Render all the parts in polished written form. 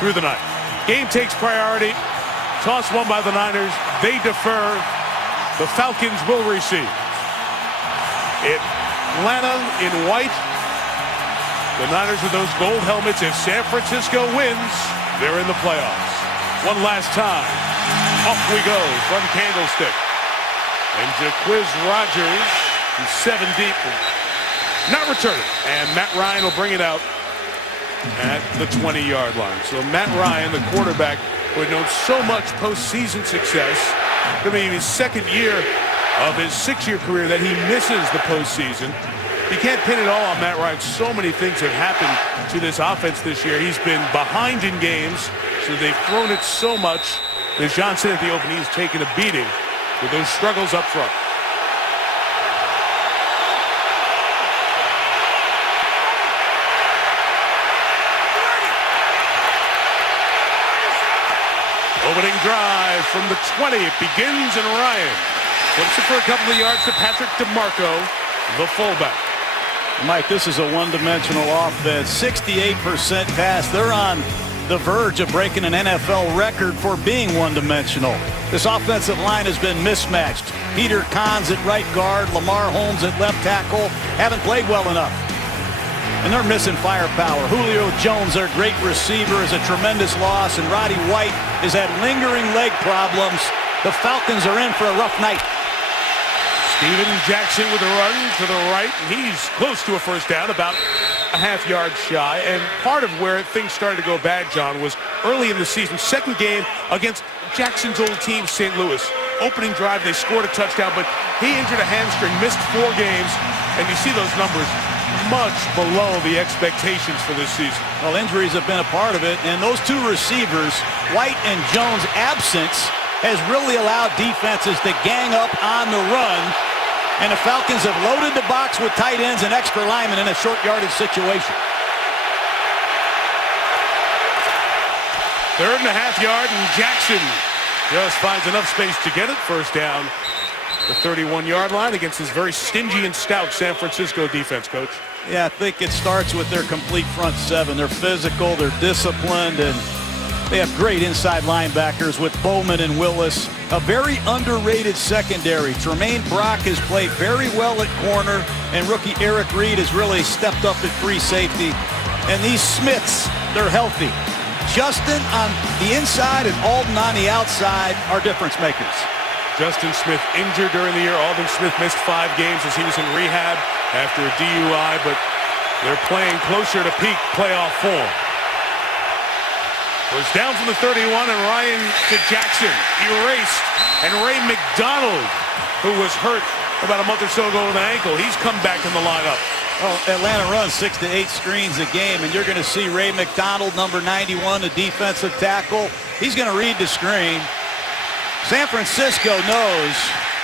through the night. Game takes priority. Toss won by the Niners. They defer. The Falcons will receive. Atlanta in white. The Niners with those gold helmets. If San Francisco wins, they're in the playoffs. One last time. Off we go from Candlestick. And Jacquizz Rodgers, from 7 deep, not returning. And Matt Ryan will bring it out at the 20-yard line. So Matt Ryan, the quarterback, who had known so much postseason success, I mean, his second year of his 6-year career that he misses the postseason. You can't pin it all on Matt Ryan. So many things have happened to this offense this year. He's been behind in games, so they've thrown it so much that John said at the opening, he's taken a beating with those struggles up front. Opening drive from the 20. It begins, and Ryan flips it for a couple of yards to Patrick DeMarco, the fullback. Mike, this is a one-dimensional offense. 68% pass. They're on the verge of breaking an NFL record for being one-dimensional. This offensive line has been mismatched. Peter Kahns at right guard, Lamar Holmes at left tackle, haven't played well enough. And they're missing firepower. Julio Jones, their great receiver, is a tremendous loss, and Roddy White has had lingering leg problems. The Falcons are in for a rough night. Steven Jackson with a run to the right. He's close to a first down, about a half-yard shy. And part of where things started to go bad, John, was early in the season. Second game against Jackson's old team, St. Louis. Opening drive, they scored a touchdown, but he injured a hamstring, missed 4 games. And you see those numbers much below the expectations for this season. Well, injuries have been a part of it, and those 2 receivers, White and Jones' absence, has really allowed defenses to gang up on the run, and the Falcons have loaded the box with tight ends and extra linemen in a short yardage situation. 3rd and a half yard, and Jackson just finds enough space to get it. First down, the 31-yard line against this very stingy and stout San Francisco defense, Coach. Yeah, I think it starts with their complete front 7. They're physical, they're disciplined, and they have great inside linebackers with Bowman and Willis. A very underrated secondary. Tremaine Brock has played very well at corner, and rookie Eric Reed has really stepped up at free safety. And these Smiths, they're healthy. Justin on the inside and Alden on the outside are difference makers. Justin Smith injured during the year. Alden Smith missed 5 games as he was in rehab after a DUI, but they're playing closer to peak playoff form. Was down from the 31, and Ryan to Jackson, erased. And Ray McDonald, who was hurt about a month or so ago with an ankle, he's come back in the lineup. Well, Atlanta runs 6 to 8 screens a game, and you're going to see Ray McDonald, number 91, the defensive tackle. He's going to read the screen. San Francisco knows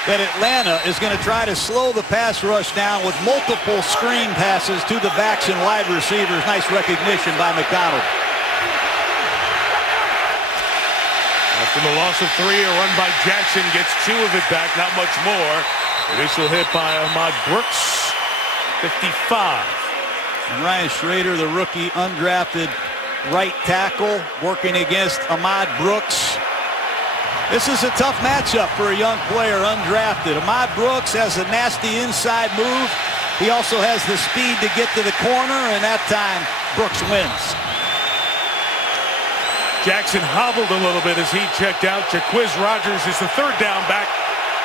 that Atlanta is going to try to slow the pass rush down with multiple screen passes to the backs and wide receivers. Nice recognition by McDonald. After the loss of 3, a run by Jackson gets 2 of it back, not much more. Initial hit by Ahmad Brooks, 55. And Ryan Schrader, the rookie undrafted right tackle, working against Ahmad Brooks. This is a tough matchup for a young player, undrafted. Ahmad Brooks has a nasty inside move. He also has the speed to get to the corner, and that time Brooks wins. Jackson hobbled a little bit as he checked out. Jacquizz Rodgers is the 3rd down back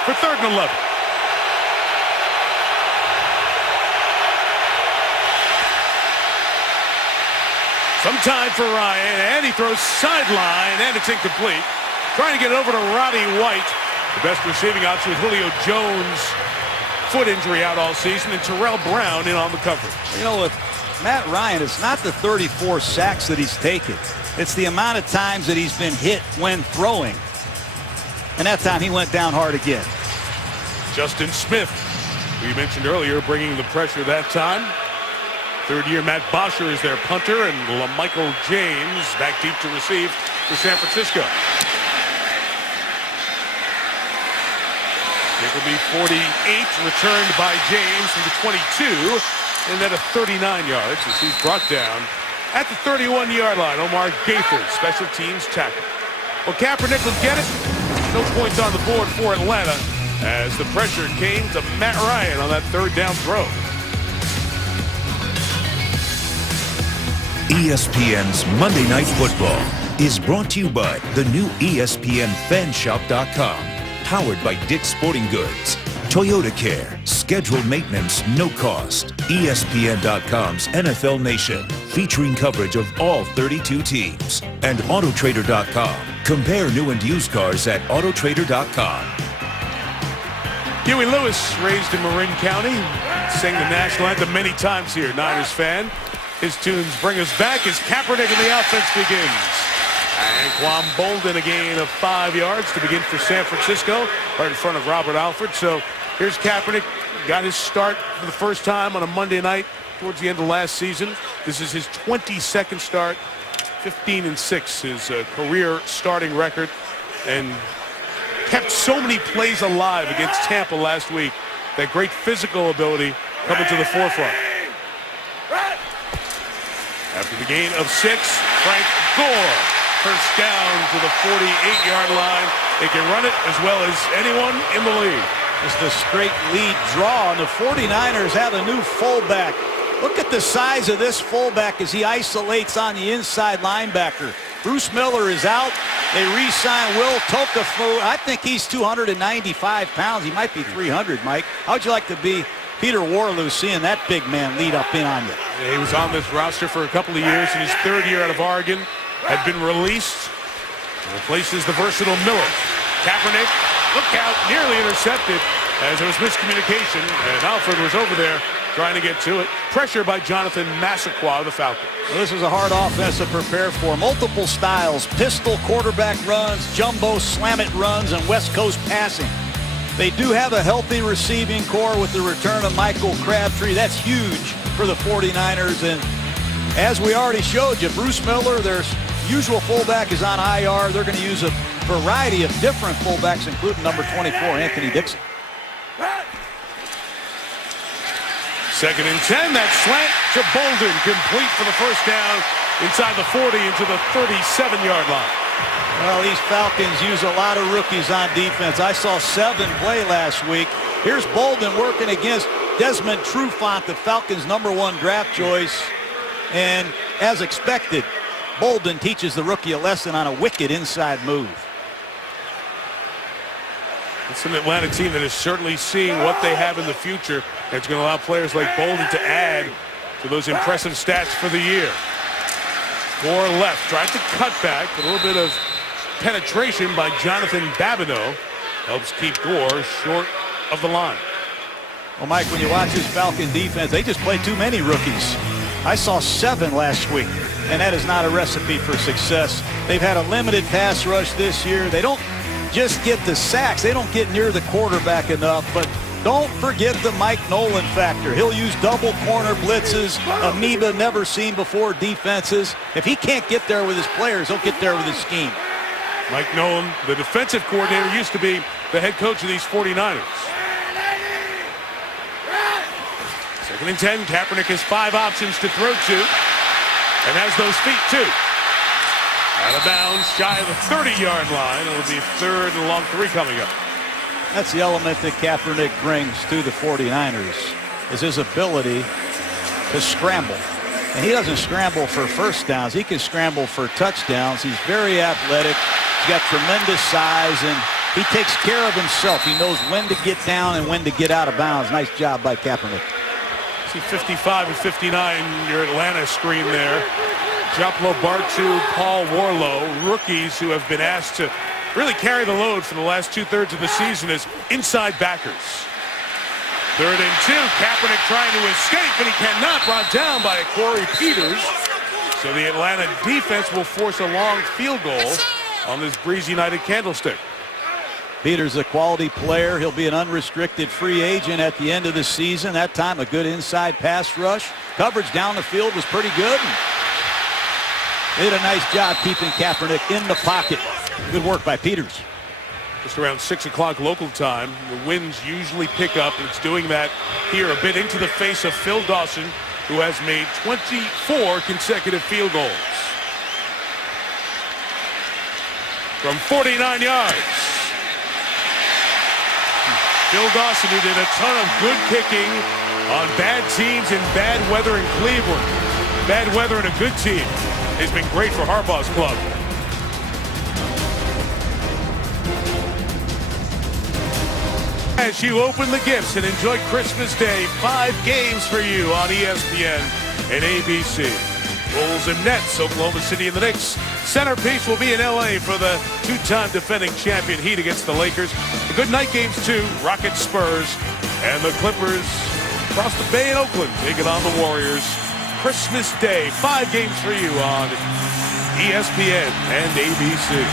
for 3rd and 11. Some time for Ryan, and he throws sideline, and it's incomplete. Trying to get it over to Roddy White. The best receiving option with Julio Jones. Foot injury out all season, and Terrell Brown in on the coverage. You know, with Matt Ryan, it's not the 34 sacks that he's taken. It's the amount of times that he's been hit when throwing. And that time he went down hard again. Justin Smith, we mentioned earlier, bringing the pressure that time. 3rd year Matt Bosher is their punter, and LaMichael James back deep to receive for San Francisco. It will be 48, returned by James from the 22, and then a 39 yards as he's brought down at the 31-yard line. Omar Gaither, special teams tackle. Well, Kaepernick will get it. No points on the board for Atlanta as the pressure came to Matt Ryan on that third down throw. ESPN's Monday Night Football is brought to you by the new ESPNFanshop.com, powered by Dick's Sporting Goods, Toyota Care, scheduled maintenance, no cost, ESPN.com's NFL Nation, featuring coverage of all 32 teams, and Autotrader.com. Compare new and used cars at Autotrader.com. Huey Lewis, raised in Marin County, sang the national anthem many times here, Niners fan. His tunes bring us back as Kaepernick and the offense begins. Anquan Boldin, a gain of 5 yards to begin for San Francisco, right in front of Robert Alford. So here's Kaepernick, got his start for the first time on a Monday night towards the end of last season. This is his 22nd start, 15-6, his career starting record, and kept so many plays alive against Tampa last week. That great physical ability coming to the forefront. After the gain of 6, Frank Gore, first down to the 48-yard line. They can run it as well as anyone in the league. Just a straight lead draw, and the 49ers have a new fullback. Look at the size of this fullback as he isolates on the inside linebacker. Bruce Miller is out. They re-sign Will Tokafu. I think he's 295 pounds. He might be 300, Mike. How'd you like to be Peter Warloo seeing that big man lead up in on you? He was on this roster for a couple of years. In his third year out of Oregon, had been released. Replaces the versatile Miller. Kaepernick, look out, nearly intercepted as there was miscommunication, and Alford was over there trying to get to it. Pressure by Jonathan Massaquoi of the Falcons. Well, this is a hard offense to prepare for. Multiple styles, pistol quarterback runs, jumbo slam it runs, and West Coast passing. They do have a healthy receiving core with the return of Michael Crabtree. That's huge for the 49ers. And as we already showed you, Bruce Miller, their usual fullback, is on IR. They're going to use a variety of different fullbacks, including number 24, Anthony Dixon. Second and 10, that slant to Boldin, complete for the first down inside the 40 into the 37-yard line. Well, these Falcons use a lot of rookies on defense. I saw 7 play last week. Here's Boldin working against Desmond Trufant, the Falcons' #1 draft choice. And as expected, Boldin teaches the rookie a lesson on a wicked inside move. It's an Atlanta team that is certainly seeing what they have in the future. And it's going to allow players like Boldin to add to those impressive stats for the year. Gore left, tried to cut back. A little bit of penetration by Jonathan Babineau helps keep Gore short of the line. Well, Mike, when you watch this Falcon defense, they just play too many rookies. I saw 7 last week, and that is not a recipe for success. They've had a limited pass rush this year. They don't just get the sacks. They don't get near the quarterback enough, but don't forget the Mike Nolan factor. He'll use double corner blitzes, amoeba never seen before defenses. If he can't get there with his players, he'll get there with his scheme. Mike Nolan, the defensive coordinator, used to be the head coach of these 49ers. Second and 10, Kaepernick has 5 options to throw to, and has those feet too. Out of bounds, shy of the 30-yard line. It'll be 3rd and long 3 coming up. That's the element that Kaepernick brings to the 49ers, is his ability to scramble. And he doesn't scramble for first downs. He can scramble for touchdowns. He's very athletic. He's got tremendous size, and he takes care of himself. He knows when to get down and when to get out of bounds. Nice job by Kaepernick. See 55 and 59, your Atlanta screen there. Joplo Bartu, Paul Warlow, rookies who have been asked to really carry the load for the last 2/3 of the season as inside backers. 3rd and 2, Kaepernick trying to escape, and he cannot, brought down by Corey Peters. So the Atlanta defense will force a long field goal on this Breeze United candlestick. Peters, a quality player. He'll be an unrestricted free agent at the end of the season. That time, a good inside pass rush. Coverage down the field was pretty good. They did a nice job keeping Kaepernick in the pocket. Good work by Peters. Just around 6 o'clock local time. The winds usually pick up, and it's doing that here a bit into the face of Phil Dawson, who has made 24 consecutive field goals. From 49 yards. Phil Dawson, who did a ton of good kicking on bad teams in bad weather in Cleveland. Bad weather and a good team. Has been great for Harbaugh's club. As you open the gifts and enjoy Christmas Day, 5 games for you on ESPN and ABC. Bulls and Nets, Oklahoma City and the Knicks. Centerpiece will be in LA for the 2-time defending champion Heat against the Lakers. The good night games too, Rockets, Spurs, and the Clippers across the bay in Oakland taking on the Warriors. Christmas Day, 5 games for you on ESPN and ABC.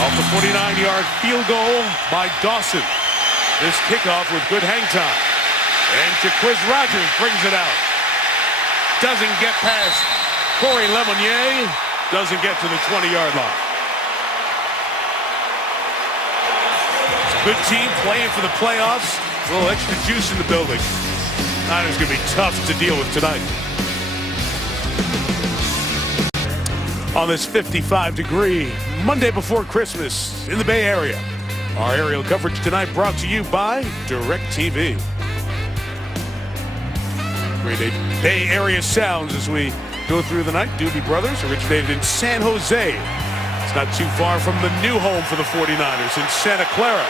Off the 49-yard field goal by Dawson. This kickoff with good hang time. And Jaquiz Rogers brings it out. Doesn't get past Corey Lemonnier. Doesn't get to the 20-yard line. It's a good team playing for the playoffs. A little extra juice in the building. Niners going to be tough to deal with tonight. On this 55-degree Monday before Christmas in the Bay Area. Our aerial coverage tonight brought to you by DirecTV. Great Bay Area sounds as we go through the night. Doobie Brothers originated in San Jose. It's not too far from the new home for the 49ers in Santa Clara.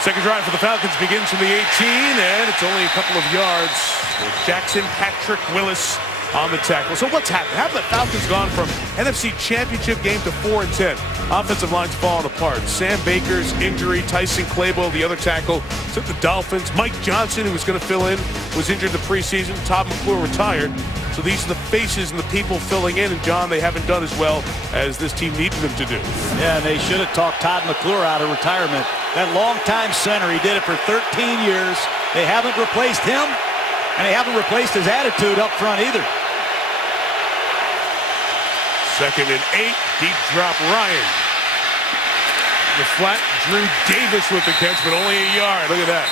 Second drive for the Falcons begins from the 18, and it's only a couple of yards with Jackson Patrick Willis on the tackle. So what's happened? How have the Falcons gone from NFC Championship game to 4-10? Offensive line's falling apart. Sam Baker's injury, Tyson Clabo, the other tackle, took the Dolphins. Mike Johnson, who was going to fill in, was injured in the preseason. Todd McClure retired. So these are the faces and the people filling in. And, John, they haven't done as well as this team needed them to do. Yeah, and they should have talked Todd McClure out of retirement. That longtime center, he did it for 13 years. They haven't replaced him, and they haven't replaced his attitude up front either. Second and 8, deep drop Ryan. The flat, Drew Davis with the catch, but only a yard. Look at that.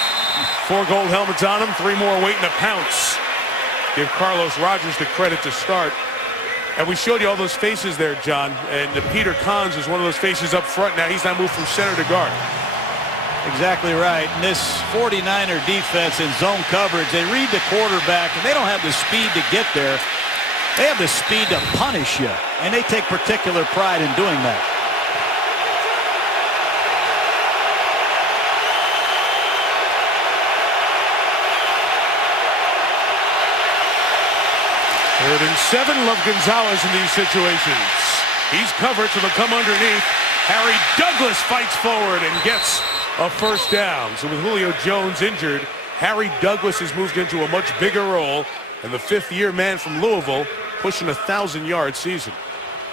4 gold helmets on him, 3 more waiting to pounce. Give Carlos Rogers the credit to start. And we showed you all those faces there, John. And Peter Kahns is one of those faces up front now. He's now moved from center to guard. Exactly right. And this 49er defense in zone coverage, they read the quarterback, and they don't have the speed to get there. They have the speed to punish you, and they take particular pride in doing that. Third and 7, Love Gonzalez in these situations. He's covered, so they'll come underneath. Harry Douglas fights forward and gets a first down. So with Julio Jones injured, Harry Douglas has moved into a much bigger role, and the 5th-year man from Louisville pushing a 1,000-yard season.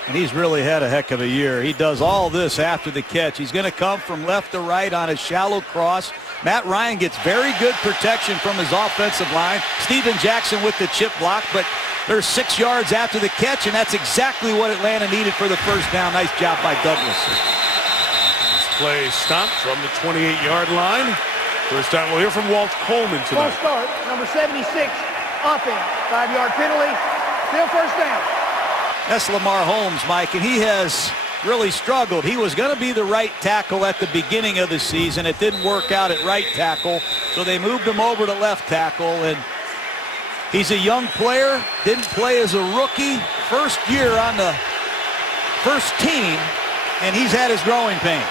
And he's really had a heck of a year. He does all this after the catch. He's going to come from left to right on a shallow cross. Matt Ryan gets very good protection from his offensive line. Steven Jackson with the chip block, but they're 6 yards after the catch, and that's exactly what Atlanta needed for the first down. Nice job by Douglas. This play stopped from the 28-yard line. First time we'll hear from Walt Coleman tonight. False start, number 76, offense. 5-yard penalty, still first down. That's Lamar Holmes, Mike, and he has really struggled. He was going to be the right tackle at the beginning of the season. It didn't work out at right tackle, so they moved him over to left tackle, and he's a young player, didn't play as a rookie, first year on the first team, and he's had his growing pains.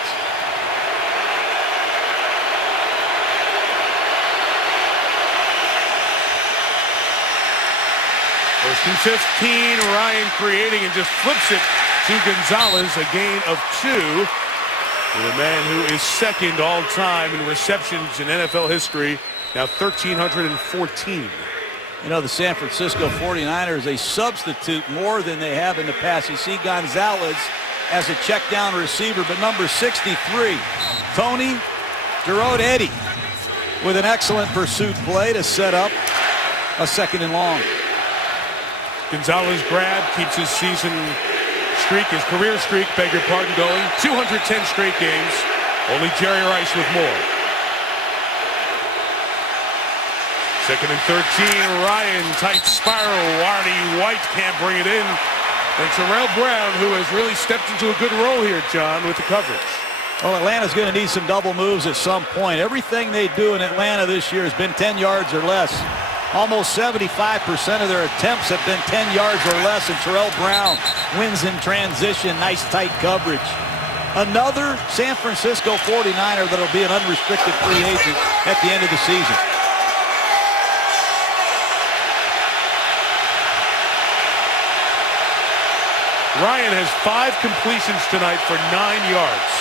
First and 15, Ryan creating and just flips it to Gonzalez, a gain of 2. With a man who is second all time in receptions in NFL history, now 1,314. You know, the San Francisco 49ers, they substitute more than they have in the past. You see Gonzalez as a check down receiver, but number 63, Tony Girardi, with an excellent pursuit play to set up a 2nd and long. Gonzalez grab, keeps his season streak, his career streak, beg your pardon, going. 210 straight games. Only Jerry Rice with more. Second and 13, Ryan, tight spiral. Artie White can't bring it in. And Terrell Brown, who has really stepped into a good role here, John, with the coverage. Well, Atlanta's going to need some double moves at some point. Everything they do in Atlanta this year has been 10 yards or less. Almost 75% of their attempts have been 10 yards or less, and Terrell Brown wins in transition. Nice tight coverage. Another San Francisco 49er that'll be an unrestricted free agent at the end of the season. Ryan has 5 completions tonight for 9 yards.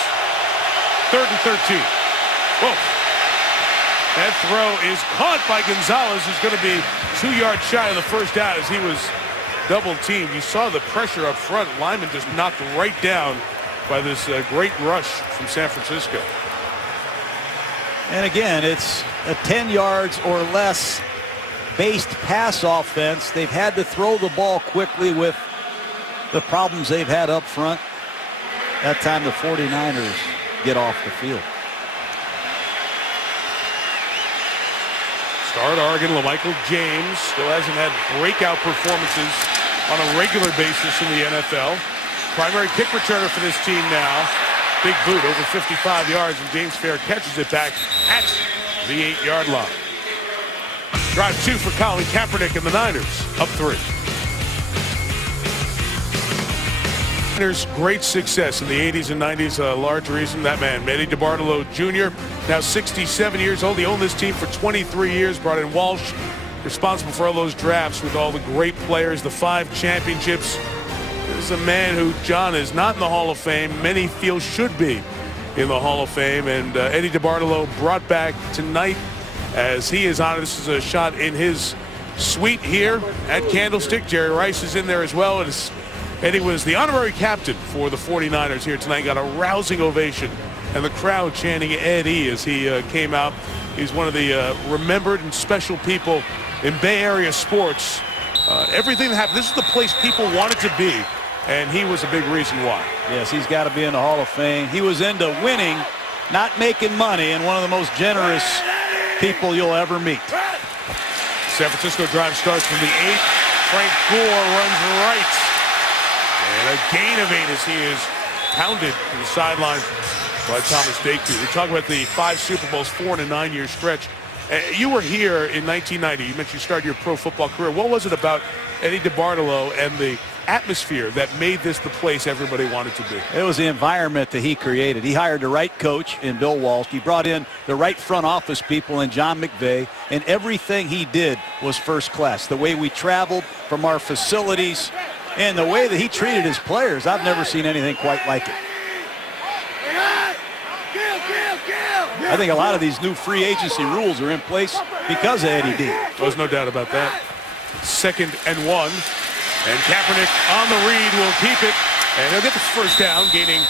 Third and 13. Whoa. That throw is caught by Gonzalez, who's going to be 2 yards shy of the first down as he was double teamed. You saw the pressure up front. Lyman just knocked right down by this great rush from San Francisco. And again, it's a 10 yards or less based pass offense. They've had to throw the ball quickly with the problems they've had up front. That time the 49ers get off the field. Start Oregon, LaMichael James still hasn't had breakout performances on a regular basis in the NFL. Primary kick returner for this team now. Big boot over 55 yards, and James Fair catches it back at the 8-yard line. Drive 2 for Colin Kaepernick and the Niners, up 3. Niners' great success in the 80s and 90s, a large reason. That man, Eddie DeBartolo Jr., now 67 years old. He owned this team for 23 years, brought in Walsh, responsible for all those drafts with all the great players, the 5 championships. This is a man who, John, is not in the Hall of Fame. Many feel should be in the Hall of Fame. And Eddie DeBartolo brought back tonight as he is honored. This is a shot in his suite here at Candlestick. Jerry Rice is in there as well. Eddie was the honorary captain for the 49ers here tonight. Got a rousing ovation, and the crowd chanting Eddie as he came out. He's one of the remembered and special people in Bay Area sports. Everything that happened, this is the place people wanted to be, and he was a big reason why. Yes, he's got to be in the Hall of Fame. He was into winning, not making money, and one of the most generous people you'll ever meet. San Francisco drive starts from the 8. Frank Gore runs right. And a gain of 8 as he is pounded to the sideline by Thomas Daku. We talk about the 5 Super Bowls, 4 in a 9-year stretch. You were here in 1990. You mentioned you started your pro football career. What was it about Eddie DeBartolo and the atmosphere that made this the place everybody wanted to be? It was the environment that he created. He hired the right coach in Bill Walsh. He brought in the right front office people in John McVay, and everything he did was first class. The way we traveled from our facilities and the way that he treated his players, I've never seen anything quite like it. I think a lot of these new free agency rules are in place because of Eddie D. There's no doubt about that. 2nd and 1. And Kaepernick on the read will keep it. And he'll get the first down, gaining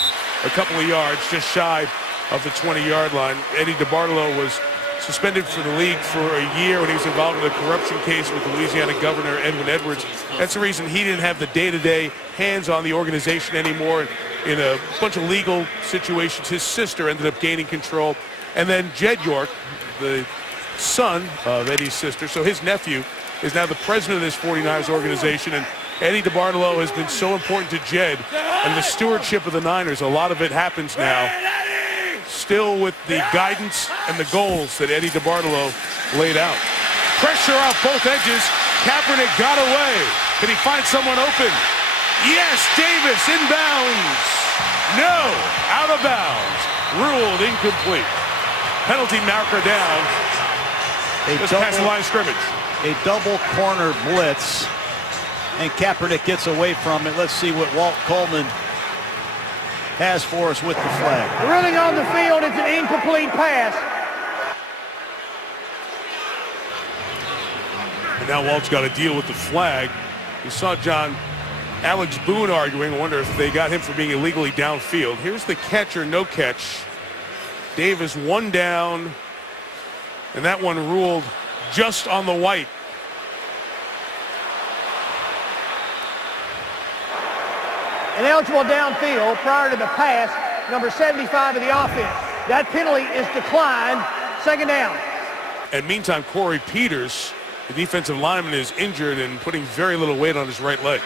a couple of yards just shy of the 20-yard line. Eddie DeBartolo was suspended for the league for a year when he was involved in a corruption case with Louisiana Governor Edwin Edwards. That's the reason he didn't have the day-to-day hands on the organization anymore. In a bunch of legal situations, his sister ended up gaining control. And then Jed York, the son of Eddie's sister, so his nephew, is now the president of this 49ers organization. And Eddie DeBartolo has been so important to Jed and the stewardship of the Niners. A lot of it happens now still with the guidance and the goals that Eddie DeBartolo laid out. Pressure off both edges. Kaepernick got away. Can he find someone open? Yes, Davis inbounds. No, out of bounds. Ruled incomplete. Penalty marker down. Just past the line of scrimmage. A double corner blitz, and Kaepernick gets away from it. Let's see what Walt Coleman has for us with the flag. Running on the field, it's an incomplete pass. And now Walt's got to deal with the flag. We saw Alex Boone arguing. I wonder if they got him for being illegally downfield. Here's the catch or no catch. Davis one down, and that one ruled just on the white. Ineligible downfield prior to the pass, number 75 of the offense. That penalty is declined. 2nd down. And meantime, Corey Peters, the defensive lineman, is injured and putting very little weight on his right leg.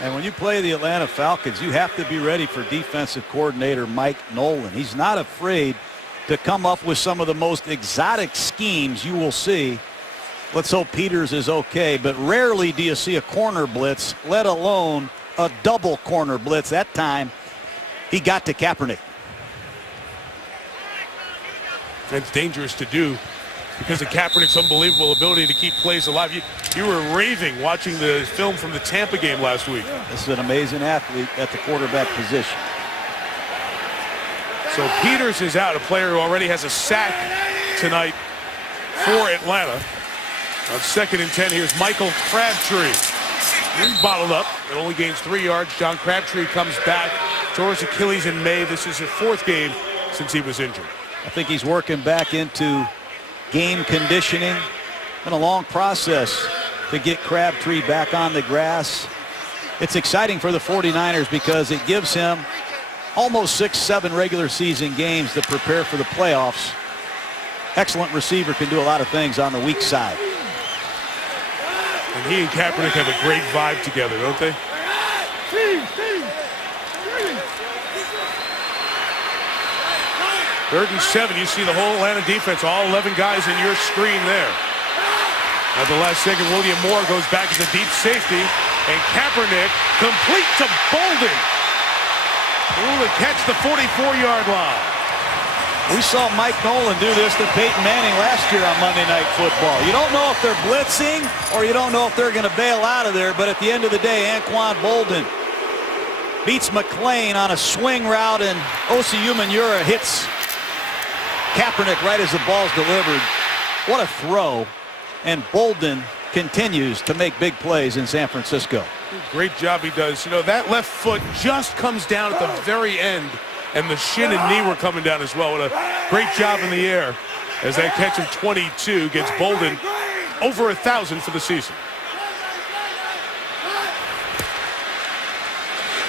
And when you play the Atlanta Falcons, you have to be ready for defensive coordinator Mike Nolan. He's not afraid to come up with some of the most exotic schemes you will see. Let's hope Peters is okay, but rarely do you see a corner blitz, let alone a double corner blitz. That time, he got to Kaepernick. That's dangerous to do because of Kaepernick's unbelievable ability to keep plays alive. You were raving watching the film from the Tampa game last week. This is an amazing athlete at the quarterback position. So Peters is out, a player who already has a sack tonight for Atlanta. On 2nd and 10, here's Michael Crabtree. He's bottled up and only gains 3 yards. John Crabtree comes back, tore his Achilles in May. This is his 4th game since he was injured. I think he's working back into game conditioning. Been a long process to get Crabtree back on the grass. It's exciting for the 49ers because it gives him almost 6-7 regular season games to prepare for the playoffs. Excellent receiver, can do a lot of things on the weak side. And he and Kaepernick have a great vibe together, don't they? Third and 7, you see the whole Atlanta defense, all 11 guys in your screen there. At the last second, William Moore goes back to the deep safety, and Kaepernick complete to Bolden. Able to catch the 44-yard line. We saw Mike Nolan do this to Peyton Manning last year on Monday Night Football. You don't know if they're blitzing or you don't know if they're going to bail out of there, but at the end of the day, Anquan Bolden beats McClain on a swing route, and Osi Umenyiora hits Kaepernick right as the ball's delivered. What a throw. And Bolden continues to make big plays in San Francisco. Great job he does. You know, that left foot just comes down at the very end, and the shin and knee were coming down as well. What a great job in the air as that catch of 22 gets Bolden over 1,000 for the season.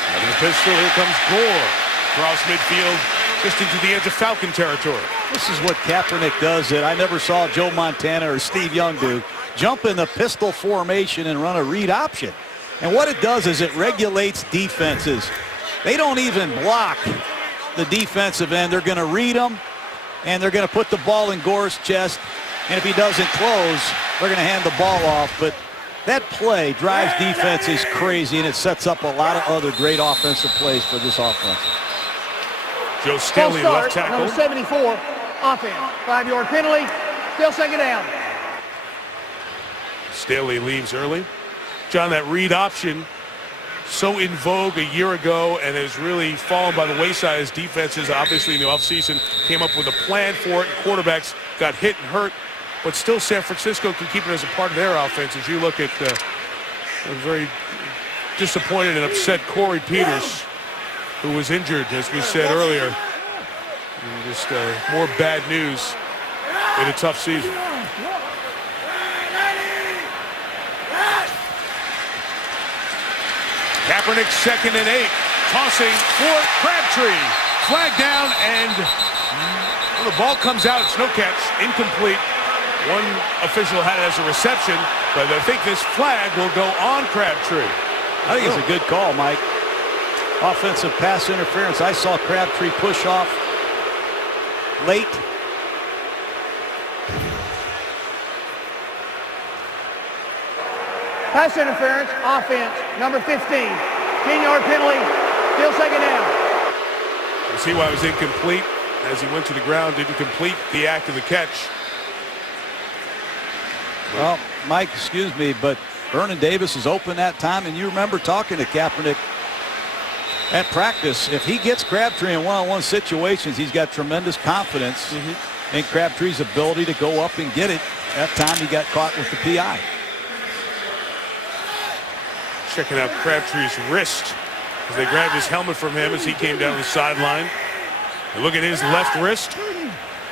Out of the pistol, here comes Gore. Across midfield, just into the edge of Falcon territory. This is what Kaepernick does that I never saw Joe Montana or Steve Young do. Jump in the pistol formation and run a read option. And what it does is it regulates defenses. They don't even block the defensive end. They're going to read him, and they're going to put the ball in Gore's chest. And if he doesn't close, they're going to hand the ball off. But that play drives defenses crazy, and it sets up a lot of other great offensive plays for this offense. Joe Staley, left tackle. Number 74, offense. 5-yard penalty, still 2nd down. Staley leaves early. John, that read option, so in vogue a year ago and has really fallen by the wayside as defenses, obviously in the offseason, came up with a plan for it. Quarterbacks got hit and hurt, but still San Francisco can keep it as a part of their offense. As you look at a very disappointed and upset Corey Peters, who was injured, as we said earlier. And just more bad news in a tough season. Kaepernick 2nd and 8. Tossing for Crabtree. Flag down, and the ball comes out. It's no catch. Incomplete. One official had it as a reception, but I think this flag will go on Crabtree. I think it's a good call, Mike. Offensive pass interference. I saw Crabtree push off late. Pass interference, offense, number 15. 10-yard penalty, still 2nd down. You see why it was incomplete as he went to the ground, didn't complete the act of the catch. Well, Mike, excuse me, but Vernon Davis is open that time, and you remember talking to Kaepernick at practice. If he gets Crabtree in one-on-one situations, he's got tremendous confidence in Crabtree's ability to go up and get it. That time he got caught with the PI. Checking out Crabtree's wrist as they grabbed his helmet from him as he came down the sideline. And look at his left wrist,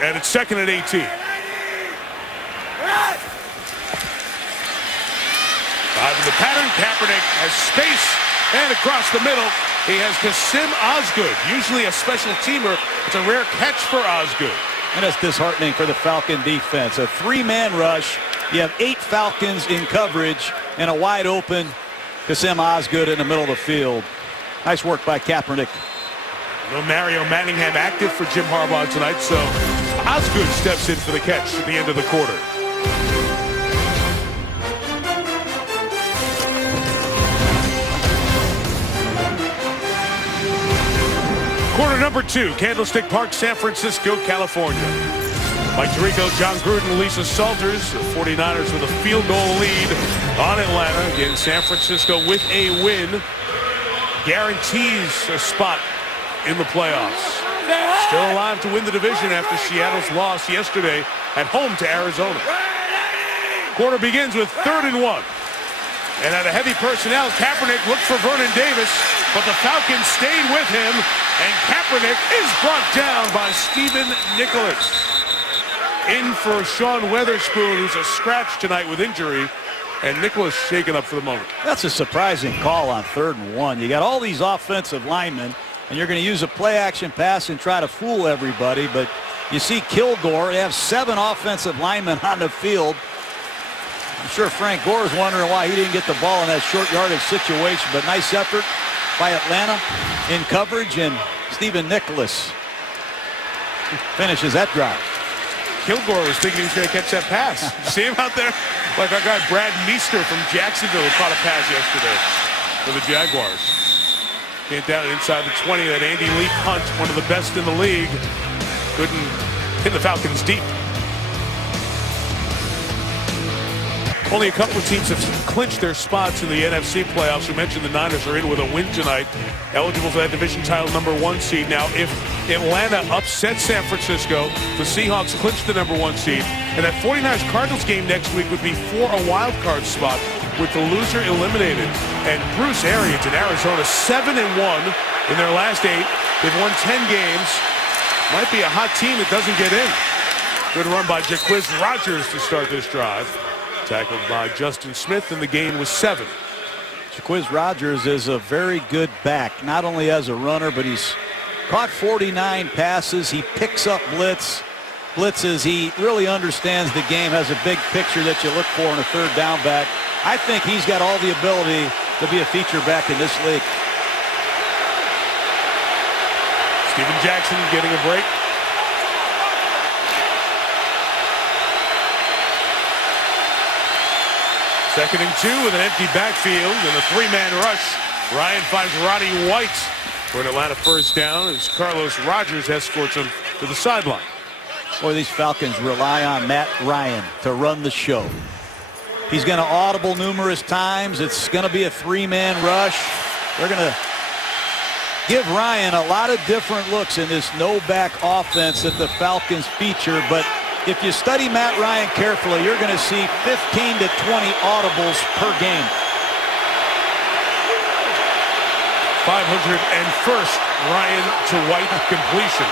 and it's 2nd and 18. Five in the pattern. Kaepernick has space, and across the middle, he has Kasim Osgood. Usually a special teamer. It's a rare catch for Osgood. And that's disheartening for the Falcon defense. A three-man rush. You have 8 Falcons in coverage and a wide open Kasem Osgood in the middle of the field. Nice work by Kaepernick. No Mario Manningham active for Jim Harbaugh tonight, so Osgood steps in for the catch at the end of the quarter. Quarter number 2, Candlestick Park, San Francisco, California. Mike Tirico, John Gruden, Lisa Salters. The 49ers with a field goal lead on Atlanta. Again, San Francisco with a win guarantees a spot in the playoffs. Still alive to win the division after Seattle's loss yesterday at home to Arizona. Quarter begins with 3rd and 1. And at a heavy personnel, Kaepernick looked for Vernon Davis, but the Falcons stayed with him, and Kaepernick is brought down by Stephen Nicholas. In for Sean Weatherspoon, who's a scratch tonight with injury, and Nicholas shaken up for the moment. That's a surprising call on 3rd and 1. You got all these offensive linemen, and you're going to use a play-action pass and try to fool everybody, but you see Kilgore. You have 7 offensive linemen on the field. I'm sure Frank Gore is wondering why he didn't get the ball in that short yardage situation, but nice effort by Atlanta in coverage, and Stephen Nicholas finishes that drive. Kilgore was thinking he was going to catch that pass. You see him out there? Like our guy Brad Meester from Jacksonville who caught a pass yesterday for the Jaguars. Get down inside the 20. That Andy Lee punt, one of the best in the league. Couldn't hit the Falcons deep. Only a couple of teams have clinched their spots in the NFC playoffs. We mentioned the Niners are in with a win tonight, eligible for that division title #1 seed. Now, if Atlanta upsets San Francisco, the Seahawks clinch the #1 seed, and that 49ers-Cardinals game next week would be for a wild card spot with the loser eliminated. And Bruce Arians in Arizona, 7-1 in their last 8. They've won 10 games. Might be a hot team that doesn't get in. Good run by Jacquizz Rodgers to start this drive. Tackled by Justin Smith, and the gain was 7. Jacquizz Rodgers is a very good back, not only as a runner, but he's caught 49 passes. He picks up blitzes. He really understands the game, has a big picture that you look for in a 3rd down back. I think he's got all the ability to be a feature back in this league. Steven Jackson getting a break. Second and 2 with an empty backfield and a 3-man rush. Ryan finds Roddy White for an Atlanta first down as Carlos Rogers escorts him to the sideline. Boy, these Falcons rely on Matt Ryan to run the show. He's going to audible numerous times. It's going to be a 3-man rush. They're going to give Ryan a lot of different looks in this no-back offense that the Falcons feature, but if you study Matt Ryan carefully, you're going to see 15 to 20 audibles per game. 501st Ryan to White completion.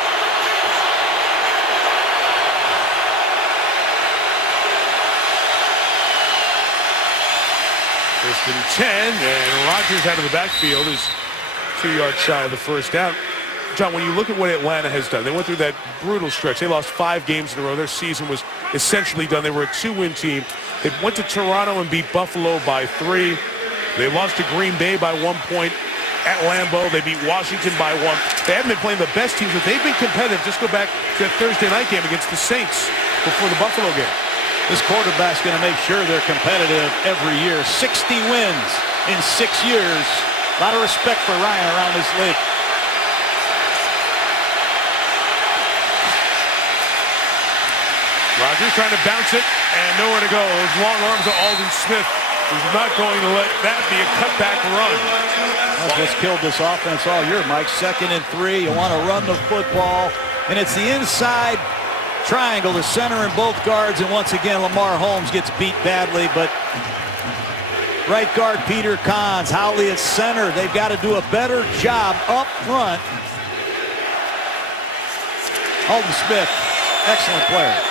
First and 10, and Rodgers out of the backfield is 2 yards shy of the first down. John, when you look at what Atlanta has done, they went through that brutal stretch. They lost 5 games in a row. Their season was essentially done. They were a 2-win team. They went to Toronto and beat Buffalo by 3. They lost to Green Bay by 1 point at Lambeau. They beat Washington by 1. They haven't been playing the best teams, but they've been competitive. Just go back to that Thursday night game against the Saints before the Buffalo game. This quarterback's going to make sure they're competitive every year. 60 wins in 6 years. A lot of respect for Ryan around this league. Rodgers trying to bounce it, and nowhere to go. Those long arms of Aldon Smith is not going to let that be a cutback run. That's what's killed this offense all year, Mike. 2nd and 3. You want to run the football, and it's the inside triangle, the center and both guards, and once again, Lamar Holmes gets beat badly, but right guard Peter Kahns, Howley at center. They've got to do a better job up front. Aldon Smith, excellent player.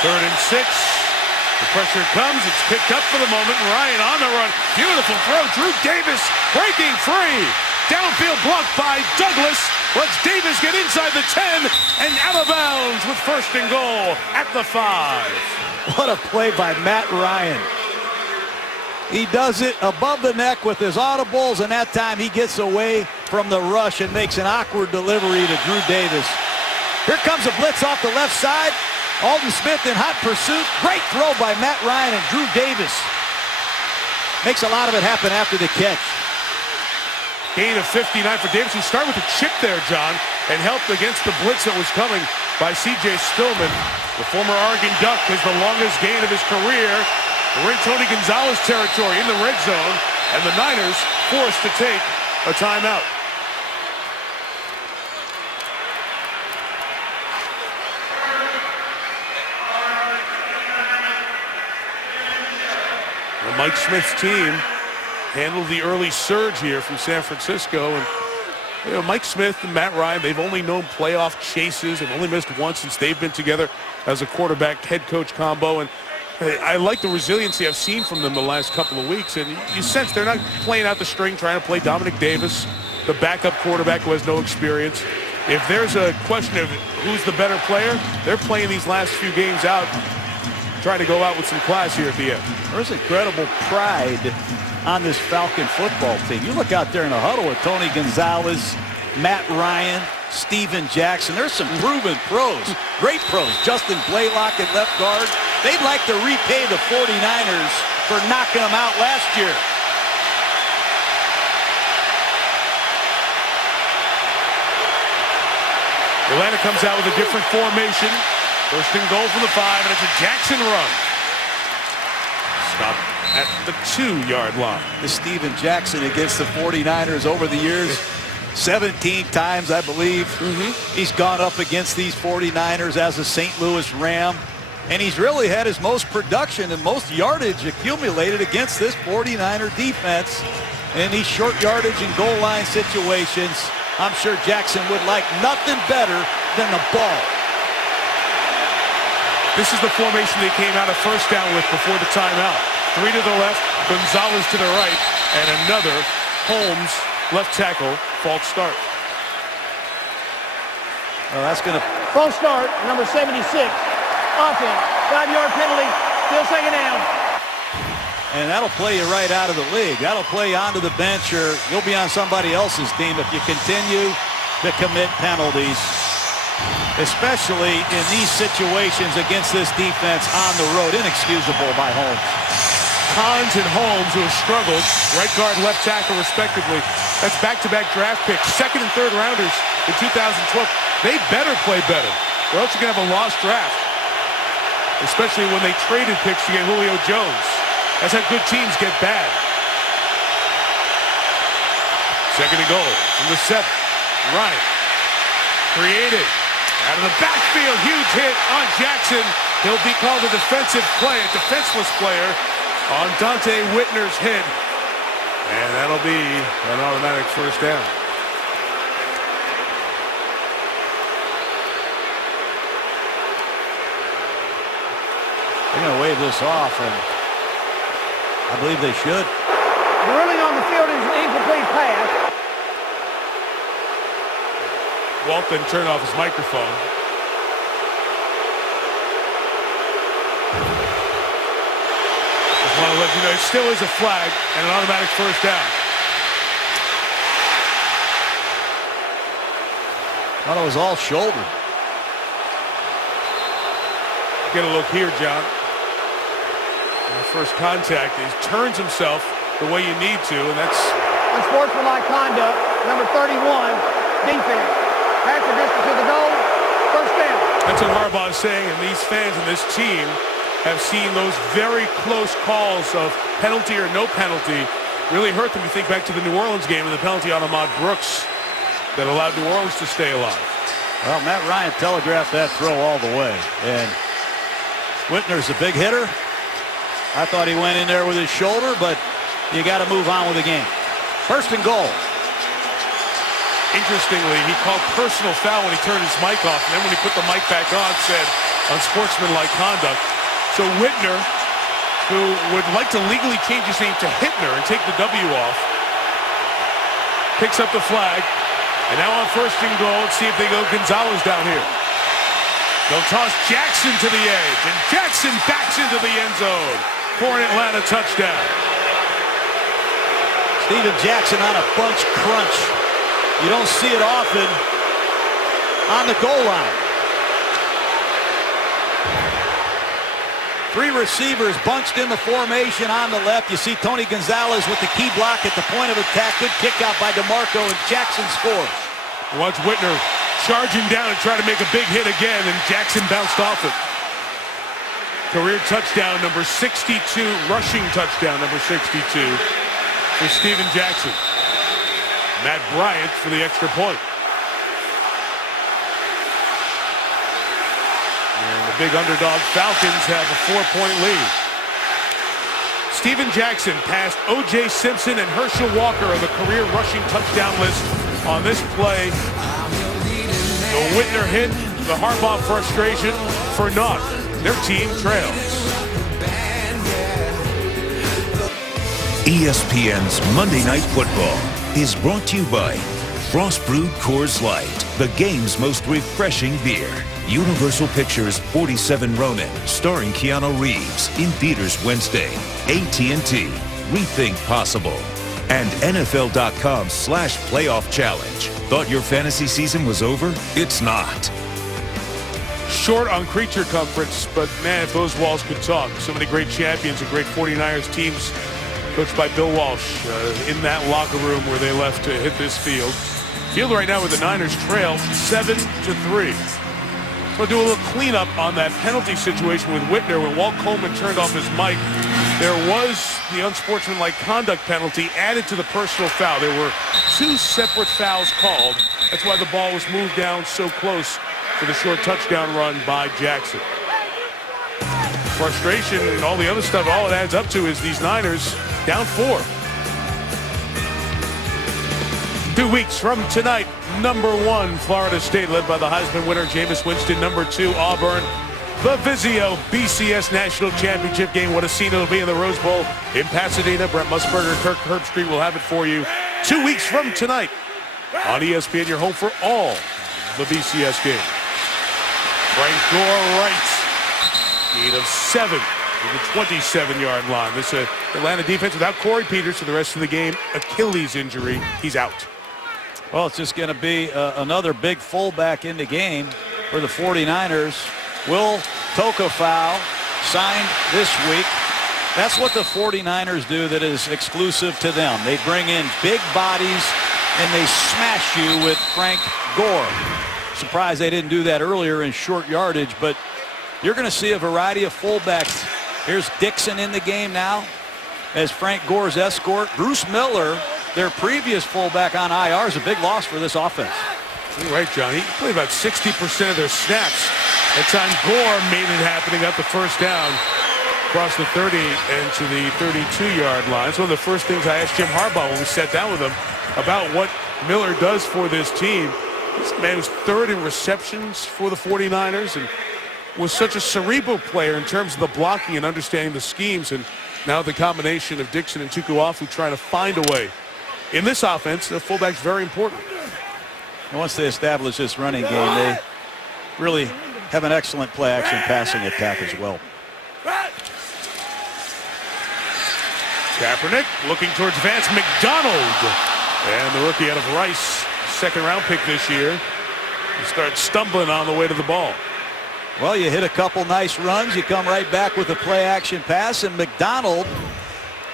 3rd and 6. The pressure comes. It's picked up for the moment. Ryan on the run. Beautiful throw. Drew Davis breaking free. Downfield blocked by Douglas. Lets Davis get inside the 10 and out of bounds with 1st and goal at the 5. What a play by Matt Ryan. He does it above the neck with his audibles, and that time he gets away from the rush and makes an awkward delivery to Drew Davis. Here comes a blitz off the left side. Aldon Smith in hot pursuit. Great throw by Matt Ryan, and Drew Davis makes a lot of it happen after the catch. Gain of 59 for Davis, who started with a chip there, John, and helped against the blitz that was coming by C.J. Stillman. The former Oregon Duck has the longest gain of his career. We're in Tony Gonzalez territory in the red zone, and the Niners forced to take a timeout. Well, Mike Smith's team handled the early surge here from San Francisco, and you know, Mike Smith and Matt Ryan, they've only known playoff chases. They've only missed once since they've been together as a quarterback head coach combo, and I like the resiliency I've seen from them the last couple of weeks, and you sense they're not playing out the string trying to play Dominic Davis, the backup quarterback who has no experience. If there's a question of who's the better player, they're playing these last few games out, trying to go out with some class here at the end. There's incredible pride on this Falcon football team. You look out there in the huddle with Tony Gonzalez, Matt Ryan, Steven Jackson. There's some proven pros, great pros. Justin Blaylock at left guard. They'd like to repay the 49ers for knocking them out last year. Atlanta comes out with a different formation. 1st and goal from the 5, and it's a Jackson run. Stop at the 2-yard line. This Steven Jackson against the 49ers over the years, 17 times, I believe. He's gone up against these 49ers as a St. Louis Ram, and he's really had his most production and most yardage accumulated against this 49er defense in these short yardage and goal line situations. I'm sure Jackson would like nothing better than the ball. This is the formation they came out of 1st down with before the timeout. 3 to the left, Gonzalez to the right, and another Holmes left tackle false start. Well, that's going to... False start, number 76. Offense, 5-yard penalty, still 2nd down. And that'll play you right out of the league. That'll play you onto the bench, or you'll be on somebody else's team if you continue to commit penalties, especially in these situations against this defense on the road. Inexcusable by Holmes. Collins and Holmes, who have struggled, right guard, left tackle, respectively. That's back-to-back draft picks, 2nd and 3rd rounders in 2012. They better play better, or else you're going to have a lost draft, especially when they traded picks to get Julio Jones. That's how good teams get bad. 2nd and goal from the 7. Ryan created out of the backfield. Huge hit on Jackson. He'll be called a defensive play, a defenseless player on Dante Whitner's head. And that'll be an automatic 1st down. They're going to wave this off, and I believe they should. The ruling on the field is an incomplete pass. Walt then turned off his microphone. Just want to let you know it still is a flag and an automatic 1st down. Thought it was all shoulder. Get a look here, John. First contact, he turns himself the way you need to, and that's Unsportsmanlike conduct, number 31, defense. Pass the distance to the goal, 1st down. That's what Harbaugh is saying, and these fans and this team have seen those very close calls of penalty or no penalty really hurt them. You think back to the New Orleans game and the penalty on Ahmad Brooks that allowed New Orleans to stay alive. Well, Matt Ryan telegraphed that throw all the way, and Whitner's a big hitter. I thought he went in there with his shoulder, but you got to move on with the game. 1st and goal. Interestingly, he called personal foul when he turned his mic off, and then when he put the mic back on, said, unsportsmanlike conduct. So Whitner, who would like to legally change his name to Hittner and take the W off, picks up the flag. And now on 1st and goal, let's see if they go Gonzalez down here. They'll toss Jackson to the edge, and Jackson backs into the end zone for an Atlanta touchdown. Steven Jackson on a bunch crunch. You don't see it often on the goal line. 3 receivers bunched in the formation on the left. You see Tony Gonzalez with the key block at the point of attack. Good kick out by DeMarco, and Jackson scores. Watch Whitner charging down and try to make a big hit again, and Jackson bounced off it. Career touchdown number 62, rushing touchdown number 62 for Steven Jackson. Matt Bryant for the extra point. And the big underdog Falcons have a 4-point lead. Steven Jackson passed O.J. Simpson and Herschel Walker on the career rushing touchdown list on this play. The Whitner hit, the Harbaugh frustration for naught. Their team trails. ESPN's Monday Night Football is brought to you by Frost Brewed Coors Light, the game's most refreshing beer. Universal Pictures 47 Ronin, starring Keanu Reeves, in theaters Wednesday. AT&T, rethink possible. And NFL.com/playoff challenge. Thought your fantasy season was over? It's not. Short on creature comforts, but man, if those walls could talk. So many great champions and great 49ers teams coached by Bill Walsh in that locker room where they left to hit this field. Field right now with the Niners trail 7-3. We'll do a little cleanup on that penalty situation with Whitner. When Walt Coleman turned off his mic, there was the unsportsmanlike conduct penalty added to the personal foul. There were 2 separate fouls called. That's why the ball was moved down so close for the short touchdown run by Jackson. Frustration and all the other stuff, all it adds up to is these Niners down 4. 2 weeks from tonight, number 1, Florida State, led by the Heisman winner, Jameis Winston. Number 2, Auburn. The Vizio BCS National Championship game. What a scene it'll be in the Rose Bowl in Pasadena. Brent Musburger, Kirk Herbstreit will have it for you 2 weeks from tonight on ESPN, your home for all the BCS games. Frank Gore right. Need of 7 to the 27-yard line. This Atlanta defense without Corey Peters for the rest of the game. Achilles injury. He's out. Well, it's just going to be another big fullback in the game for the 49ers. Will Tokafau signed this week. That's what the 49ers do that is exclusive to them. They bring in big bodies and they smash you with Frank Gore. Surprised they didn't do that earlier in short yardage, but you're going to see a variety of fullbacks. Here's Dixon in the game now as Frank Gore's escort. Bruce Miller, their previous fullback on IR, is a big loss for this offense. You're right, John. He played about 60% of their snaps. That time Gore made it happen. He got the first down across the 30 and to the 32-yard line. It's one of the first things I asked Jim Harbaugh when we sat down with him about what Miller does for this team. This man was 3rd in receptions for the 49ers and was such a cerebral player in terms of the blocking and understanding the schemes. And now the combination of Dixon and Tukuafu trying to find a way. In this offense, the fullback's very important. And once they establish this running game, they really have an excellent play-action passing attack as well. Kaepernick looking towards Vance McDonald. And the rookie out of Rice, 2nd-round pick this year, he starts stumbling on the way to the ball. Well, you hit a couple nice runs. You come right back with a play-action pass, and McDonald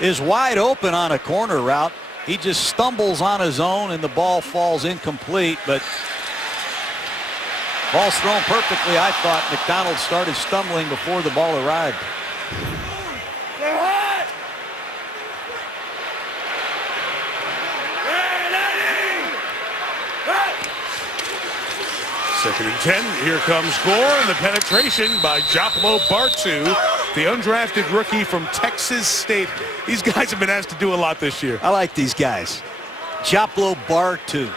is wide open on a corner route. He just stumbles on his own, and the ball falls incomplete, but ball's thrown perfectly. I thought McDonald started stumbling before the ball arrived. Second and 10. Here comes Gore, and the penetration by Joplo Bartu, the undrafted rookie from Texas State. These guys have been asked to do a lot this year. I like these guys. Joplo Bartu.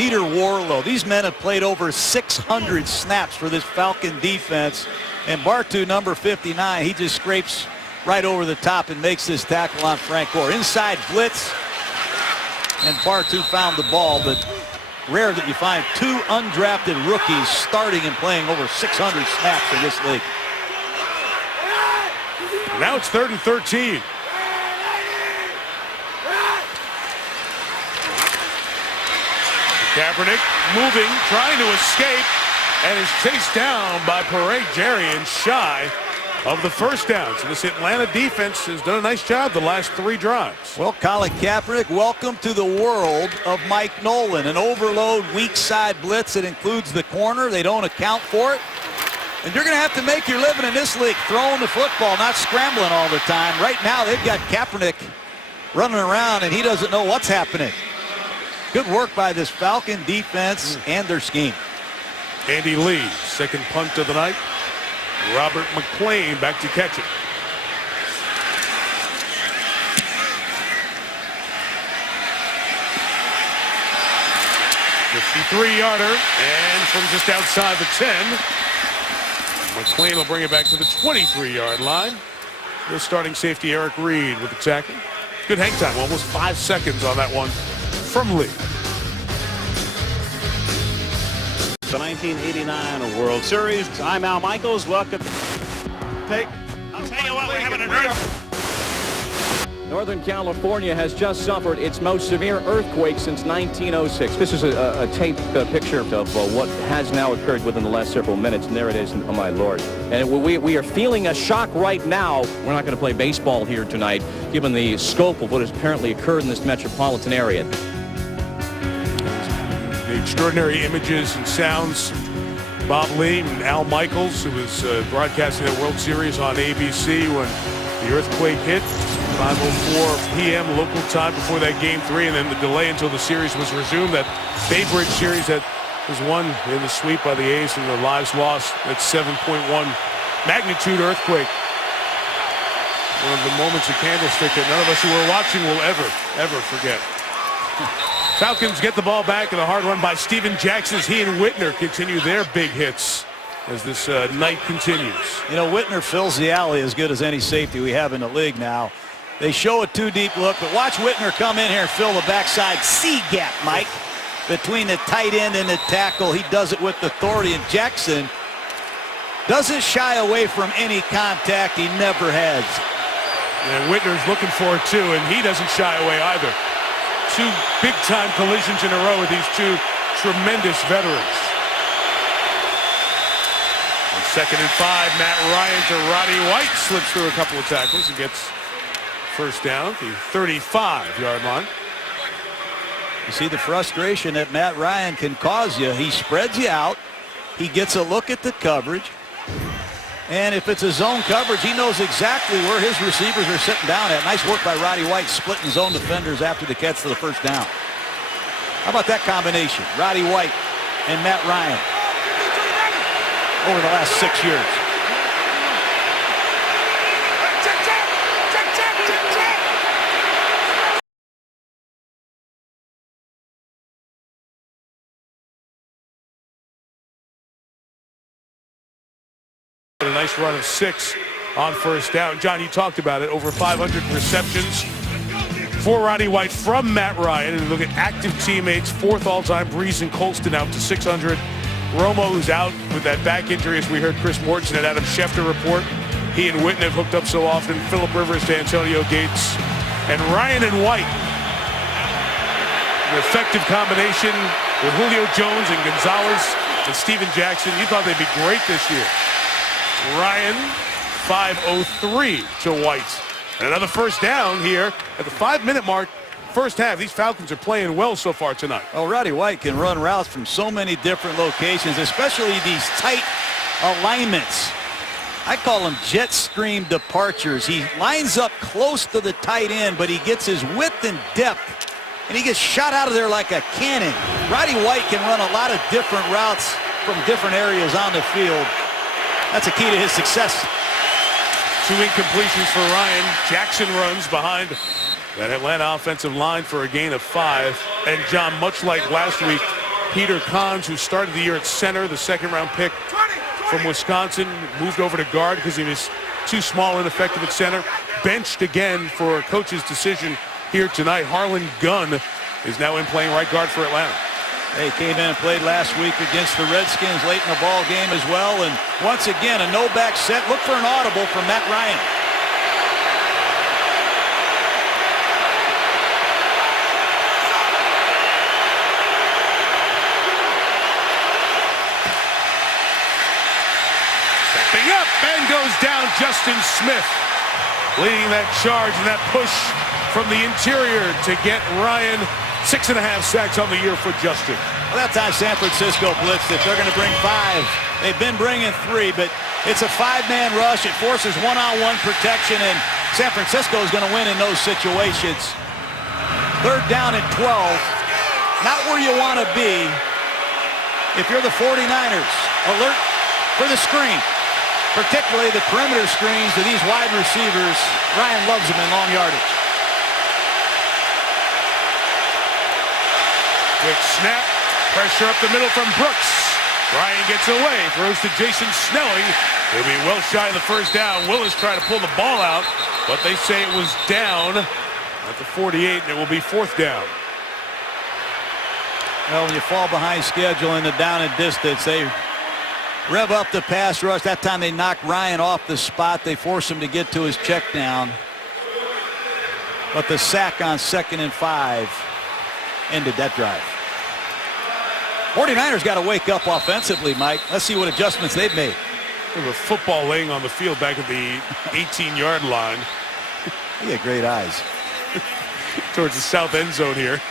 Peter Warlow. These men have played over 600 snaps for this Falcon defense. And Bartu, number 59, he just scrapes right over the top and makes this tackle on Frank Gore. Inside blitz, and Bartu found the ball, but rare that you find two undrafted rookies starting and playing over 600 snaps in this league. Now it's 3rd and 13. Kaepernick moving, trying to escape, and is chased down by Parade Jarian shy of the first down. So this Atlanta defense has done a nice job the last 3 drives. Well, Colin Kaepernick, welcome to the world of Mike Nolan. An overload weak side blitz that includes the corner. They don't account for it. And you're going to have to make your living in this league throwing the football, not scrambling all the time. Right now, they've got Kaepernick running around, and he doesn't know what's happening. Good work by this Falcon defense and their scheme. Andy Lee, second punt of the night. Robert McClain back to catch it. $53-yarder, and from just outside the 10, McClain will bring it back to the 23-yard line. The starting safety Eric Reed with the tackle. Good hang time, almost 5 seconds on that one from Lee. The 1989 World Series. I'm Al Michaels. Welcome. I'll tell you what, we're having an earthquake. Northern California has just suffered its most severe earthquake since 1906. This is a taped picture of what has now occurred within the last several minutes, and there it is, oh my Lord. And we are feeling a shock right now. We're not going to play baseball here tonight, given the scope of what has apparently occurred in this metropolitan area. The extraordinary images and sounds. Bob Lee and Al Michaels, who was broadcasting the World Series on ABC when the earthquake hit. 5:04 p.m. local time before that Game 3, and then the delay until the series was resumed. That Bay Bridge series that was won in the sweep by the A's and the lives lost. That 7.1 magnitude earthquake. One of the moments of Candlestick that none of us who were watching will ever forget. Falcons get the ball back, and a hard run by Steven Jackson as he and Whitner continue their big hits as this night continues. You know, Whitner fills the alley as good as any safety we have in the league now. They show a two-deep look, but watch Whitner come in here and fill the backside C-gap, Mike, between the tight end and the tackle. He does it with authority, and Jackson doesn't shy away from any contact. He never has. And Whitner's looking for it, too, and he doesn't shy away either. 2 big-time collisions in a row with these 2 tremendous veterans. On 2nd and 5, Matt Ryan to Roddy White, slips through a couple of tackles and gets first down, the 35-yard line. You see the frustration that Matt Ryan can cause you. He spreads you out. He gets a look at the coverage. And if it's a zone coverage, he knows exactly where his receivers are sitting down at. Nice work by Roddy White splitting zone defenders after the catch for the first down. How about that combination? Roddy White and Matt Ryan over the last 6 years. A nice run of 6 on first down. John, you talked about it. Over 500 receptions for Roddy White from Matt Ryan. And look at active teammates. 4th all-time. Breeze and Colston out to 600. Romo, who's out with that back injury, as we heard Chris Mortensen and Adam Schefter report. He and Whitten have hooked up so often. Phillip Rivers to Antonio Gates. And Ryan and White. An effective combination with Julio Jones and Gonzalez and Steven Jackson. You thought they'd be great this year. Ryan, 5:03 to White. And another first down here at the 5-minute mark. First half, these Falcons are playing well so far tonight. Oh, Roddy White can run routes from so many different locations, especially these tight alignments. I call them jet stream departures. He lines up close to the tight end, but he gets his width and depth, and he gets shot out of there like a cannon. Roddy White can run a lot of different routes from different areas on the field. That's a key to his success. 2 incompletions for Ryan. Jackson runs behind that Atlanta offensive line for a gain of 5. And John, much like last week, Peter Kahns, who started the year at center, the second-round pick from Wisconsin, moved over to guard because he was too small and ineffective at center. Benched again for a coach's decision here tonight. Harlan Gunn is now in playing right guard for Atlanta. They came in and played last week against the Redskins late in the ball game as well. And once again, a no-back set. Look for an audible from Matt Ryan. Stepping up and goes down Justin Smith, leading that charge and that push from the interior to get Ryan 6.5 sacks on the year for Justin. Well, that time San Francisco blitzed it. They're going to bring 5. They've been bringing 3, but it's a 5-man rush. It forces one-on-one protection, and San Francisco is going to win in those situations. 3rd down and 12. Not where you want to be if you're the 49ers. Alert for the screen, particularly the perimeter screens to these wide receivers. Ryan loves them in long yardage. Quick snap, pressure up the middle from Brooks. Ryan gets away, throws to Jason Snelling. He'll be well shy of the first down. Willis trying to pull the ball out, but they say it was down at the 48, and it will be 4th down. Well, when you fall behind schedule in the down and distance, they rev up the pass rush. That time they knocked Ryan off the spot. They force him to get to his check down. But the sack on 2nd and 5 ended that drive. 49ers got to wake up offensively, Mike. Let's see what adjustments they've made. There's a football laying on the field back at the 18-yard line. He had great eyes. Towards the south end zone here.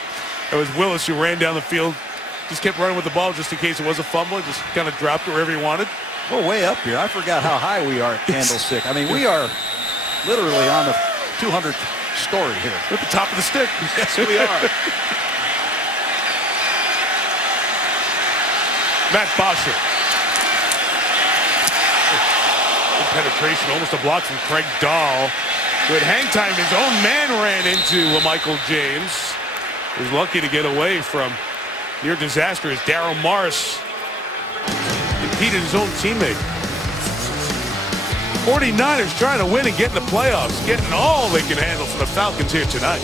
It was Willis who ran down the field. Just kept running with the ball just in case it was a fumble. Just kind of dropped it wherever he wanted. We're way up here. I forgot how high we are at Candlestick. I mean, we are literally on the 200th story here. We're at the top of the stick. Yes, we are. Matt Bosher. Good penetration, almost a block from Craig Dahl. Good hang time. His own man ran into LaMichael James. He was lucky to get away from near disaster as Daryl Morris impeded his own teammate. 49ers trying to win and get in the playoffs, getting all they can handle from the Falcons here tonight.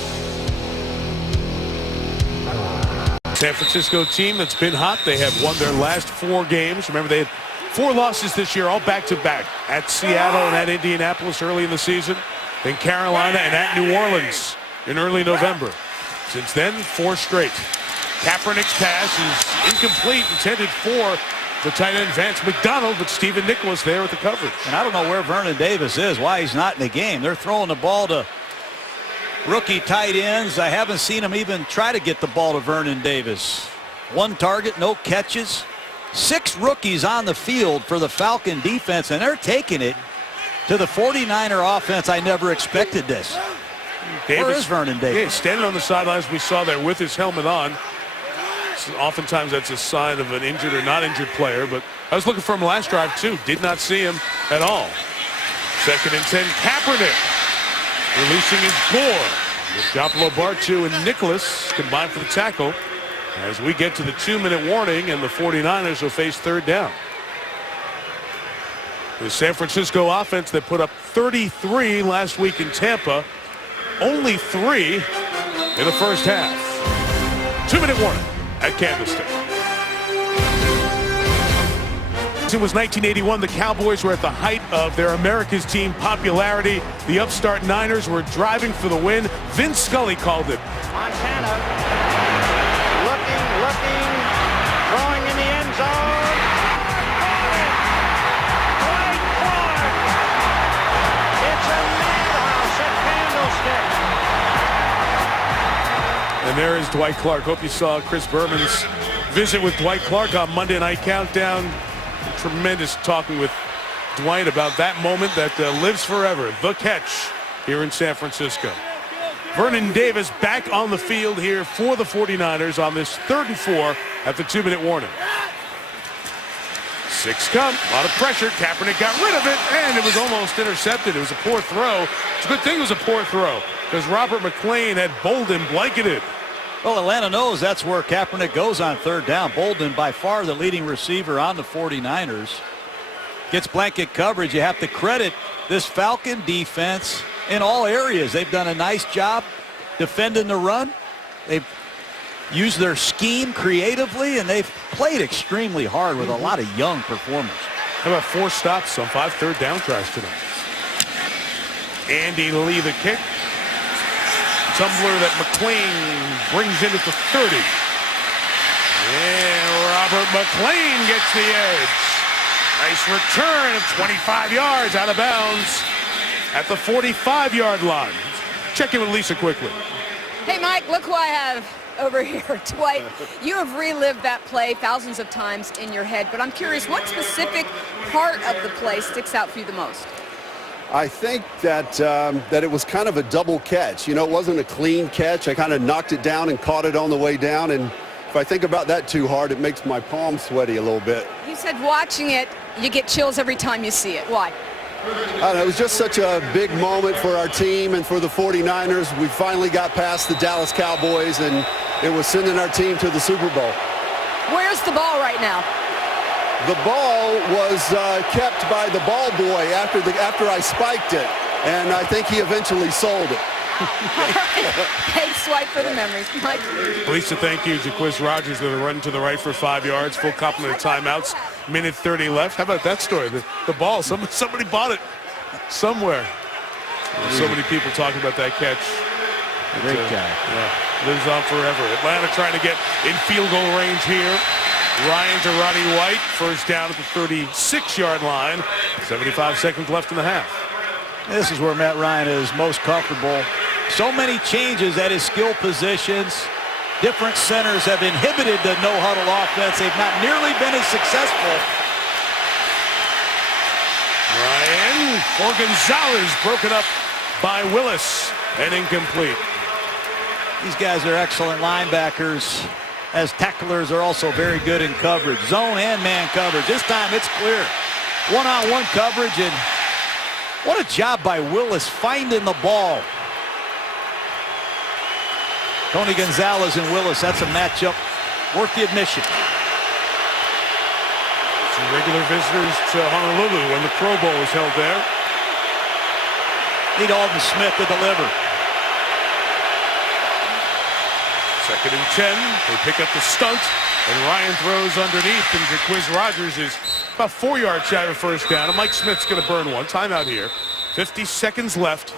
San Francisco team that's been hot. They have won their last 4 games. Remember, they had 4 losses this year, all back-to-back. At Seattle and at Indianapolis early in the season. Then Carolina and at New Orleans in early November. Since then, 4 straight. Kaepernick's pass is incomplete, intended for the tight end Vance McDonald, but Stephen Nicholas there with the coverage. And I don't know where Vernon Davis is, why he's not in the game. They're throwing the ball to rookie tight ends. I haven't seen him even try to get the ball to Vernon Davis. 1 target, no catches. 6 rookies on the field for the Falcon defense, and they're taking it to the 49er offense. I never expected this. Where is Vernon Davis? Yeah, standing on the sidelines, we saw there with his helmet on. Oftentimes that's a sign of an injured or not injured player, but I was looking for him last drive too. Did not see him at all. 2nd and 10, Kaepernick releasing his board. Joppolo Bartu and Nicholas combined for the tackle as we get to the 2-minute warning, and the 49ers will face 3rd down. The San Francisco offense that put up 33 last week in Tampa, only 3 in the first half. 2-minute warning at Candlestick. It was 1981. The Cowboys were at the height of their America's team popularity. The upstart Niners were driving for the win. Vince Scully called it. Montana looking, throwing in the end zone. Dwight Clark. It's a madhouse at Candlestick. And there is Dwight Clark. Hope you saw Chris Berman's visit with Dwight Clark on Monday Night Countdown. Tremendous talking with Dwight about that moment that lives forever. The catch here in San Francisco. Vernon Davis back on the field here for the 49ers on this 3rd and 4 at the 2-minute warning. 6 come, a lot of pressure. Kaepernick got rid of it, and it was almost intercepted. It was a poor throw. It's a good thing it was a poor throw because Robert McClain had Bolden blanketed. Well, Atlanta knows that's where Kaepernick goes on third down. Bolden, by far the leading receiver on the 49ers. Gets blanket coverage. You have to credit this Falcon defense in all areas. They've done a nice job defending the run. They've used their scheme creatively, and they've played extremely hard with a lot of young performers. How about 4 stops on 5 third down tries tonight? Andy Lee the kick. Tumbler that McLean brings in at the 30. And Robert McLean gets the edge. Nice return of 25 yards out of bounds at the 45-yard line. Check in with Lisa quickly. Hey, Mike, look who I have over here. Dwight, you have relived that play thousands of times in your head, but I'm curious, what specific part of the play sticks out for you the most? I think that that it was kind of a double catch. You know, it wasn't a clean catch. I kind of knocked it down and caught it on the way down. And if I think about that too hard, it makes my palms sweaty a little bit. You said watching it, you get chills every time you see it. Why? I don't know, it was just such a big moment for our team and for the 49ers. We finally got past the Dallas Cowboys, and it was sending our team to the Super Bowl. Where's the ball right now? The ball was kept by the ball boy after I spiked it, and I think he eventually sold it. Thanks, Dwight, for the memories. Mike. Lisa, thank you. Jaquiz Rogers with a run to the right for 5 yards. Full complement of timeouts. Minute 30 left. How about that story? The ball, somebody bought it somewhere. So many people talking about that catch. Great guy. Yeah, lives on forever. Atlanta trying to get in field goal range here. Ryan to Roddy White. First down at the 36-yard line. 75 seconds left in the half. This is where Matt Ryan is most comfortable. So many changes at his skill positions. Different centers have inhibited the no-huddle offense. They've not nearly been as successful. Ryan for Gonzalez, broken up by Willis and incomplete. These guys are excellent linebackers, as tacklers are also very good in coverage. Zone and man coverage. This time it's clear. One-on-one coverage, and what a job by Willis finding the ball. Tony Gonzalez and Willis, that's a matchup worth the admission. Some regular visitors to Honolulu when the Pro Bowl was held there. Need Alden Smith to deliver. 2nd and 10. They pick up the stunt, and Ryan throws underneath, and Jaquiz Rogers is about 4 yards shy of first down, and Mike Smith's going to burn one. Timeout here. 50 seconds left.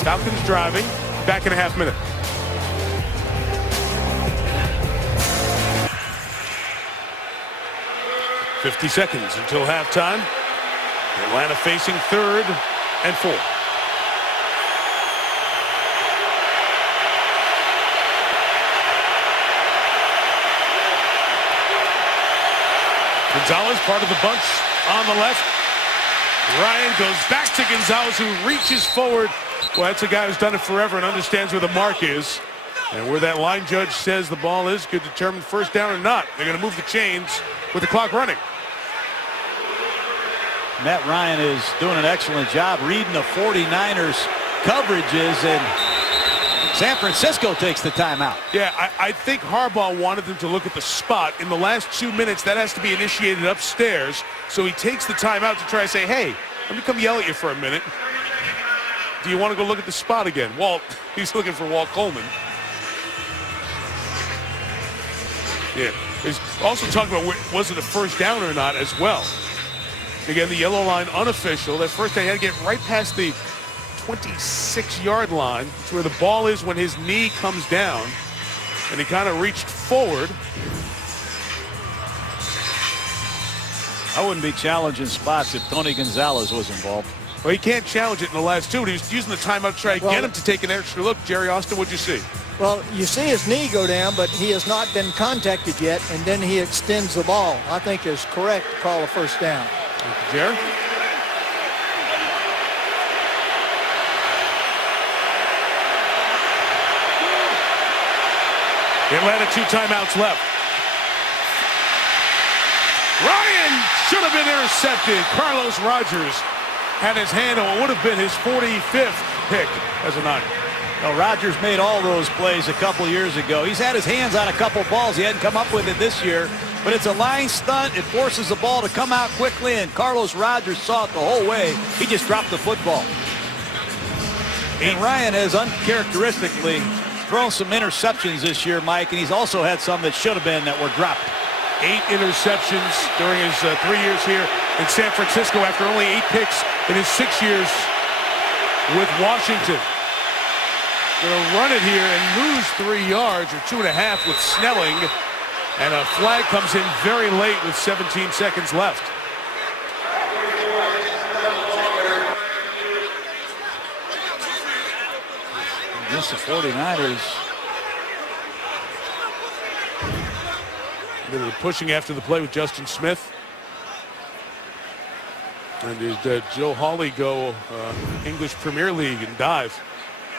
Falcons driving. Back in a half minute. $50 seconds until halftime. Atlanta facing 3rd and 4. Gonzalez, part of the bunch on the left. Ryan goes back to Gonzalez, who reaches forward. Well, that's a guy who's done it forever and understands where the mark is. And where that line judge says the ball is could determine first down or not. They're going to move the chains with the clock running. Matt Ryan is doing an excellent job reading the 49ers coverages, and San Francisco takes the timeout. Yeah, I think Harbaugh wanted them to look at the spot. In the last 2 minutes, that has to be initiated upstairs. So he takes the timeout to try to say, hey, let me come yell at you for a minute. Do you want to go look at the spot again? Walt, he's looking for Walt Coleman. Yeah, he's also talking about was it a first down or not as well. Again, the yellow line unofficial. That first, they had to get right past the 26-yard line. It's where the ball is when his knee comes down. And he kind of reached forward. I wouldn't be challenging spots if Tony Gonzalez was involved. Well, he can't challenge it in the last 2. But he was using the timeout to try to get him to take an extra look. Jerry Austin, what'd you see? Well, you see his knee go down, but he has not been contacted yet, and then he extends the ball. I think it's correct to call a first down. Thank you, Jerry. Atlanta 2 timeouts left. Ryan should have been intercepted. Carlos Rogers had his hand on what would have been his 45th pick as a Niner. Well, Rodgers made all those plays a couple years ago. He's had his hands on a couple balls. He hadn't come up with it this year. But it's a line stunt. It forces the ball to come out quickly, and Carlos Rodgers saw it the whole way. He just dropped the football. And Ryan has uncharacteristically thrown some interceptions this year, Mike, and he's also had some that should have been that were dropped. 8 interceptions during his 3 years here in San Francisco after only 8 picks in his 6 years with Washington. Going to run it here and lose 3 yards or 2.5 with Snelling. And a flag comes in very late with 17 seconds left. Against the 49ers. They're pushing after the play with Justin Smith. And did Joe Hawley go English Premier League and dive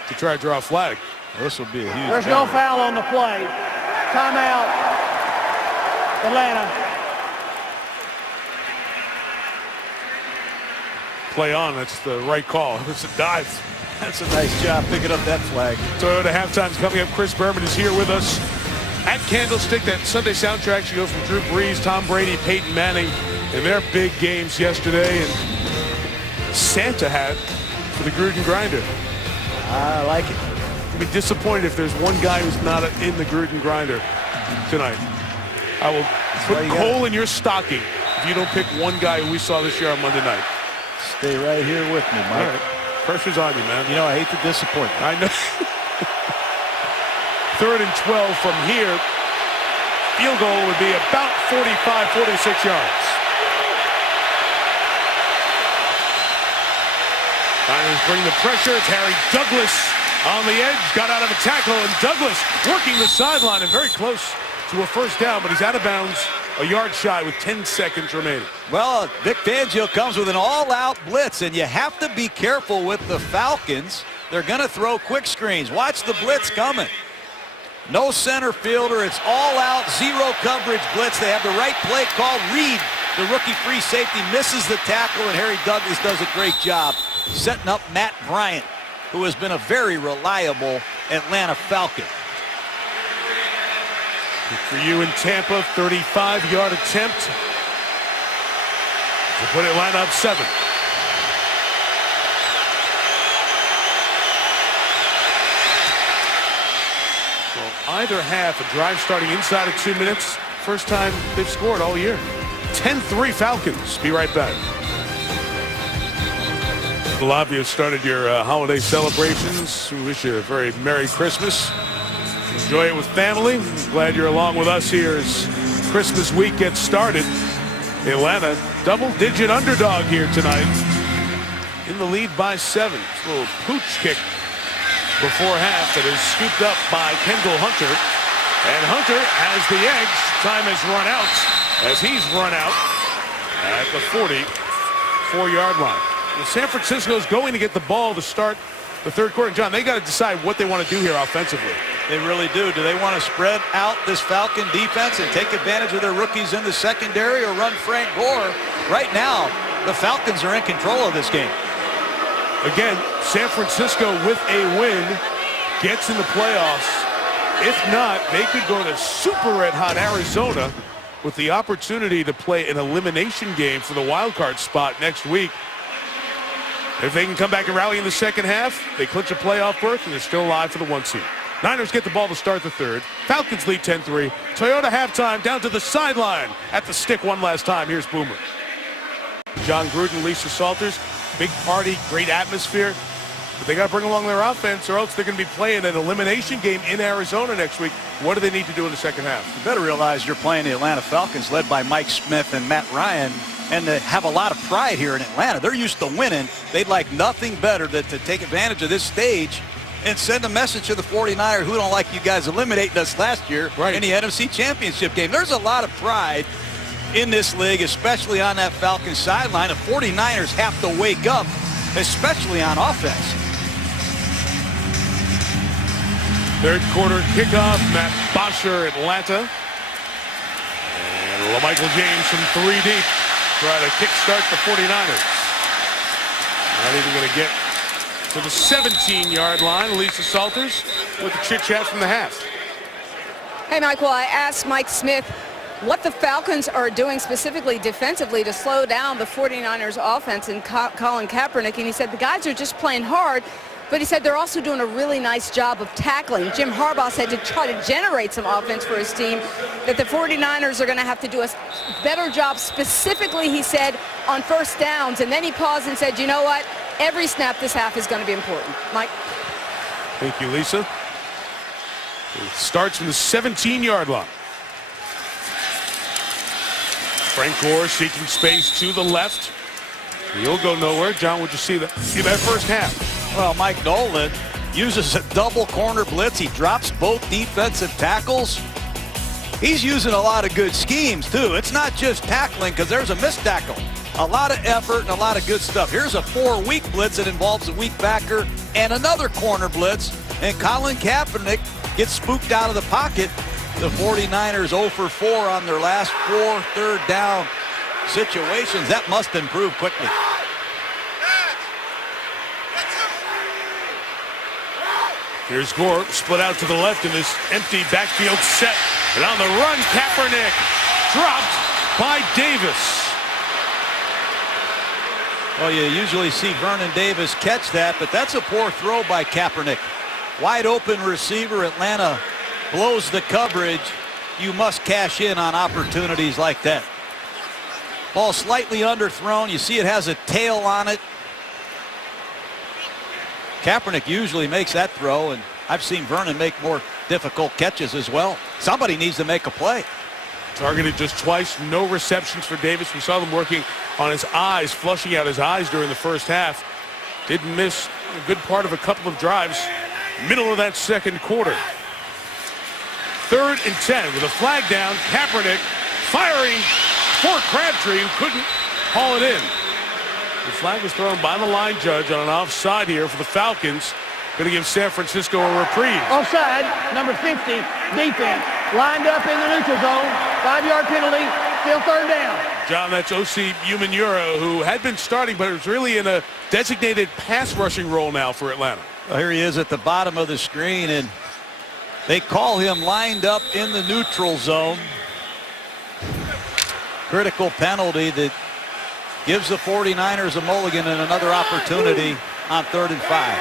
to try to draw a flag? Well, this will be a huge. There's no foul on the play. Timeout, Atlanta. Play on. That's the right call. It's a dive. That's a nice job picking up that flag. Toyota halftime's coming up. Chris Berman is here with us at Candlestick. That Sunday soundtrack, you go from Drew Brees, Tom Brady, Peyton Manning in their big games yesterday, and Santa hat for the Gruden Grinder. I like it. I'll be disappointed if there's one guy who's not in the Gruden Grinder tonight. I will put coal in your stocking if you don't pick one guy who we saw this year on Monday night. Stay right here with me, Mike. All right. Pressure's on you, man. You know, I hate to disappoint you. I know. 3rd and 12 from here. Field goal would be about 45, 46 yards. Niners bring the pressure. It's Harry Douglas on the edge. Got out of a tackle, and Douglas working the sideline and very close to a first down, but he's out of bounds, a yard shy with 10 seconds remaining. Well, Vic Fangio comes with an all-out blitz, and you have to be careful with the Falcons. They're going to throw quick screens. Watch the blitz coming. No center fielder. It's all-out, zero coverage blitz. They have the right play call. Reed, the rookie free safety, misses the tackle, and Harry Douglas does a great job setting up Matt Bryant, who has been a very reliable Atlanta Falcon. For you in Tampa, 35-yard attempt to put Atlanta up 7. So either half, a drive starting inside of 2 minutes. First time they've scored all year. 10-3 Falcons. Be right back. Well, you started your holiday celebrations. We wish you a very Merry Christmas. Enjoy it with family. Glad you're along with us here as Christmas week gets started. Atlanta, double-digit underdog here tonight. In the lead by 7. It's a little pooch kick before half that is scooped up by Kendall Hunter. And Hunter has the edge. Time has run out as he's run out at the 44-yard line. Well, San Francisco is going to get the ball to start the third quarter. John, they got to decide what they want to do here offensively. They really do. Do they want to spread out this Falcon defense and take advantage of their rookies in the secondary, or run Frank Gore? Right now, the Falcons are in control of this game. Again, San Francisco with a win gets in the playoffs. If not, they could go to super red hot Arizona with the opportunity to play an elimination game for the wild card spot next week. If they can come back and rally in the second half, they clinch a playoff berth, and they're still alive for the 1 seed. Niners get the ball to start the third. Falcons lead 10-3. Toyota halftime down to the sideline at the stick one last time. Here's Boomer. John Gruden, Lisa Salters, big party, great atmosphere. But they got to bring along their offense, or else they're going to be playing an elimination game in Arizona next week. What do they need to do in the second half? You better realize you're playing the Atlanta Falcons, led by Mike Smith and Matt Ryan, and they have a lot of pride here in Atlanta. They're used to winning. They'd like nothing better than to take advantage of this stage and send a message to the 49ers, who don't like you guys eliminating us last year in the NFC Championship game. There's a lot of pride in this league, especially on that Falcons sideline. The 49ers have to wake up, especially on offense. Third quarter kickoff, Matt Bosher, Atlanta. And LaMichael James from 3 deep. Try to kickstart the 49ers. Not even going to get to the 17-yard line. Lisa Salters with the chit-chat from the half. Hey, Michael, I asked Mike Smith what the Falcons are doing specifically defensively to slow down the 49ers offense and Colin Kaepernick, and he said the guys are just playing hard, but he said they're also doing a really nice job of tackling. Jim Harbaugh said to try to generate some offense for his team, that the 49ers are going to have to do a better job specifically, he said, on first downs. And then he paused and said, you know what, every snap this half is going to be important. Mike? Thank you, Lisa. It starts from the 17-yard line. Frank Gore seeking space to the left. He'll go nowhere. John, would you see that first half? Well, Mike Nolan uses a double corner blitz. He drops both defensive tackles. He's using a lot of good schemes, too. It's not just tackling, because there's a missed tackle. A lot of effort and a lot of good stuff. Here's a 4-weak blitz that involves a weak backer and another corner blitz. And Colin Kaepernick gets spooked out of the pocket. The 49ers 0 for 4 on their last 4 third down situations. That must improve quickly. Here's Gore split out to the left in this empty backfield set. And on the run, Kaepernick dropped by Davis. Well, you usually see Vernon Davis catch that, but that's a poor throw by Kaepernick. Wide open receiver. Atlanta blows the coverage. You must cash in on opportunities like that. Ball slightly underthrown. You see it has a tail on it. Kaepernick usually makes that throw, and I've seen Vernon make more difficult catches as well. Somebody needs to make a play. Targeted just twice, no receptions for Davis. We saw them working on his eyes, flushing out his eyes during the first half. Didn't miss a good part of a couple of drives. Middle of that second quarter. 3rd and 10 with a flag down. Kaepernick firing for Crabtree, who couldn't haul it in. The flag was thrown by the line judge on an offside here for the Falcons. Going to give San Francisco a reprieve. Offside, number 50, defense. Lined up in the neutral zone. 5-yard penalty, still 3rd down. John, that's Osi Umenyiora, who had been starting, but was really in a designated pass rushing role now for Atlanta. Well, here he is at the bottom of the screen, and they call him lined up in the neutral zone. Critical penalty that gives the 49ers a mulligan and another opportunity on 3rd and 5.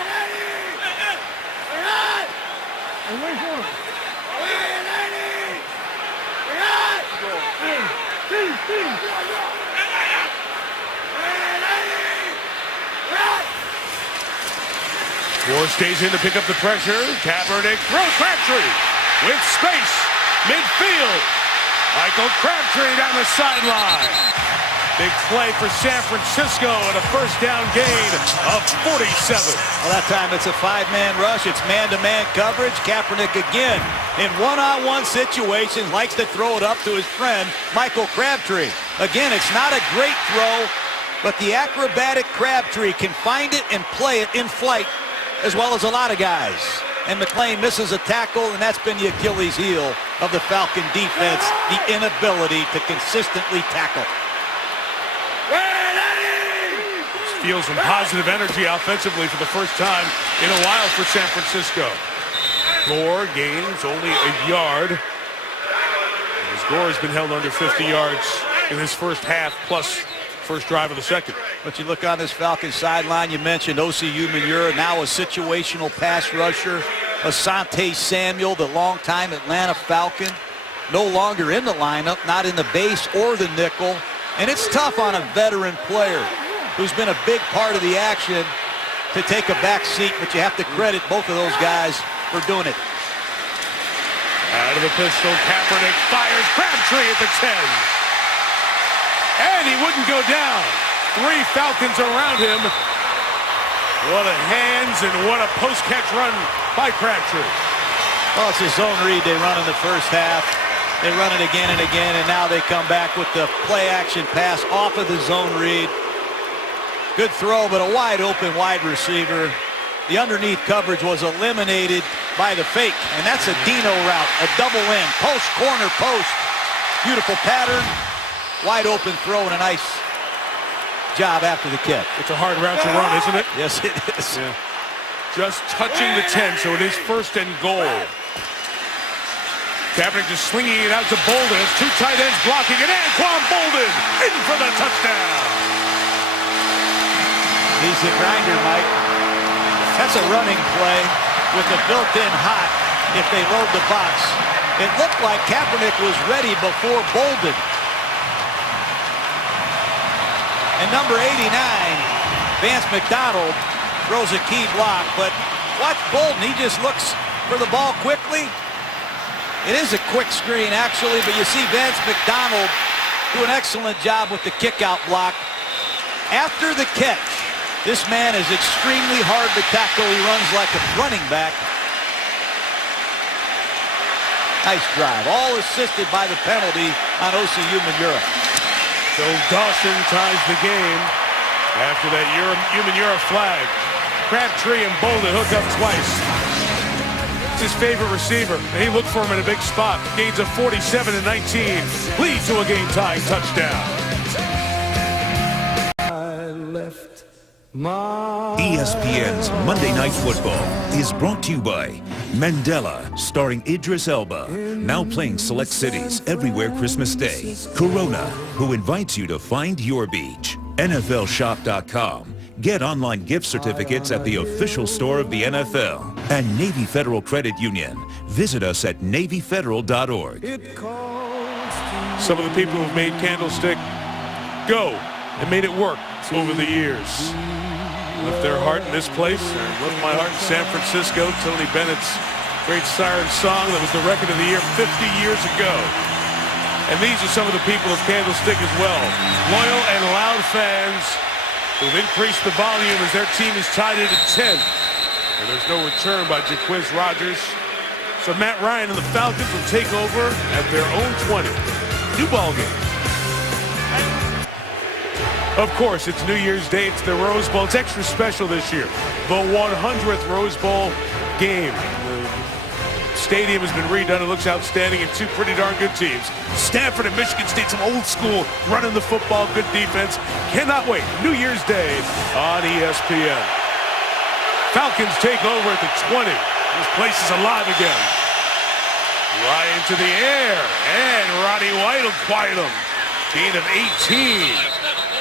Gore stays in to pick up the pressure. Kaepernick throws Crabtree with space midfield. Michael Crabtree down the sideline. Big play for San Francisco and a first down gain of 47. Well, that time it's a 5-man rush. It's man-to-man coverage. Kaepernick again in one-on-one situations likes to throw it up to his friend Michael Crabtree. Again, it's not a great throw, but the acrobatic Crabtree can find it and play it in flight as well as a lot of guys. And McClain misses a tackle, and that's been the Achilles heel of the Falcon defense, the inability to consistently tackle. Feels some positive energy offensively for the first time in a while for San Francisco. Gore gains only a yard. As Gore has been held under 50 yards in this first half, plus first drive of the second. But you look on this Falcons sideline, you mentioned Osi Umenyiora, now a situational pass rusher. Asante Samuel, the longtime Atlanta Falcon, no longer in the lineup, not in the base or the nickel. And it's tough on a veteran player who's been a big part of the action to take a back seat, but you have to credit both of those guys for doing it. Out of the pistol, Kaepernick fires Crabtree at the 10. And he wouldn't go down. 3 Falcons around him. What a hands and what a post-catch run by Crabtree. Well, it's a zone read they run in the first half. They run it again and again, and now they come back with the play-action pass off of the zone read. Good throw, but a wide-open wide receiver. The underneath coverage was eliminated by the fake, and that's a Dino route, a double in, post, corner, post. Beautiful pattern, wide-open throw, and a nice job after the catch. It's a hard route to run, isn't it? Yes, it is. Yeah. just touching the 10, so it is 1st and goal. Kaepernick just slinging it out to Bolden. It's 2 tight ends blocking it. Anquan Bolden in for the touchdown. He's the grinder, Mike. That's a running play with the built-in hot if they load the box. It looked like Kaepernick was ready before Bolden. And number 89, Vance McDonald, throws a key block, but watch Bolden. He just looks for the ball quickly. It is a quick screen, actually, but you see Vance McDonald do an excellent job with the kick-out block. After the catch, this man is extremely hard to tackle. He runs like a running back. Nice drive, all assisted by the penalty on Osi Umenyiora. So Dawson ties the game after that Umenyiora flag. Crabtree and Bolden hook up twice. It's his favorite receiver, and he looked for him in a big spot. Gains of 47-19, lead to a game-tying touchdown. ESPN's Monday Night Football is brought to you by Mandela, starring Idris Elba, now playing select cities everywhere Christmas Day. Corona, who invites you to find your beach. NFLShop.com. Get online gift certificates at the official store of the NFL. And Navy Federal Credit Union. Visit us at NavyFederal.org. Some of the people who've made Candlestick go and made it work over the years. Lift their heart in this place, or lift my heart in San Francisco. Tony Bennett's great siren song that was the record of the year 50 years ago. And these are some of the people of Candlestick as well. Loyal and loud fans who've increased the volume as their team is tied at 10. And there's no return by Jacquizz Rodgers. So Matt Ryan and the Falcons will take over at their own 20. New ball game. Of course, it's New Year's Day. It's the Rose Bowl. It's extra special this year. The 100th Rose Bowl game. The stadium has been redone. It looks outstanding, and 2 pretty darn good teams. Stanford and Michigan State, some old school running the football, good defense. Cannot wait. New Year's Day on ESPN. Falcons take over at the 20. This place is alive again. Ryan to the air, and Roddy White will quiet him. Gain of 18.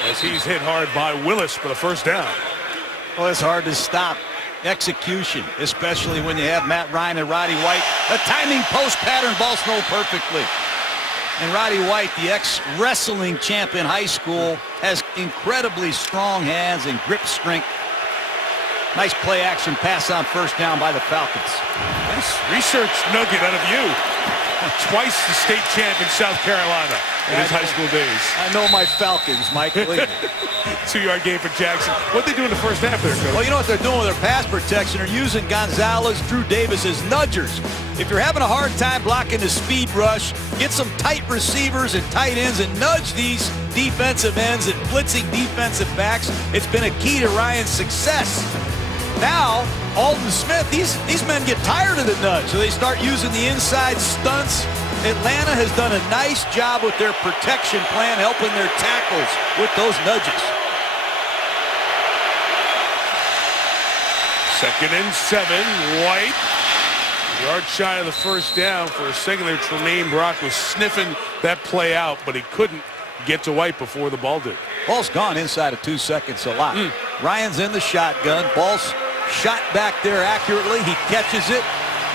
As he's hit hard by Willis for the first down. Well, it's hard to stop execution, especially when you have Matt Ryan and Roddy White. A timing post pattern, ball thrown perfectly. And Roddy White, the ex-wrestling champ in high school, has incredibly strong hands and grip strength. Nice play action pass on first down by the Falcons. Nice research nugget out of you. Twice the state champ in South Carolina in his high school days. I know my Falcons, Mike. 2-yard gain for Jackson. What they do in the first half there, Coach? Well, you know what they're doing with their pass protection? They're using Gonzalez, Drew Davis as nudgers. If you're having a hard time blocking the speed rush, get some tight receivers and tight ends and nudge these defensive ends and blitzing defensive backs. It's been a key to Ryan's success. Now, Aldon Smith, these men get tired of the nudge, so they start using the inside stunts. Atlanta has done a nice job with their protection plan, helping their tackles with those nudges. 2nd and 7, White. Yard shy of the first down. For a second there, Tremaine Brock was sniffing that play out, but he couldn't get to White before the ball did. Ball's gone inside of 2 seconds a lot. Ryan's in the shotgun. Ball's shot back there accurately. He catches it,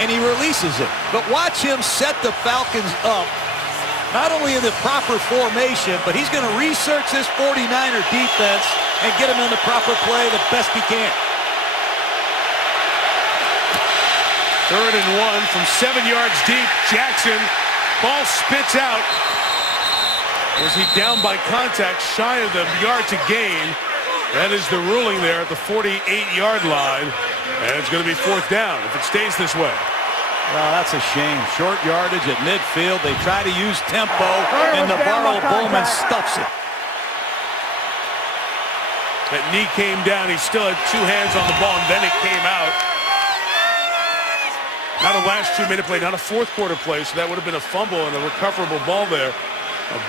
and he releases it. But watch him set the Falcons up, not only in the proper formation, but he's going to research this 49er defense and get him in the proper play the best he can. 3rd and 1 from 7 yards deep. Jackson, ball spits out. Was he down by contact, shy of the yard to gain? That is the ruling there at the 48-yard line. And it's going to be 4th down if it stays this way. Well, that's a shame. Short yardage at midfield. They try to use tempo, and Navarro Bowman stuffs it. That knee came down. He still had 2 hands on the ball, and then it came out. Not a last 2-minute play, not a fourth quarter play, so that would have been a fumble and a recoverable ball there.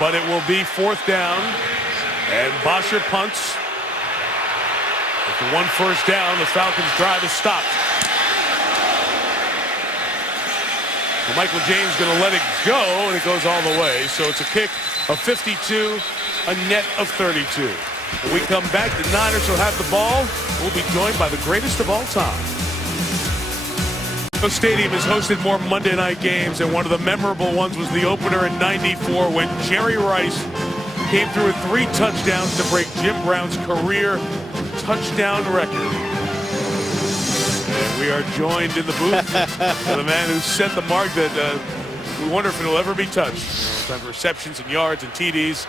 But it will be 4th down, and Bosher punts. After one first down, the Falcons' drive is stopped. Well, Michael James going to let it go, and it goes all the way. So it's a kick of 52, a net of 32. When we come back, the Niners will have the ball. We'll be joined by the greatest of all time. The stadium has hosted more Monday night games, and one of the memorable ones was the opener in '94 when Jerry Rice came through with 3 touchdowns to break Jim Brown's career touchdown record. And we are joined in the booth by the man who set the mark that we wonder if it'll ever be touched. On receptions and yards and TDs.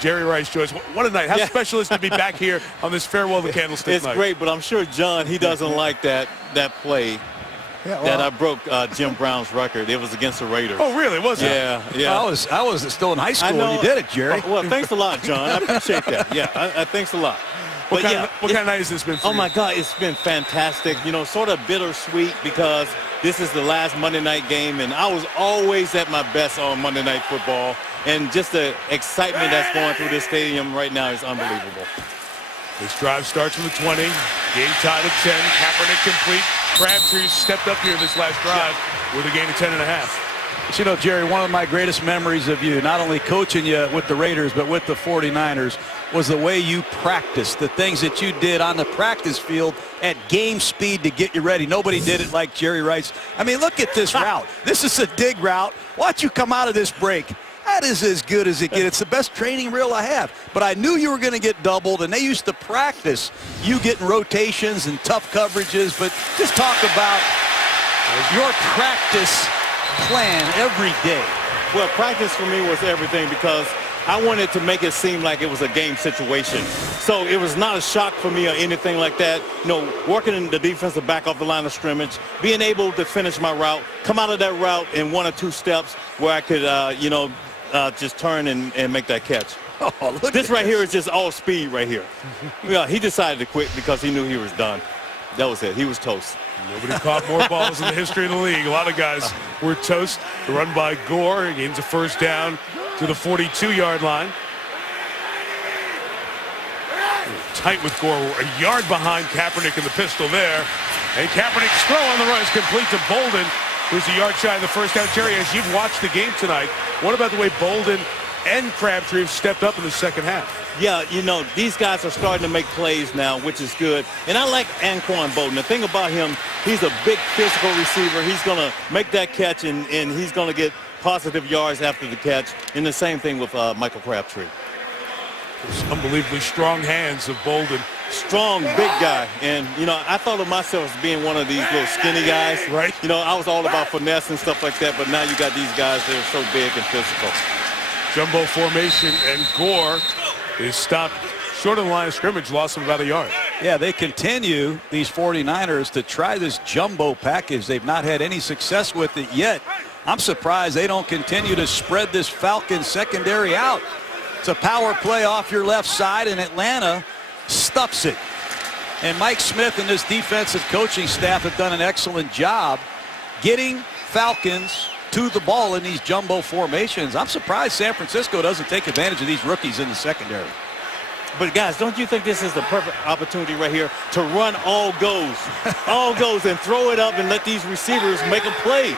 Jerry Rice joins. What a night. How special is it to be back here on this farewell to Candlestick night? It's great, but I'm sure John, he doesn't like that play. Yeah, well, that I broke Jim Brown's record. It was against the Raiders. Oh, really? Was it? Yeah. I was still in high school when you did it, Jerry. Well, thanks a lot, John. I appreciate that. Yeah, thanks a lot. What kind of night has this been for you? Oh, my God, it's been fantastic. You know, sort of bittersweet because this is the last Monday night game, and I was always at my best on Monday Night Football, and just the excitement that's going through this stadium right now is unbelievable. This drive starts from the 20. Game tied at 10. Kaepernick complete. Crabtree stepped up here this last drive with a gain of 10.5. But you know, Jerry, one of my greatest memories of you, not only coaching you with the Raiders, but with the 49ers, was the way you practiced, the things that you did on the practice field at game speed to get you ready. Nobody did it like Jerry Rice. I mean, look at this route. This is a dig route. Watch you come out of this break. That is as good as it gets. It's the best training reel I have. But I knew you were going to get doubled, and they used to practice you getting rotations and tough coverages. But just talk about your practice plan every day. Well, practice for me was everything because I wanted to make it seem like it was a game situation. So it was not a shock for me or anything like that. You know, working in the defensive back off the line of scrimmage, being able to finish my route, come out of that route in 1 or 2 steps where I could, just turn and make that catch. Oh, this right here is just all speed right here. Yeah, he decided to quit because he knew he was done. That was it. He was toast. Nobody caught more balls in the history of the league. A lot of guys were toast. The run by Gore gains a first down to the 42-yard line. Tight with Gore, a yard behind Kaepernick in the pistol there. And Kaepernick's throw on the run is complete to Bolden, who's a yard shy of the first down. Jerry, as you've watched the game tonight, what about the way Bolden and Crabtree have stepped up in the second half? Yeah, you know, these guys are starting to make plays now, which is good. And I like Anquan Bolden. The thing about him, he's a big physical receiver. He's going to make that catch, and he's going to get positive yards after the catch. And the same thing with Michael Crabtree. Those unbelievably strong hands of Bolden. Strong, big guy. And, you know, I thought of myself as being one of these little skinny guys. Right. You know, I was all about finesse and stuff like that, but now you got these guys that are so big and physical. Jumbo formation, and Gore is stopped short of the line of scrimmage, loss of about a yard. Yeah, they continue, these 49ers, to try this jumbo package. They've not had any success with it yet. I'm surprised they don't continue to spread this Falcons secondary out. It's a power play off your left side, and Atlanta stuffs it. And Mike Smith and this defensive coaching staff have done an excellent job getting Falcons to the ball in these jumbo formations. I'm surprised San Francisco doesn't take advantage of these rookies in the secondary. But guys, don't you think this is the perfect opportunity right here to run all goes, and throw it up and let these receivers make a play?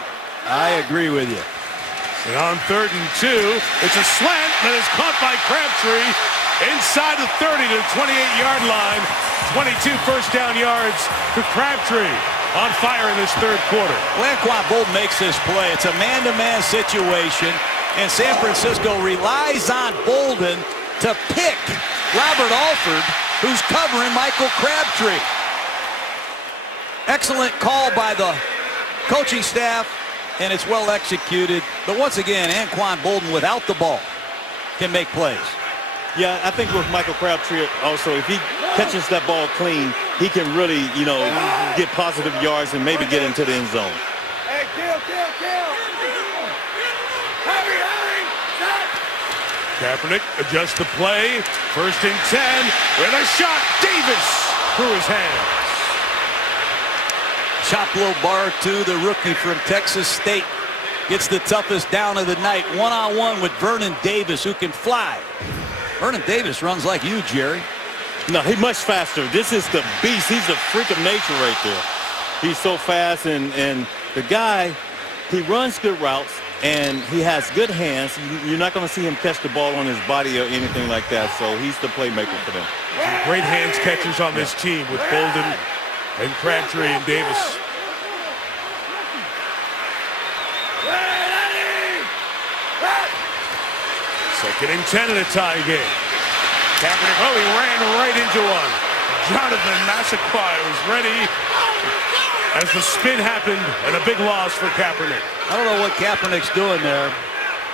I agree with you. And on 3rd and 2, it's a slant that is caught by Crabtree inside the 30 to the 28-yard line. 22 first down yards to Crabtree. On fire in this third quarter. Anquan Bolden makes this play. It's a man-to-man situation, and San Francisco relies on Bolden to pick Robert Alford, who's covering Michael Crabtree. Excellent call by the coaching staff, and it's well executed. But once again, Anquan Bolden, without the ball, can make plays. Yeah, I think with Michael Crabtree also, if he catches that ball clean, he can really, you know, get positive yards and maybe get into the end zone. Hey, kill. Kaepernick adjusts the play. 1st and 10 with a shot. Davis through his hands. Choplo Bar-2, the rookie from Texas State, gets the toughest down of the night. One-on-one with Vernon Davis, who can fly. Vernon Davis runs like you, Jerry. No, he's much faster. This is the beast. He's a freak of nature right there. He's so fast, and the guy, he runs good routes, and he has good hands. You're not going to see him catch the ball on his body or anything like that, so he's the playmaker for them. Great hands catchers on this team with Bolden and Crabtree and Davis. Second and 10 in a tie game. Kaepernick, oh, he ran right into one. Jonathan Massaquoi was ready as the spin happened, and a big loss for Kaepernick. I don't know what Kaepernick's doing there.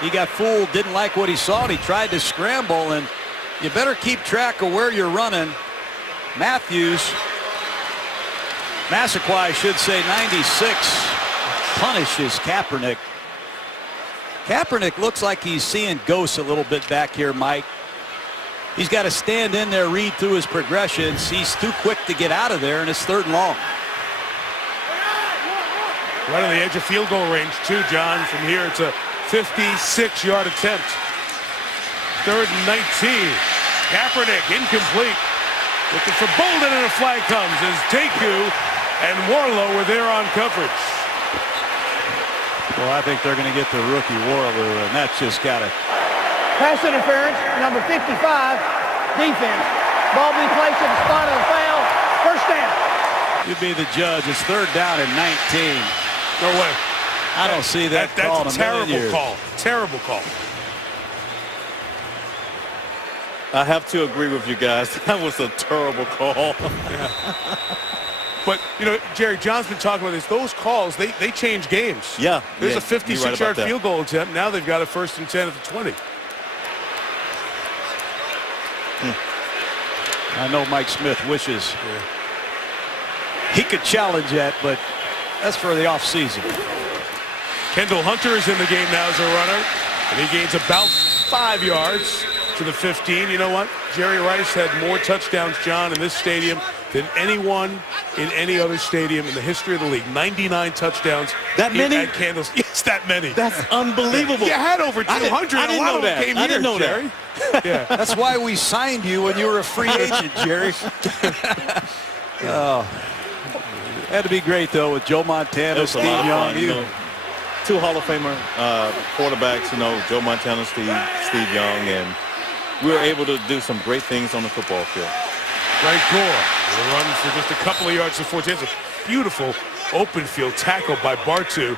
He got fooled, didn't like what he saw, and he tried to scramble, and you better keep track of where you're running. Massaquoi, I should say, 96, punishes Kaepernick. Kaepernick looks like he's seeing ghosts a little bit back here, Mike. He's got to stand in there, read through his progressions. He's too quick to get out of there, and it's 3rd and long. Right on the edge of field goal range, too, John. From here, it's a 56-yard attempt. 3rd and 19. Kaepernick incomplete. Looking for Bolden, and a flag comes as Deku and Warlow were there on coverage. Well, I think they're going to get the rookie Warlow, and that's just got to... Pass interference, number 55, defense. Ball be placed at the spot of the foul. First down. You'd be the judge. It's 3rd down and 19. No way. I don't see that call in a million years. Terrible call. I have to agree with you guys. That was a terrible call. Yeah. But, you know, Jerry John's been talking about this. Those calls, they change games. Yeah. There's a 56-yard field goal attempt. Now they've got a 1st and 10 at the 20. I know Mike Smith wishes he could challenge that, but that's for the offseason. Kendall Hunter is in the game now as a runner, and he gains about 5 yards to the 15. You know what? Jerry Rice had more touchdowns, John, in this stadium than anyone in any other stadium in the history of the league. 99 touchdowns. That many? At Candles. Yes, that many. That's unbelievable. You had over 200. I didn't know that. Came I here, didn't know Jerry. that. Yeah. That's why we signed you when you were a free agent, Jerry. Oh. Had to be great, though, with Joe Montana, Steve Young. You know, 2 Hall of Famer quarterbacks, you know, Joe Montana, Steve Young, and we were able to do some great things on the football field. Right Gore will run for just a couple of yards to 14. It's a beautiful open field tackle by Bartu,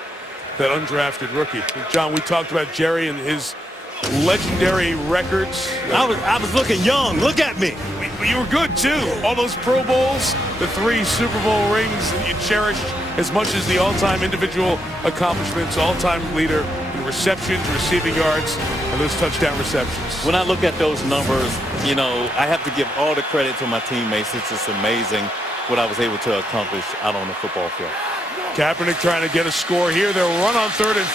that undrafted rookie. John, we talked about Jerry and his legendary records. I was looking young. Look at me. You were good, too. All those Pro Bowls, the 3 Super Bowl rings that you cherished as much as the all-time individual accomplishments, all-time leader in receptions, receiving yards, and those touchdown receptions. When I look at those numbers, you know, I have to give all the credit to my teammates. It's just amazing what I was able to accomplish out on the football field. Kaepernick trying to get a score here. They'll run on 3rd and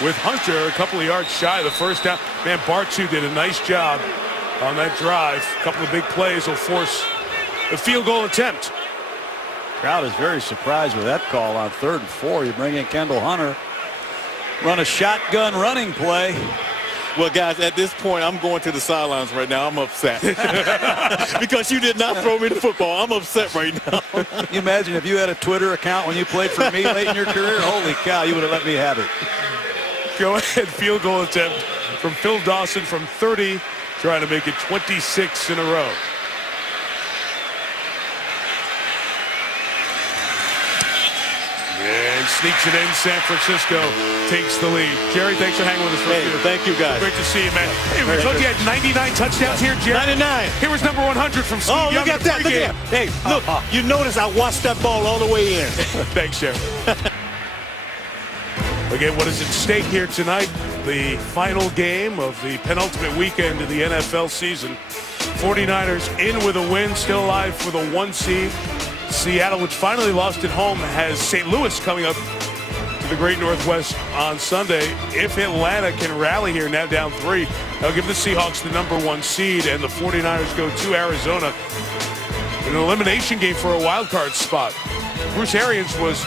4 with Hunter a couple of yards shy of the first down. Man, Bartu did a nice job on that drive. A couple of big plays will force a field goal attempt. Crowd is very surprised with that call on 3rd and 4. You bring in Kendall Hunter, run a shotgun running play. Well, guys, at this point, I'm going to the sidelines right now. I'm upset because you did not throw me the football. I'm upset right now. You imagine if you had a Twitter account when you played for me late in your career? Holy cow, you would have let me have it. Go ahead, field goal attempt from Phil Dawson from 30, trying to make it 26 in a row. And sneaks it in. San Francisco takes the lead. Jerry, thanks for hanging with us. Hey, thank you, guys. Great to see you, man. Hey, we told you had 99 touchdowns here, Jerry. 99. Here was number 100 from Steve Young. Look at that. Look at that. Hey, look, you notice I watched that ball all the way in. Thanks, Jerry. Again, what is at stake here tonight? The final game of the penultimate weekend of the NFL season. 49ers in with a win, still alive for the 1 seed. Seattle, which finally lost at home, has St. Louis coming up to the Great Northwest on Sunday. If Atlanta can rally here, now down 3, they'll give the Seahawks the number 1 seed, and the 49ers go to Arizona in an elimination game for a wild card spot. Bruce Arians was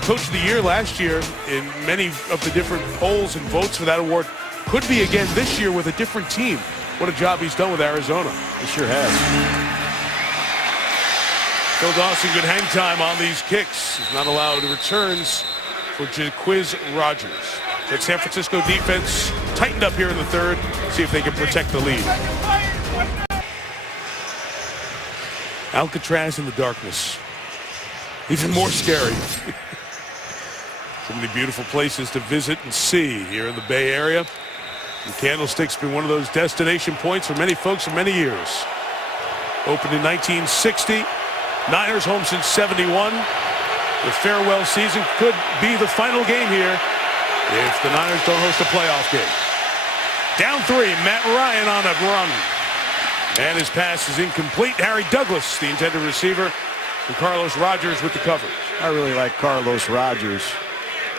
Coach of the Year last year in many of the different polls and votes for that award. Could be again this year with a different team. What a job he's done with Arizona. He sure has. Phil Dawson, good hang time on these kicks. He's not allowed returns for Jaquiz Rogers. That San Francisco defense tightened up here in the third. See if they can protect the lead. Alcatraz in the darkness. Even more scary. So many beautiful places to visit and see here in the Bay Area. And Candlestick's been one of those destination points for many folks for many years. Opened in 1960. Niners home since 71. The farewell season could be the final game here if the Niners don't host a playoff game. Down 3, Matt Ryan on a run. And his pass is incomplete. Harry Douglas, the intended receiver, and Carlos Rogers with the coverage. I really like Carlos Rogers.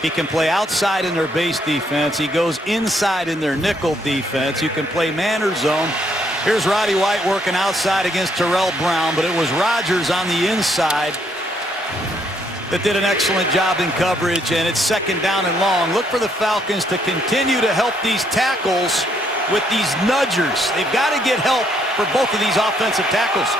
He can play outside in their base defense. He goes inside in their nickel defense. You can play man or zone. Here's Roddy White working outside against Terrell Brown, but it was Rogers on the inside that did an excellent job in coverage, and it's second down and long. Look for the Falcons to continue to help these tackles with these nudgers. They've got to get help for both of these offensive tackles.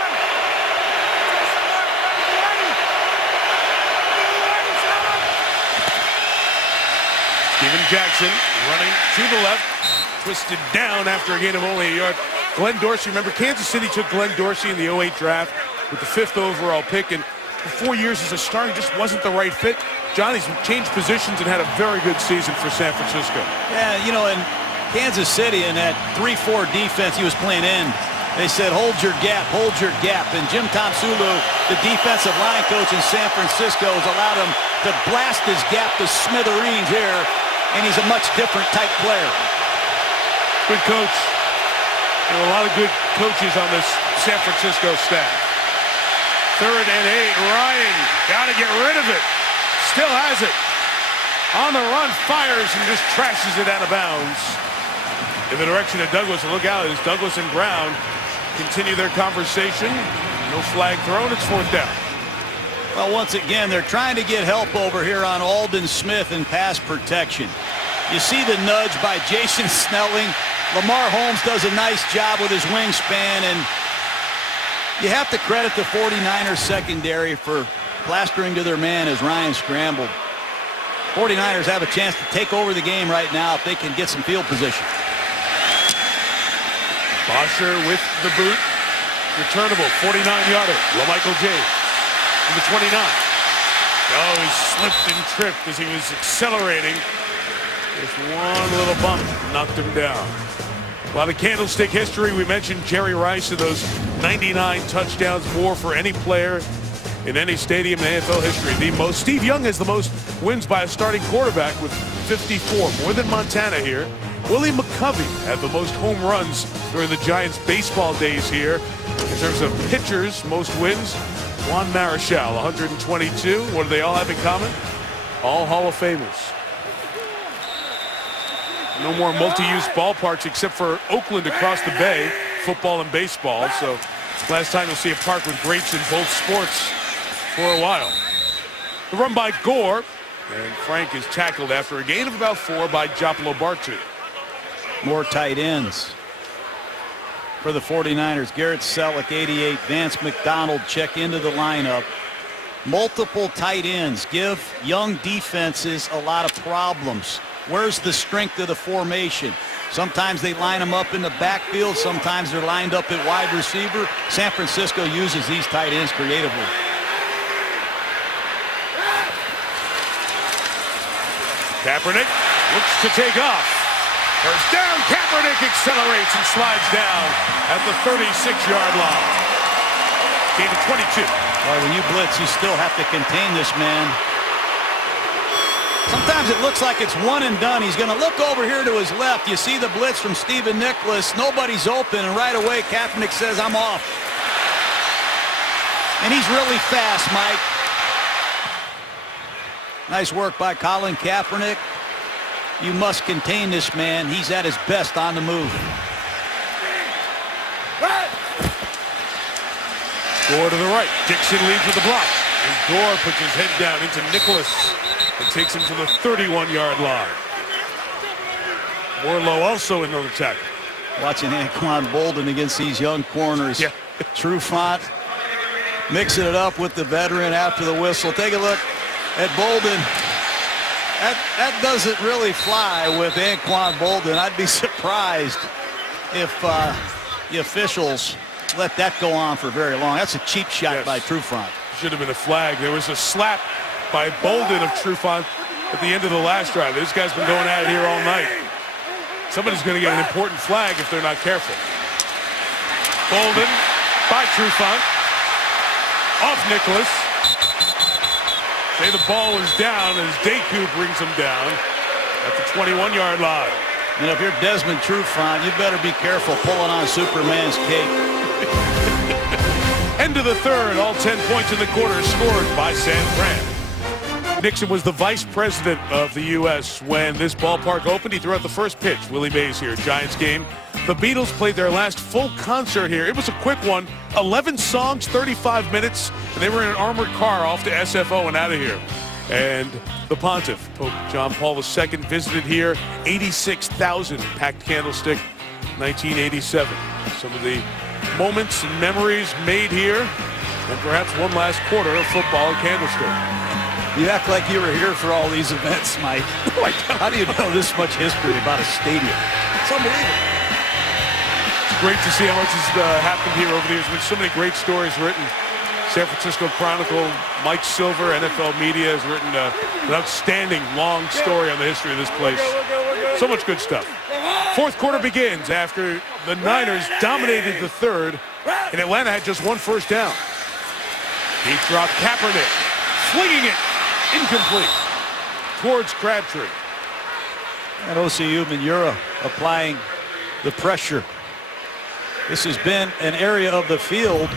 Steven Jackson running to the left, twisted down after a gain of only a yard. Glenn Dorsey, remember Kansas City took Glenn Dorsey in the 08 draft with the 5th overall pick, and for 4 years as a starter, he just wasn't the right fit. Johnny's changed positions and had a very good season for San Francisco. Yeah, you know, in Kansas City in that 3-4 defense he was playing in, they said, hold your gap, hold your gap. And Jim Tomsulu, the defensive line coach in San Francisco, has allowed him to blast his gap to smithereens here, and he's a much different type player. Good coach. There are a lot of good coaches on this San Francisco staff. 3rd and 8. Ryan got to get rid of it. Still has it. On the run, fires and just trashes it out of bounds in the direction of Douglas. And look out as Douglas and Brown continue their conversation. No flag thrown. It's 4th down. Well, once again, they're trying to get help over here on Aldon Smith in pass protection. You see the nudge by Jason Snelling. Lamar Holmes does a nice job with his wingspan, and you have to credit the 49ers secondary for plastering to their man as Ryan scrambled. 49ers have a chance to take over the game right now if they can get some field position. Bosher with the boot. Returnable, 49-yarder. LaMichael James in the 29. Oh, he slipped and tripped as he was accelerating. Just one little bump knocked him down. A lot of Candlestick history. We mentioned Jerry Rice and those 99 touchdowns, more for any player in any stadium in AFL history. The most. Steve Young has the most wins by a starting quarterback with 54, more than Montana here. Willie McCovey had the most home runs during the Giants' baseball days here. In terms of pitchers, most wins, Juan Marichal, 122. What do they all have in common? All Hall of Famers. No more multi-use ballparks except for Oakland across the bay, football and baseball. So last time you'll see a park with greats in both sports for a while. The run by Gore, and Frank is tackled after a gain of about 4 by Jopolo Bartu. More tight ends for the 49ers. Garrett Selleck, 88. Vance McDonald check into the lineup. Multiple tight ends give young defenses a lot of problems. Where's the strength of the formation? Sometimes they line them up in the backfield. Sometimes they're lined up at wide receiver. San Francisco uses these tight ends creatively. Kaepernick looks to take off. First down, Kaepernick accelerates and slides down at the 36-yard line. Gain of 22. Well, when you blitz, you still have to contain this man. Sometimes it looks like it's one and done. He's going to look over here to his left. You see the blitz from Stephen Nicholas. Nobody's open, and right away Kaepernick says, I'm off. And he's really fast, Mike. Nice work by Colin Kaepernick. You must contain this man. He's at his best on the move. Gore to the right. Dixon leads with the block. And Gore puts his head down into Nicholas and takes him to the 31-yard line. Warlow also in the tackle. Watching Anquan Bolden against these young corners. Yeah. Trufant mixing it up with the veteran after the whistle. Take a look at Bolden. That doesn't really fly with Anquan Bolden. I'd be surprised if the officials let that go on for very long. That's a cheap shot by Trufant. Should have been a flag. There was a slap by Bolden of Trufant at the end of the last drive. This guy's been going at it here all night. Somebody's going to get an important flag if they're not careful. Bolden by Trufant. Off Nicholas. Say the ball was down as Deku brings him down at the 21-yard line. And if you're Desmond Trufant, you better be careful pulling on Superman's cape. End of the third. All 10 points in the quarter scored by San Fran. Nixon was the vice president of the U.S. when this ballpark opened. He threw out the first pitch. Willie Mays here, Giants game. The Beatles played their last full concert here. It was a quick one. 11 songs, 35 minutes, and they were in an armored car off to SFO and out of here. And the Pontiff, Pope John Paul II, visited here. 86,000 packed Candlestick, 1987. Some of the moments and memories made here, and perhaps one last quarter of football at Candlestick. You act like you were here for all these events, Mike. How do you know this much history about a stadium? It's unbelievable. It's great to see how much has happened here over the years. There's been so many great stories written. San Francisco Chronicle, Mike Silver, NFL Media has written an outstanding long story on the history of this place. So much good stuff. Fourth quarter begins after the Niners dominated the third, and Atlanta had just one first down. Deep drop, Kaepernick flinging it, incomplete, towards Crabtree. And Osi Umenyiora applying the pressure. This has been an area of the field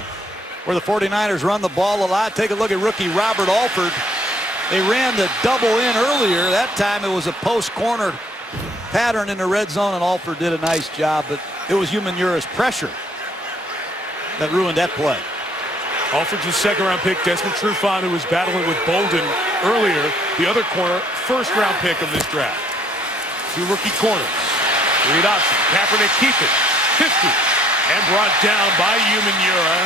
where the 49ers run the ball a lot. Take a look at rookie Robert Alford. They ran the double in earlier. That time it was a post corner pattern in the red zone, and Alford did a nice job, but it was Umenyiора's pressure that ruined that play. Alford's a second-round pick. Desmond Trufant, who was battling with Bolden earlier, the other corner, first-round pick of this draft. Two rookie corners. Read option. Kaepernick keep it. 50. And brought down by Umenyiora.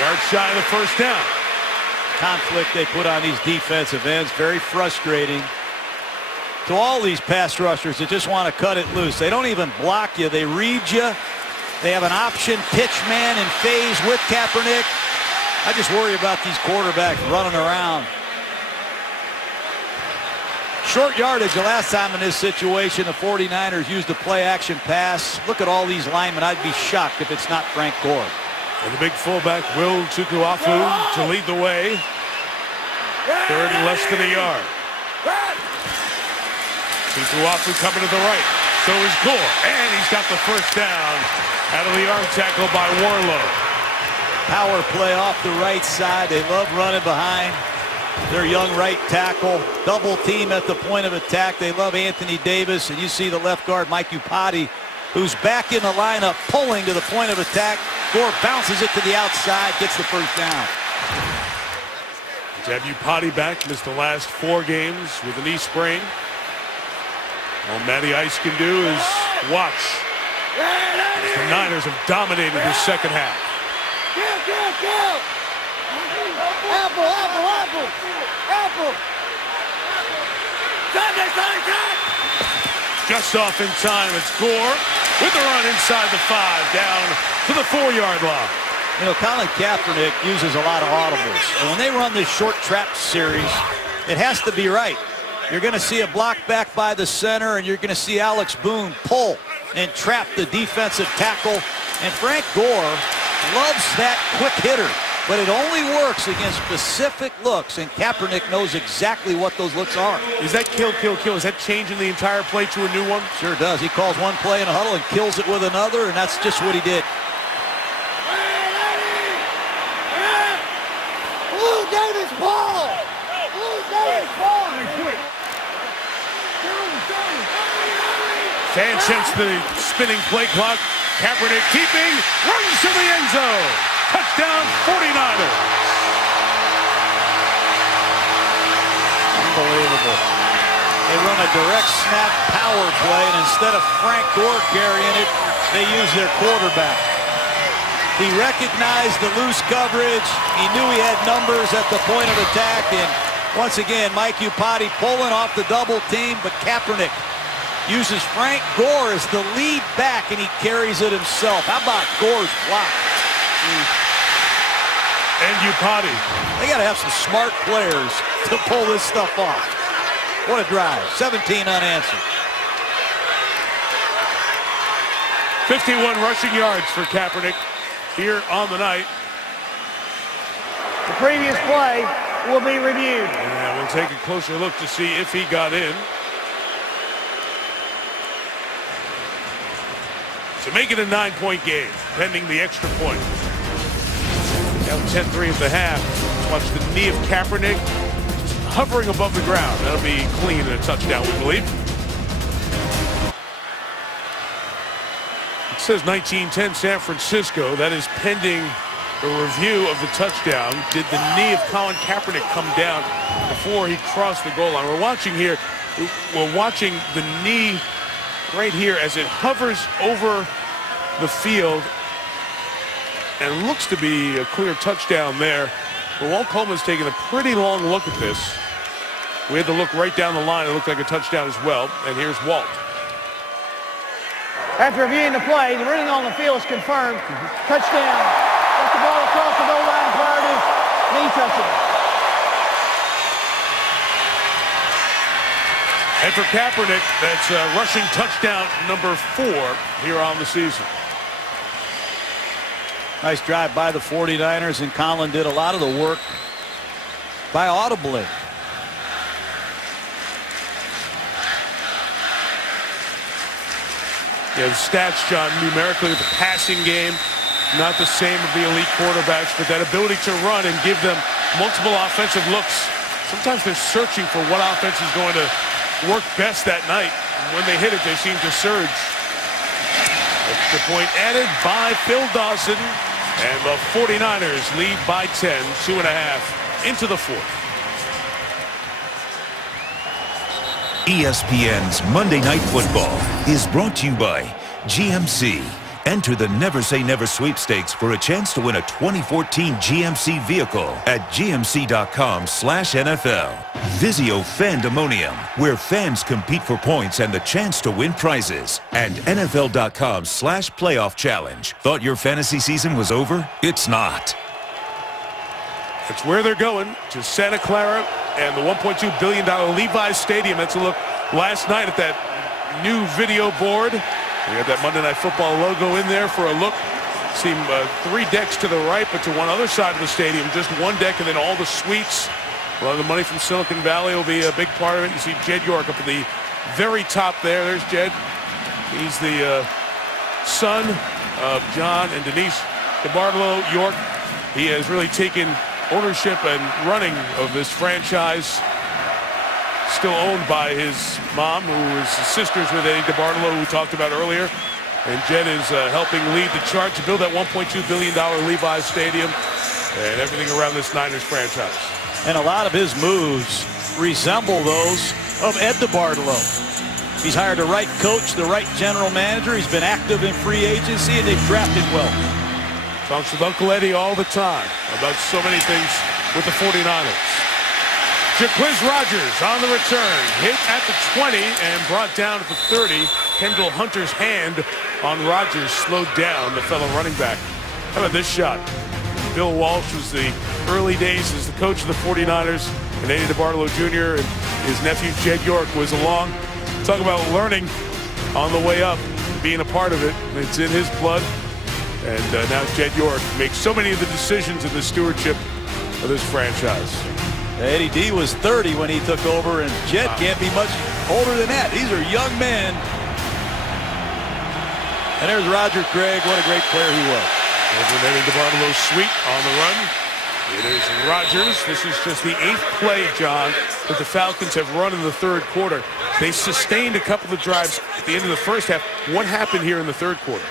Yard shy of the first down. Conflict they put on these defensive ends. Very frustrating. To all these pass rushers that just want to cut it loose. They don't even block you. They read you. They have an option pitch man in phase with Kaepernick. I just worry about these quarterbacks running around. Short yardage the last time in this situation. The 49ers used a play-action pass. Look at all these linemen. I'd be shocked if it's not Frank Gore. And the big fullback, Will Tukuafu, to lead the way. Third and less than a yard. Tukuafu coming to the right. So is Gore. And he's got the first down out of the arm tackle by Warlow. Power play off the right side. They love running behind their young right tackle. Double team at the point of attack. They love Anthony Davis. And you see the left guard, Mike Upati, who's back in the lineup, pulling to the point of attack. Gore bounces it to the outside, gets the first down. To have Upati back, missed the last 4 games with a knee sprain. All Matty Ice can do is watch. The Niners have dominated the second half. Apple. Just off in time, it's Gore with the run inside the 5, down to the 4-yard line. You know, Colin Kaepernick uses a lot of audibles. And when they run this short trap series, it has to be right. You're going to see a block back by the center, and you're going to see Alex Boone pull and trap the defensive tackle. And Frank Gore loves that quick hitter, but it only works against specific looks, and Kaepernick knows exactly what those looks are. Is that kill? Is that changing the entire play to a new one? Sure does. He calls one play in a huddle and kills it with another, and that's just what he did. Blue Davis ball! Blue Davis ball! Fans sense the spinning play clock. Kaepernick keeping, runs to the end zone. Touchdown 49ers. Unbelievable. They run a direct snap power play, and instead of Frank Gore carrying it, they use their quarterback. He recognized the loose coverage. He knew he had numbers at the point of attack. And once again, Mike Iupati pulling off the double team, but Kaepernick uses Frank Gore as the lead back, and he carries it himself. How about Gore's block? And Iupati. They got to have some smart players to pull this stuff off. What a drive. 17 unanswered. 51 rushing yards for Kaepernick here on the night. The previous play will be reviewed. And we'll take a closer look to see if he got in. To make it a 9-point game, pending the extra point. Now 10-3 at the half. Watch the knee of Kaepernick just hovering above the ground. That'll be clean and a touchdown, we believe. It says 19-10 San Francisco. That is pending a review of the touchdown. Did the knee of Colin Kaepernick come down before he crossed the goal line? We're watching here. We're watching the knee right here as it hovers over the field, and looks to be a clear touchdown there. But Walt Coleman's taking a pretty long look at this. We had to look right down the line. It looked like a touchdown as well. And here's Walt. After reviewing the play, the running on the field is confirmed. Touchdown. Got the ball across the goal line prior to knee touching. And for Kaepernick, that's rushing touchdown number 4 here on the season. Nice drive by the 49ers, and Colin did a lot of the work by audibly. Yeah, the stats, John, numerically with the passing game, not the same of the elite quarterbacks, but that ability to run and give them multiple offensive looks. Sometimes they're searching for what offense is going to work best that night. When they hit it, they seem to surge. Extra point added by Phil Dawson, and the 49ers lead by 10, 2.5 into the fourth. ESPN's Monday Night Football is brought to you by GMC. Enter the Never Say Never sweepstakes for a chance to win a 2014 GMC vehicle at gmc.com/NFL. Vizio Fandemonium, where fans compete for points and the chance to win prizes. And NFL.com/playoff challenge. Thought your fantasy season was over? It's not. That's where they're going, to Santa Clara and the $1.2 billion Levi's Stadium. That's a look last night at that new video board. We had that Monday Night Football logo in there for a look. See 3 decks to the right, but to one other side of the stadium, just one deck, and then all the suites. A lot of the money from Silicon Valley will be a big part of it. You see Jed York up at the very top there. There's Jed. He's the son of John and Denise DeBartolo York. He has really taken ownership and running of this franchise, still owned by his mom, who is sisters with Eddie DeBartolo, who we talked about earlier. And Jed is helping lead the charge to build that $1.2 billion Levi's Stadium and everything around this Niners franchise. And a lot of his moves resemble those of Ed DeBartolo. He's hired the right coach, the right general manager. He's been active in free agency, and they've drafted well. Talks with Uncle Eddie all the time about so many things with the 49ers. Jacquizz Rodgers on the return. Hit at the 20 and brought down at the 30. Kendall Hunter's hand on Rodgers slowed down the fellow running back. How about this shot? Bill Walsh was the early days as the coach of the 49ers, and Eddie DeBartolo Jr. and his nephew Jed York was along. Talk about learning on the way up, being a part of it. It's in his blood. And now Jed York makes so many of the decisions in the stewardship of this franchise. Eddie D was 30 when he took over, and Jed can't be much older than that. These are young men. And there's Roger Craig. What a great player he was. Over Eddie DeBartolo's sweep on the run. It is Rodgers. This is just the 8th play, John, that the Falcons have run in the third quarter. They sustained a couple of drives at the end of the first half. What happened here in the third quarter?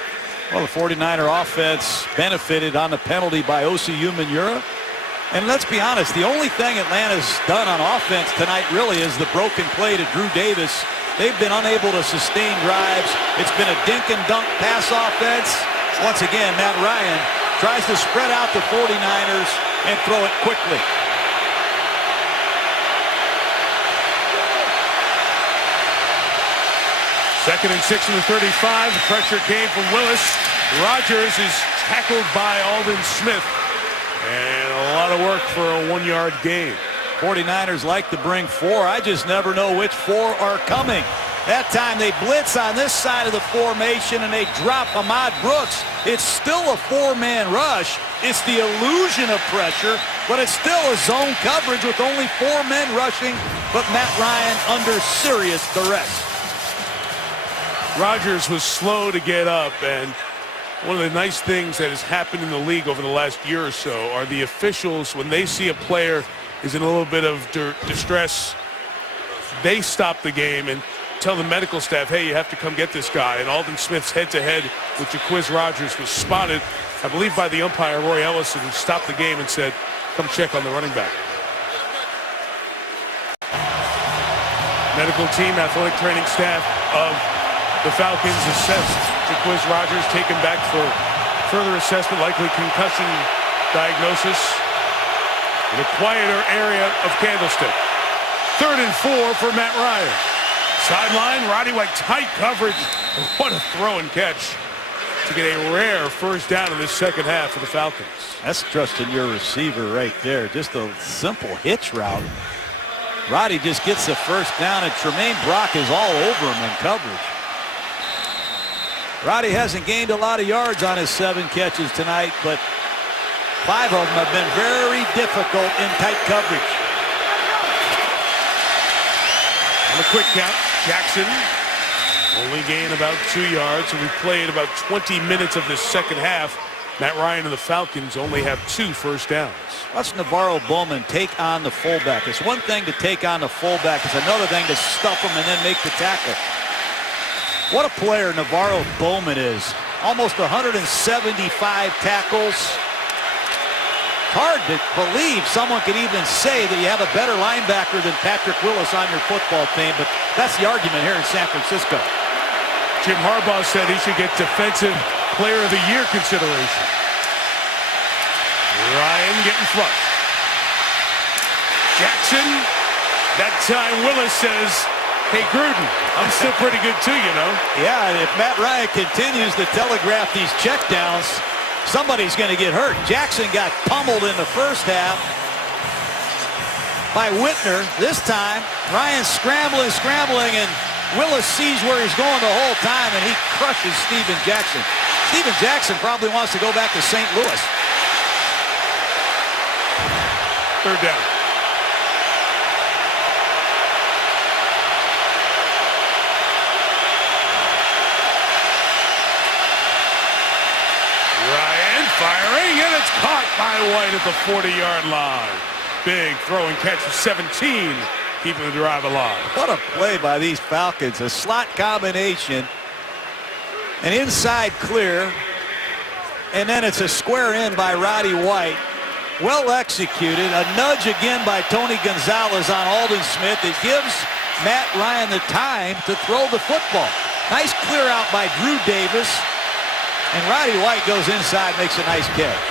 Well, the 49er offense benefited on the penalty by Osi Umenyiora. And let's be honest, the only thing Atlanta's done on offense tonight really is the broken play to Drew Davis. They've been unable to sustain drives. It's been a dink and dunk pass offense. Once again, Matt Ryan Tries to spread out the 49ers and throw it quickly. Second and 6 in the 35. The pressure came from Willis. Rodgers is tackled by Aldon Smith. And a lot of work for a 1-yard gain. 49ers like to bring 4. I just never know which 4 are coming. That time they blitz on this side of the formation and they drop Ahmad Brooks. It's still a 4-man rush. It's the illusion of pressure, but it's still a zone coverage with only 4 men rushing, but Matt Ryan under serious duress. Rodgers was slow to get up, and one of the nice things that has happened in the league over the last year or so are the officials, when they see a player is in a little bit of distress, they stop the game and tell the medical staff, hey, you have to come get this guy. And Aldon Smith's head-to-head with Jacquizz Rodgers was spotted, I believe, by the umpire, Roy Ellison, who stopped the game and said, come check on the running back. Medical team, athletic training staff of the Falcons assessed Jacquizz Rodgers, taken back for further assessment, likely concussion diagnosis in a quieter area of Candlestick. 3rd and 4 for Matt Ryan. Sideline, Roddy White, tight coverage. What a throw and catch to get a rare first down in this second half for the Falcons. That's trusting your receiver right there. Just a simple hitch route. Roddy just gets the first down, and Tremaine Brock is all over him in coverage. Roddy hasn't gained a lot of yards on his 7 catches tonight, but 5 of them have been very difficult in tight coverage. On the quick count, Jackson only gained about 2 yards, and we played about 20 minutes of this second half. Matt Ryan and the Falcons only have 2 first downs. Watch NaVorro Bowman take on the fullback. It's one thing to take on the fullback. It's another thing to stuff him and then make the tackle. What a player NaVorro Bowman is. Almost 175 tackles. Hard to believe someone could even say that you have a better linebacker than Patrick Willis on your football team, but that's the argument here in San Francisco. Jim Harbaugh said he should get Defensive Player of the Year consideration. Ryan getting flushed. Jackson, that time Willis says, hey, Gruden, I'm still pretty good too, you know. Yeah, and if Matt Ryan continues to telegraph these checkdowns, somebody's going to get hurt. Jackson got pummeled in the first half by Whitner. This time, Ryan's scrambling, and Willis sees where he's going the whole time, and he crushes Steven Jackson. Steven Jackson probably wants to go back to St. Louis. 3rd down. Ryan firing, and it's caught by White at the 40-yard line. Big throw and catch of 17, keeping the drive alive. What a play by these Falcons. A slot combination, an inside clear, and then it's a square in by Roddy White. Well executed. A nudge again by Tony Gonzalez on Aldon Smith. It gives Matt Ryan the time to throw the football. Nice clear out by Drew Davis. And Roddy White goes inside, makes a nice catch.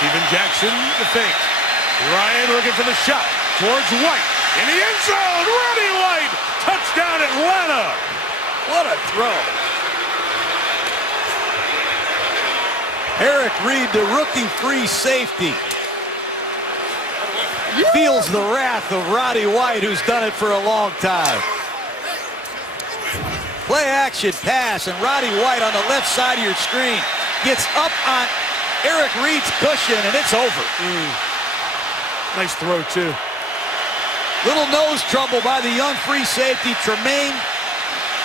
Steven Jackson, the fake. Ryan looking for the shot towards White. In the end zone, Roddy White. Touchdown Atlanta. What a throw. Eric Reed, the rookie free safety, feels the wrath of Roddy White, who's done it for a long time. Play action pass, and Roddy White on the left side of your screen gets up on Eric Reed's cushion, and it's over. Nice throw, too. Little nose trouble by the young free safety, Tremaine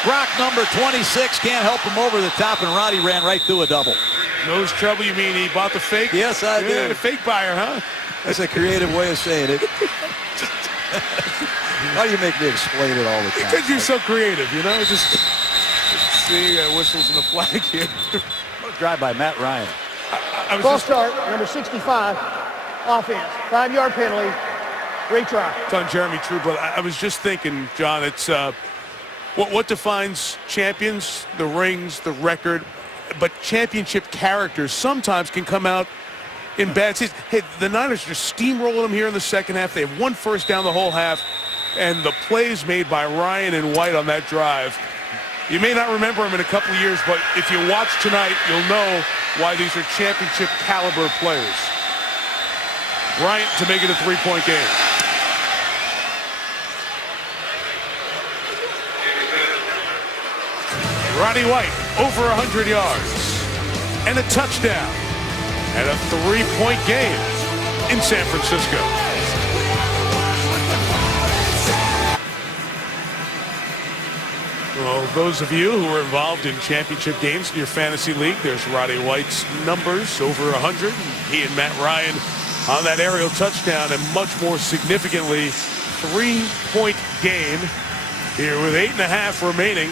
Brock, number 26, can't help him over the top, and Roddy ran right through a double. Nose trouble, you mean he bought the fake? Yes, I did. The fake buyer, huh? That's a creative way of saying it. Why do you make me explain it all the time? Because you're so creative, you know? Just see whistles and a flag here. What a drive by Matt Ryan. False start, number 65, offense. 5-yard penalty, retry. It's on Jeremy Trueblood. I was just thinking, John, it's What defines champions? The rings, the record, but championship characters sometimes can come out in bad seasons. Hey, the Niners are steamrolling them here in the second half. They have 1 first down the whole half, and the plays made by Ryan and White on that drive. You may not remember them in a couple of years, but if you watch tonight, you'll know why these are championship caliber players. Bryant to make it a 3-point game. Roddy White over 100 yards and a touchdown and a 3-point game in San Francisco. Well, those of you who are involved in championship games in your fantasy league, there's Roddy White's numbers over 100. He and Matt Ryan on that aerial touchdown, and much more significantly, 3-point game here with 8.5 remaining.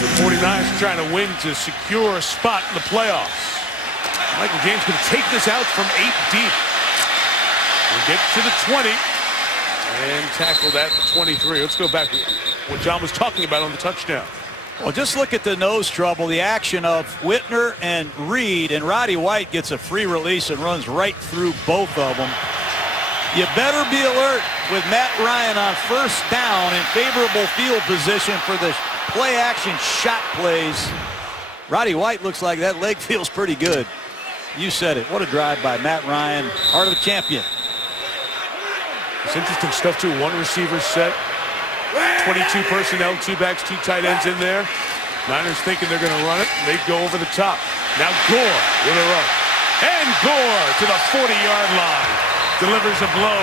The 49ers are trying to win to secure a spot in the playoffs. Michael James going to take this out from 8 deep. We'll get to the 20 and tackle that at 23. Let's go back to what John was talking about on the touchdown. Well, just look at the nose trouble, the action of Whitner and Reed, and Roddy White gets a free release and runs right through both of them. You better be alert with Matt Ryan on first down in favorable field position for the play-action shot plays. Roddy White looks like that leg feels pretty good. You said it. What a drive by Matt Ryan, heart of the champion. It's interesting stuff, too. 1 receiver set, 22 personnel, 2 backs, 2 tight ends in there. Niners thinking they're going to run it. They go over the top. Now Gore with a run. And Gore to the 40-yard line. Delivers a blow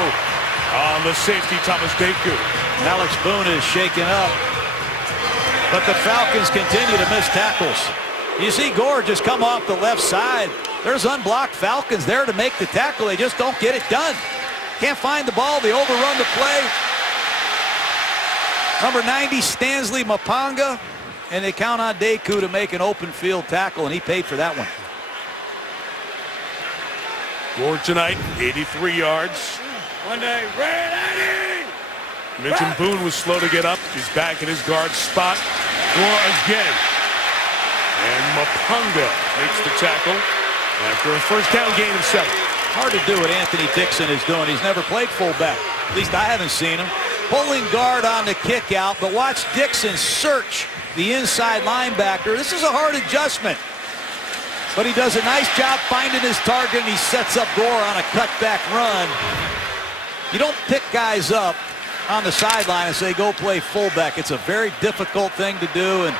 on the safety, Thomas Daku. Alex Boone is shaken up. But the Falcons continue to miss tackles. You see Gore just come off the left side. There's unblocked Falcons there to make the tackle. They just don't get it done. Can't find the ball. They overrun the play. Number 90, Stanley Mapanga. And they count on Daku to make an open field tackle, and he paid for that one. Gore tonight, 83 yards. One day, ready! Mentioned Boone was slow to get up. He's back in his guard spot. Gore again. And Mapanga makes the tackle after a first down gain of 7. Hard to do what Anthony Dixon is doing. He's never played fullback. At least I haven't seen him. Pulling guard on the kick out, but watch Dixon search the inside linebacker. This is a hard adjustment. But he does a nice job finding his target, and he sets up Gore on a cutback run. You don't pick guys up on the sideline and say, go play fullback. It's a very difficult thing to do, and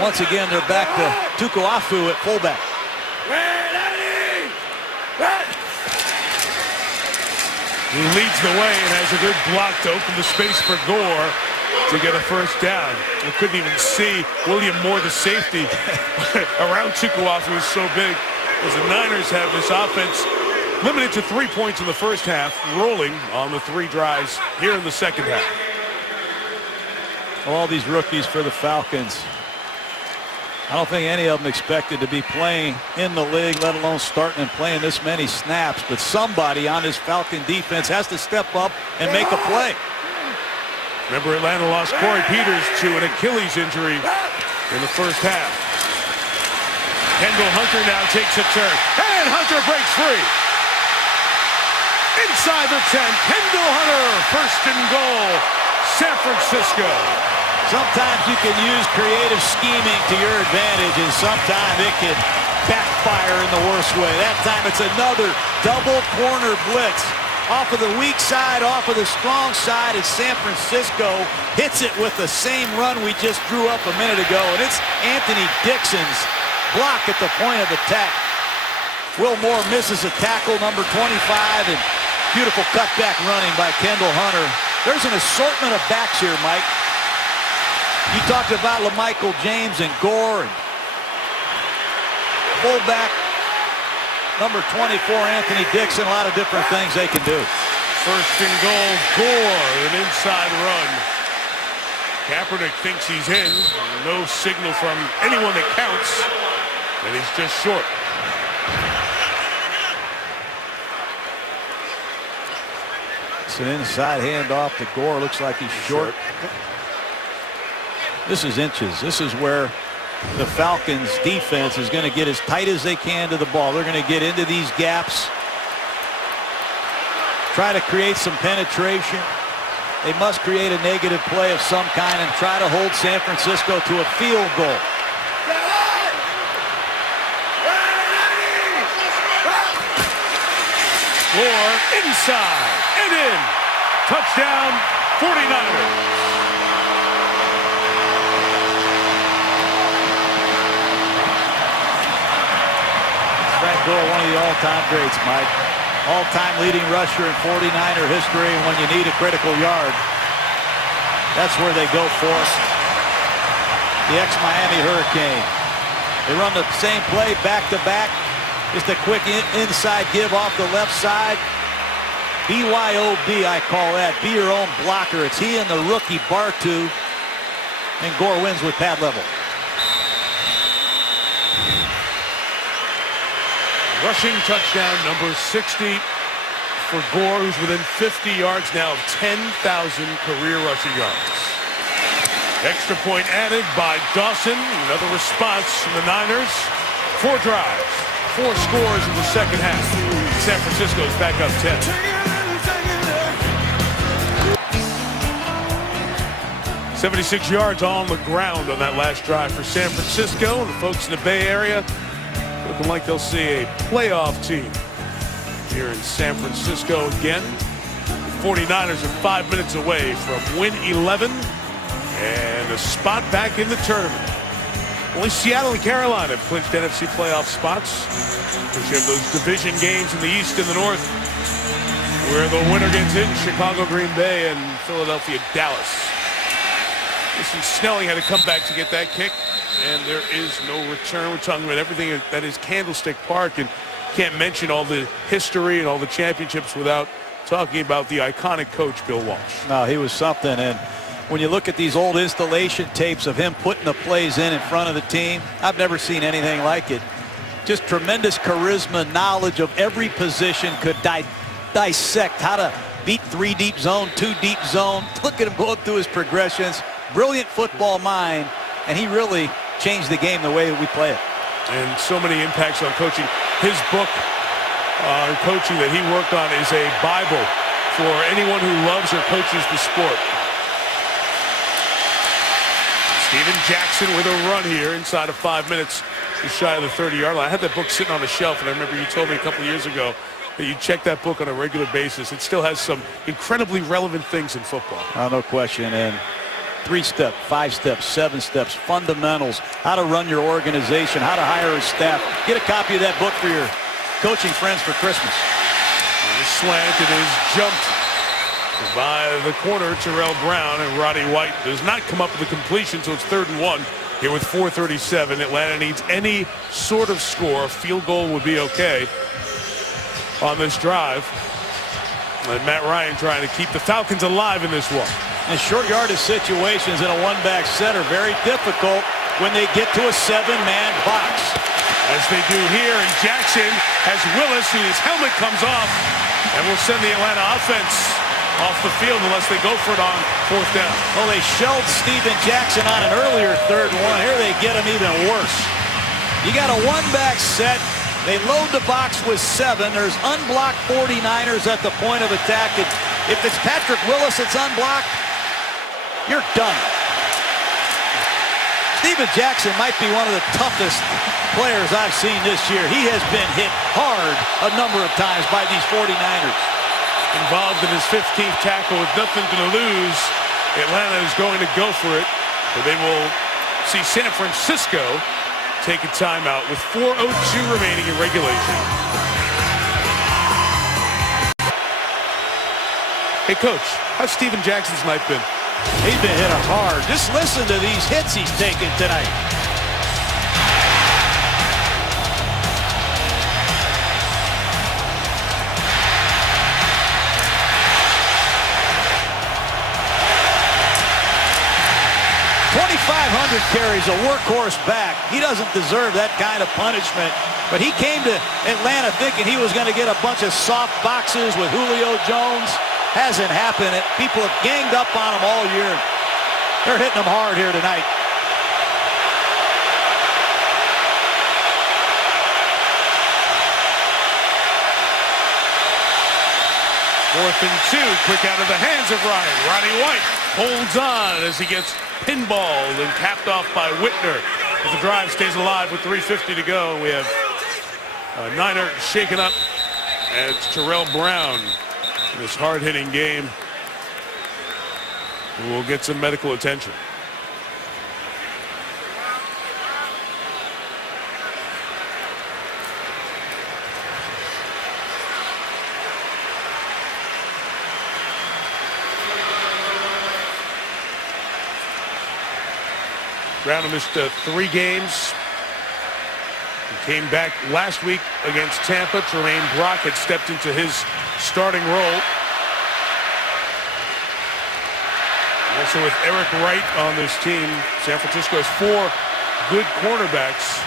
once again, they're back to Tukuafu at fullback. He leads the way and has a good block to open the space for Gore to get a first down. You couldn't even see William Moore, the safety, around Tukuafu is so big. As the Niners have this offense limited to 3 points in the first half, rolling on the 3 drives here in the second half. All these rookies for the Falcons. I don't think any of them expected to be playing in the league, let alone starting and playing this many snaps. But somebody on this Falcon defense has to step up and make a play. Remember, Atlanta lost Corey Peters to an Achilles injury in the first half. Kendall Hunter now takes a turn. And Hunter breaks free. Inside the 10, Kendall Hunter, first and goal, San Francisco. Sometimes you can use creative scheming to your advantage, and sometimes it can backfire in the worst way. That time it's another double corner blitz. Off of the weak side, off of the strong side, as San Francisco hits it with the same run we just drew up a minute ago. And it's Anthony Dixon's block at the point of attack. Will Moore misses a tackle, number 25, and beautiful cutback running by Kendall Hunter. There's an assortment of backs here, Mike. You talked about LaMichael James and Gore, and fullback number 24, Anthony Dixon. A lot of different things they can do. First and goal, Gore, an inside run. Kaepernick thinks he's in. No signal from anyone that counts, and he's just short. It's an inside handoff to Gore. Looks like he's short. This is inches. This is where the Falcons defense is going to get as tight as they can to the ball. They're going to get into these gaps, try to create some penetration. They must create a negative play of some kind and try to hold San Francisco to a field goal. Gore inside and in. Touchdown 49ers. Frank Gore, one of the all-time greats, Mike. All-time leading rusher in 49er history, and when you need a critical yard, that's where they go for it. The ex-Miami Hurricane. They run the same play back-to-back. Just a quick inside give off the left side. BYOB, I call that. Be your own blocker. It's he and the rookie Bartu, and Gore wins with pad level. Rushing touchdown number 60 for Gore, who's within 50 yards now of 10,000 career rushing yards. Extra point added by Dawson. Another response from the Niners. 4 drives, 4 scores in the second half. San Francisco's back up 10. "76 yards on the ground on that last drive for San Francisco. The folks in the Bay Area looking like they'll see a playoff team here in San Francisco again. The 49ers are 5 minutes away from win 11 and a spot back in the tournament. Only Seattle and Carolina have clinched NFC playoff spots. You have those division games in the East and the North where the winner gets in. Chicago, Green Bay, and Philadelphia, Dallas. Listen, Snelling had to come back to get that kick, and there is no return. We're talking about everything that is Candlestick Park, and can't mention all the history and all the championships without talking about the iconic coach, Bill Walsh. No, he was something, and when you look at these old installation tapes of him putting the plays in front of the team, I've never seen anything like it. Just tremendous charisma, knowledge of every position, could dissect how to beat 3 deep zone, 2 deep zone. Look at him going through his progressions. Brilliant football mind, and he really changed the game the way we play it. And so many impacts on coaching. His book on coaching that he worked on is a Bible for anyone who loves or coaches the sport. Steven Jackson with a run here inside of 5 minutes, just shy of the 30-yard line. I had that book sitting on the shelf, and I remember you told me a couple years ago that you check that book on a regular basis. It still has some incredibly relevant things in football. No question. And 3-step, 5-step, 7-steps, fundamentals, how to run your organization, how to hire a staff. Get a copy of that book for your coaching friends for Christmas. And the slant, it is jumped by the corner, Terrell Brown, and Roddy White does not come up with a completion, so it's 3rd and 1 here with 4:37. Atlanta needs any sort of score. A field goal would be okay on this drive. And Matt Ryan trying to keep the Falcons alive in this one. And short yardage situations in a one-back set are very difficult when they get to a 7-man box. As they do here, and Jackson has Willis, whose helmet comes off, and will send the Atlanta offense off the field unless they go for it on 4th down. Well, they shelled Steven Jackson on an earlier 3rd and 1. Here they get him even worse. You got a one-back set. They load the box with 7. There's unblocked 49ers at the point of attack. If it's Patrick Willis that's unblocked, you're done. Steven Jackson might be one of the toughest players I've seen this year. He has been hit hard a number of times by these 49ers. Involved in his 15th tackle with nothing to lose. Atlanta is going to go for it, but they will see San Francisco take a timeout with 4:02 remaining in regulation. Hey, Coach, how's Steven Jackson's night been? He's been hit hard. Just listen to these hits he's taking tonight. Carries a workhorse back. He doesn't deserve that kind of punishment, but he came to Atlanta thinking he was going to get a bunch of soft boxes with Julio Jones. hasn't happened. People have ganged up on him all year. They're hitting him hard here tonight. Fourth and 2, quick out of the hands of Ryan. Roddy White holds on as he gets pinballed and capped off by Whitner. As the drive stays alive with 3:50 to go, we have a Niner shaken up. And it's Terrell Brown in this hard-hitting game who will get some medical attention. Brown missed 3 games. He came back last week against Tampa. Tremaine Brock had stepped into his starting role. Also with Eric Wright on this team, San Francisco has 4 good cornerbacks.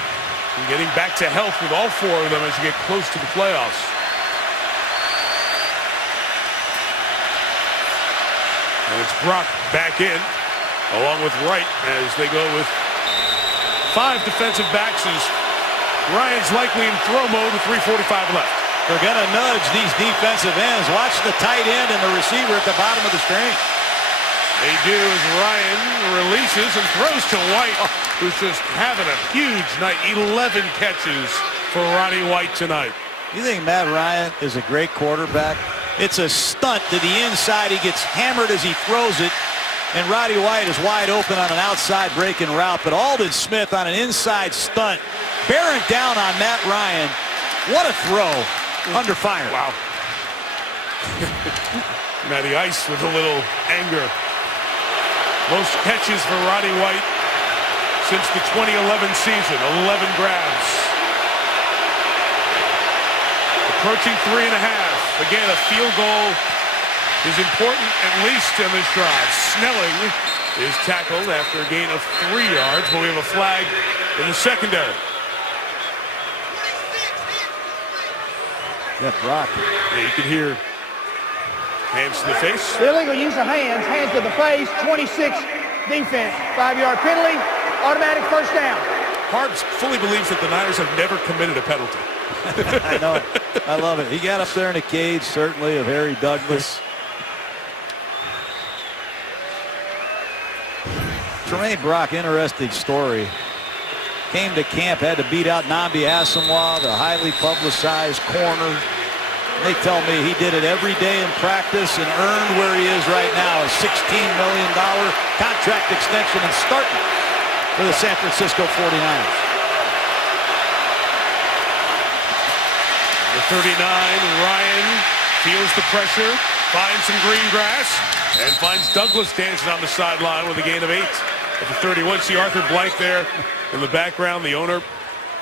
And getting back to health with all 4 of them as you get close to the playoffs. And it's Brock back in, along with Wright, as they go with 5 defensive backs as Ryan's likely in throw mode with 3:45 left. They're going to nudge these defensive ends. Watch the tight end and the receiver at the bottom of the string. They do as Ryan releases and throws to White, who's just having a huge night. 11 catches for Roddy White tonight. You think Matt Ryan is a great quarterback? It's a stunt to the inside. He gets hammered as he throws it. And Roddy White is wide open on an outside breaking route. But Aldon Smith on an inside stunt, bearing down on Matt Ryan. What a throw under fire. Wow. Matty Ice with a little anger. Most catches for Roddy White since the 2011 season. 11 grabs. Approaching 3.5. Again, a field goal is important, at least in this drive. Snelling is tackled after a gain of 3 yards, but we have a flag in the secondary. Yeah, Brock. Yeah, you can hear hands to the face. Illegal use of hands, hands to the face, 26 defense, 5-yard penalty, automatic first down. Harbs fully believes that the Niners have never committed a penalty. I know. I love it. He got up there in a cage, certainly, of Harry Douglas. Tremaine Brock, interesting story. Came to camp, had to beat out Nnamdi Asomugha, the highly publicized corner. They tell me he did it every day in practice and earned where he is right now, a $16 million contract extension and starting for the San Francisco 49ers. The 39, Ryan feels the pressure, finds some green grass, and finds Douglas dancing on the sideline with a gain of 8. At the 31, see Arthur Blank there in the background, the owner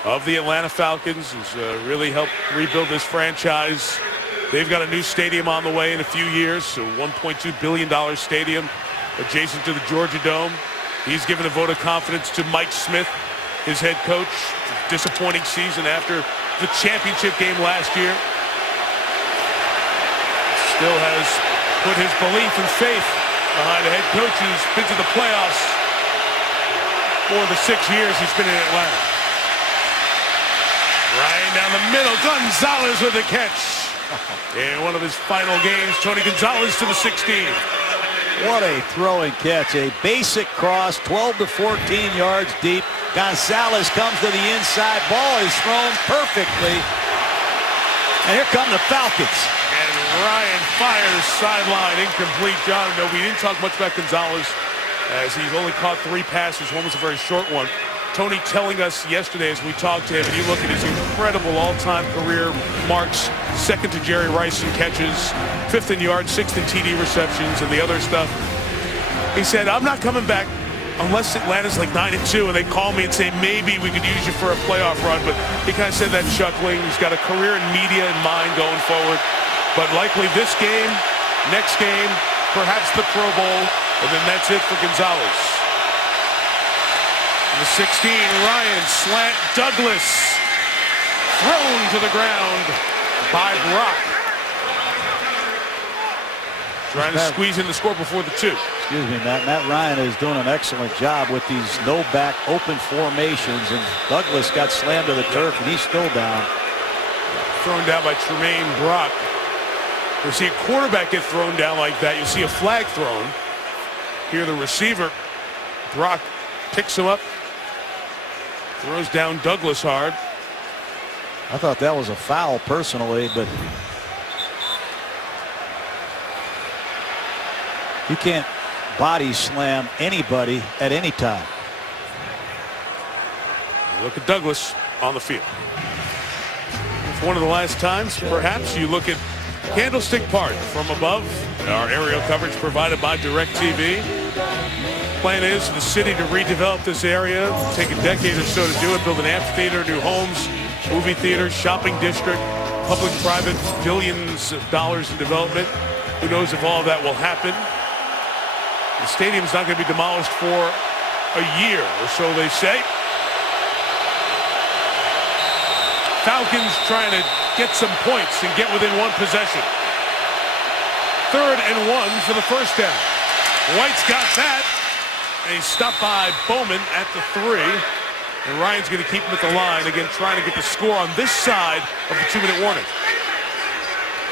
of the Atlanta Falcons, who's really helped rebuild this franchise. They've got a new stadium on the way in a few years, a $1.2 billion stadium adjacent to the Georgia Dome. He's given a vote of confidence to Mike Smith, his head coach. Disappointing season after the championship game last year. Still has put his belief and faith behind a head coach who's been to the playoffs for the 6 years he's been in Atlanta. Ryan down the middle, Gonzalez with a catch. In one of his final games, Tony Gonzalez to the 16. What a throw and catch. A basic cross, 12 to 14 yards deep. Gonzalez comes to the inside. Ball is thrown perfectly. And here come the Falcons. And Ryan fires sideline incomplete. John, no, we didn't talk much about Gonzalez as he's only caught 3 passes. One was a very short one. Tony telling us yesterday as we talked to him, and you look at his incredible all-time career marks, second to Jerry Rice in catches, 5th in yards, 6th in TD receptions, and the other stuff. He said, I'm not coming back unless Atlanta's like 9-2 and they call me and say, maybe we could use you for a playoff run. But he kind of said that chuckling. He's got a career in media in mind going forward. But likely this game, next game, perhaps the Pro Bowl, and then that's it for Gonzalez. The 16, Ryan slant Douglas, thrown to the ground by Brock. Trying to squeeze in the score before the 2. Excuse me, Matt. Matt Ryan is doing an excellent job with these no-back open formations, and Douglas got slammed to the turf, and he's still down. Thrown down by Tremaine Brock. You see a quarterback get thrown down like that. You see a flag thrown. Here the receiver, Brock, picks him up. Throws down Douglas hard. I thought that was a foul personally, but you can't body slam anybody at any time. Look at Douglas on the field. For one of the last times, perhaps, you look at Candlestick Park from above. Our aerial coverage provided by DirecTV. Plan is for the city to redevelop this area. Take a decade or so to do it. Build an amphitheater, new homes, movie theaters, shopping district, public-private, billions of dollars in development. Who knows if all of that will happen. The stadium's not going to be demolished for a year or so, they say. Falcons trying to get some points and get within one possession. 3rd and 1 for the first down. White's got that. And he's stopped by Bowman at the 3. And Ryan's going to keep him at the line. Again, trying to get the score on this side of the 2-minute warning.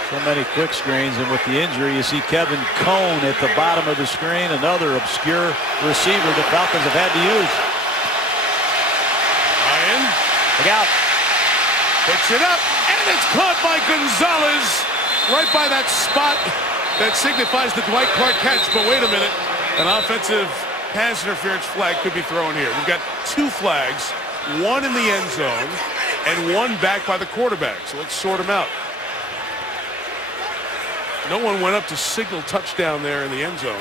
So many quick screens, and with the injury, you see Kevin Cone at the bottom of the screen, another obscure receiver the Falcons have had to use. Ryan. Look out. Picks it up, and it's caught by Gonzalez right by that spot that signifies the Dwight Clark catch. But wait a minute, an offensive pass interference flag could be thrown here. We've got 2 flags, one in the end zone and one back by the quarterback. So let's sort them out. No one went up to signal touchdown there in the end zone.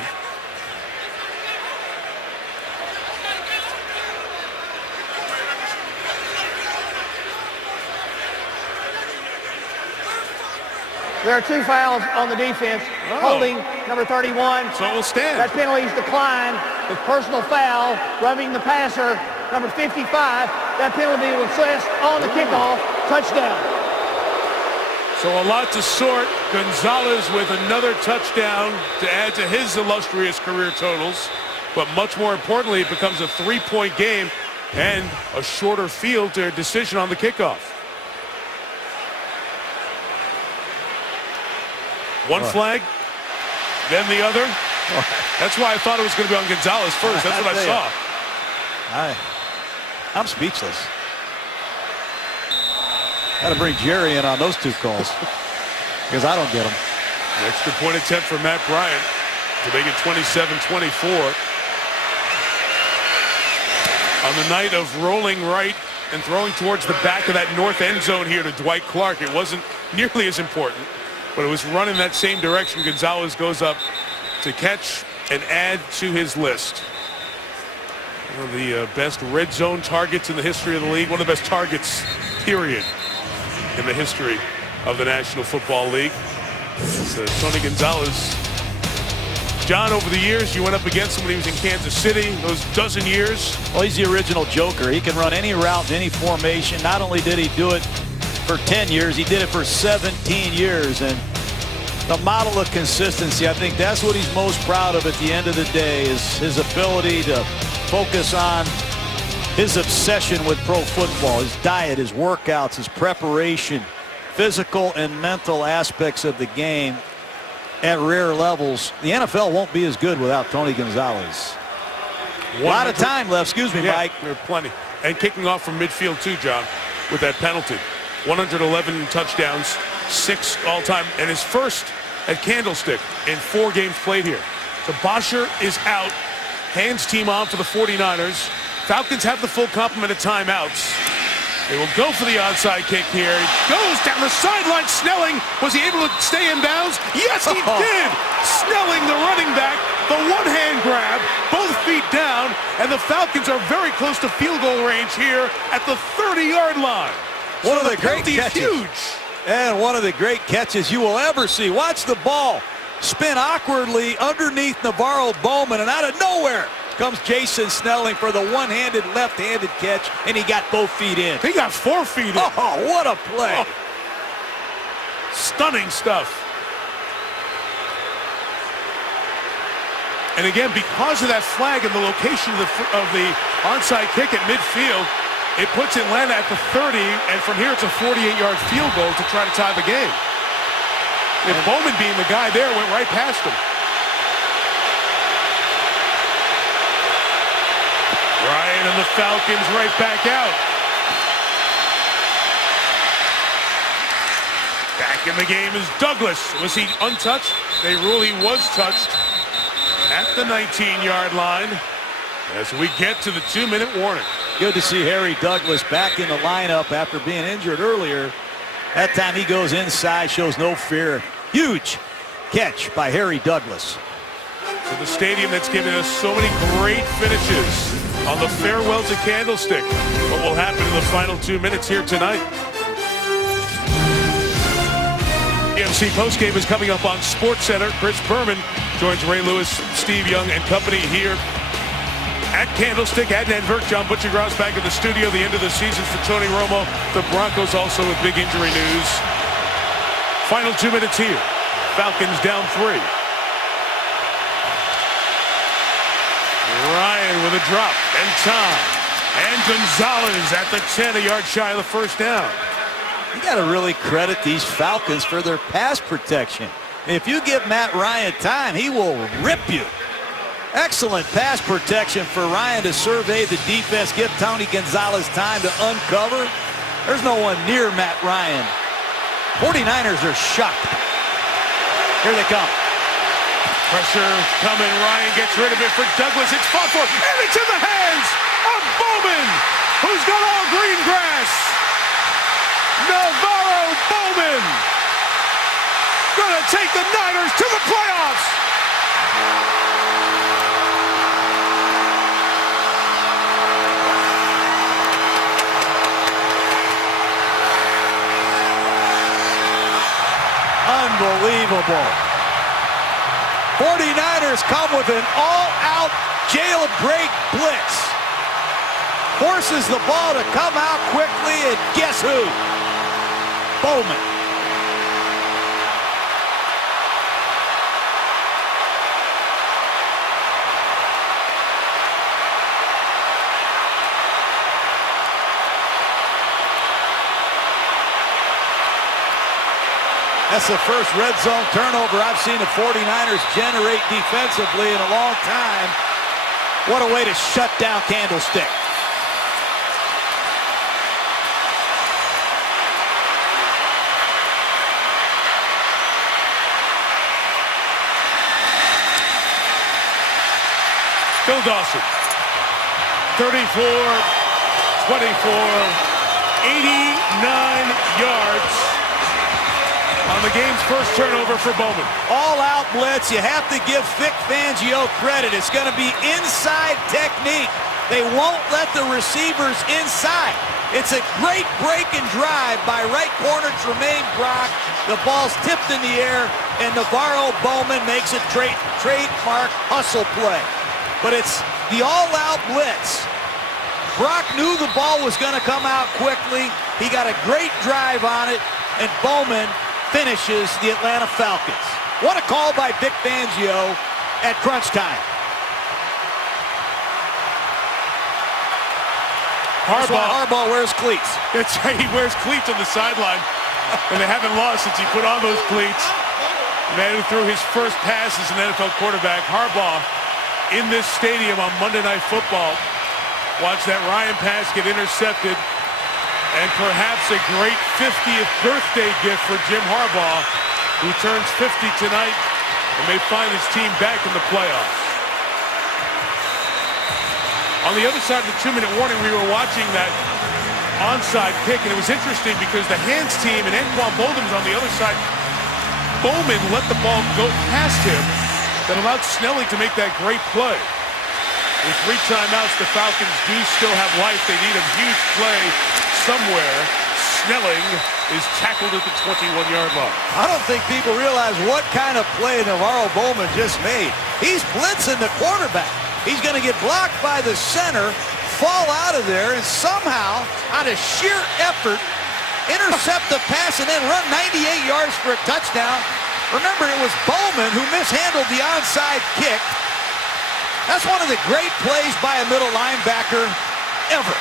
There are 2 fouls on the defense. Holding, number 31. So it will stand. That penalty is declined. The personal foul, rubbing the passer, number 55. That penalty will assessed on the kickoff. Touchdown. So a lot to sort. Gonzalez with another touchdown to add to his illustrious career totals. But much more importantly, it becomes a 3-point game and a shorter field to a decision on the kickoff. One flag, then the other. That's why I thought it was going to be on Gonzalez first. That's what I saw. I'm speechless. Got to bring Jerry in on those 2 calls because I don't get them. An extra point attempt for Matt Bryant to make it 27-24. On the night of rolling right and throwing towards the back of that north end zone here to Dwight Clark, it wasn't nearly as important. But it was running that same direction. Gonzalez goes up to catch and add to his list. One of the best red zone targets in the history of the league. One of the best targets, period, in the history of the National Football League. It's Tony Gonzalez. John, over the years, you went up against him when he was in Kansas City, those dozen years. Well, he's the original Joker. He can run any route in any formation. Not only did he do it for 10 years, he did it for 17 years, and the model of consistency, I think that's what he's most proud of at the end of the day, is his ability to focus on his obsession with pro football, his diet, his workouts, his preparation, physical and mental aspects of the game at rare levels. The NFL won't be as good without Tony Gonzalez. A lot of time left, excuse me, Mike. There are plenty. And kicking off from midfield too, John, with that penalty. 111 touchdowns, 6 all-time, and his first at Candlestick in 4 games played here. So Bosher is out. Hands team on for the 49ers. Falcons have the full complement of timeouts. They will go for the onside kick here. He goes down the sideline. Snelling, was he able to stay in bounds? Yes, he did. Snelling, the running back, the one-hand grab, both feet down, and the Falcons are very close to field goal range here at the 30-yard line. One of the great catches. Huge. And one of the great catches you will ever see. Watch the ball spin awkwardly underneath Navarro Bowman, and out of nowhere comes Jason Snelling for the one-handed, left-handed catch, and he got both feet in. He got 4 feet in. Oh, what a play. Oh. Stunning stuff. And again, because of that flag and the location of the onside kick at midfield, it puts Atlanta at the 30, and from here it's a 48-yard field goal to try to tie the game. If Bowman, being the guy there, went right past him. Ryan and the Falcons right back out. Back in the game is Douglas. Was he untouched? They rule he was touched at the 19-yard line as we get to the 2-minute warning. Good to see Harry Douglas back in the lineup after being injured earlier. That time he goes inside, shows no fear. Huge catch by Harry Douglas. So the stadium that's given us so many great finishes on the farewells at Candlestick. What will happen in the final 2 minutes here tonight? EMC postgame is coming up on SportsCenter. Chris Berman joins Ray Lewis, Steve Young, and company here at Candlestick at Denver. John Butchergross back in the studio. The end of the season for Tony Romo. The Broncos also with big injury news. Final 2 minutes here. Falcons down 3. Ryan with a drop and time. And Gonzalez at the 10, a yard shy of the first down. You got to really credit these Falcons for their pass protection. If you give Matt Ryan time, he will rip you. Excellent pass protection for Ryan to survey the defense, give Tony Gonzalez time to uncover. There's no one near Matt Ryan. 49ers are shocked. Here they come. Pressure coming. Ryan gets rid of it for Douglas. It's fought for, and it's in the hands of Bowman, who's got all green grass. Navarro Bowman gonna take the Niners to the playoffs. Unbelievable. 49ers come with an all-out jailbreak blitz. Forces the ball to come out quickly, and guess who? Bowman. That's the first red zone turnover I've seen the 49ers generate defensively in a long time. What a way to shut down Candlestick. Phil Dawson, 34, 24, 89 yards on the game's first turnover for Bowman. All-out blitz. You have to give Vic Fangio credit. It's going to be inside technique. They won't let the receivers inside. It's a great break and drive by right corner Tremaine Brock. The ball's tipped in the air, and Navarro Bowman makes a trademark hustle play. But it's the all-out blitz. Brock knew the ball was going to come out quickly. He got a great drive on it, and Bowman finishes the Atlanta Falcons. What a call by Vic Fangio at crunch time. Harbaugh wears cleats. That's right, he wears cleats on the sideline, and they haven't lost since he put on those cleats. The man who threw his first pass as an NFL quarterback, Harbaugh, in this stadium on Monday Night Football. Watch that Ryan pass get intercepted. And perhaps a great 50th birthday gift for Jim Harbaugh, who turns 50 tonight and may find his team back in the playoffs. On the other side of the 2-minute warning, we were watching that onside kick, and it was interesting because the hands team and Anquan Boldin was on the other side. Bowman let the ball go past him that allowed Snelling to make that great play. With 3 timeouts, the Falcons do still have life. They need a huge play somewhere. Snelling is tackled at the 21-yard line. I don't think people realize what kind of play Navarro Bowman just made. He's blitzing the quarterback. He's going to get blocked by the center, fall out of there, and somehow, out of sheer effort, intercept the pass and then run 98 yards for a touchdown. Remember, it was Bowman who mishandled the onside kick. That's one of the great plays by a middle linebacker ever.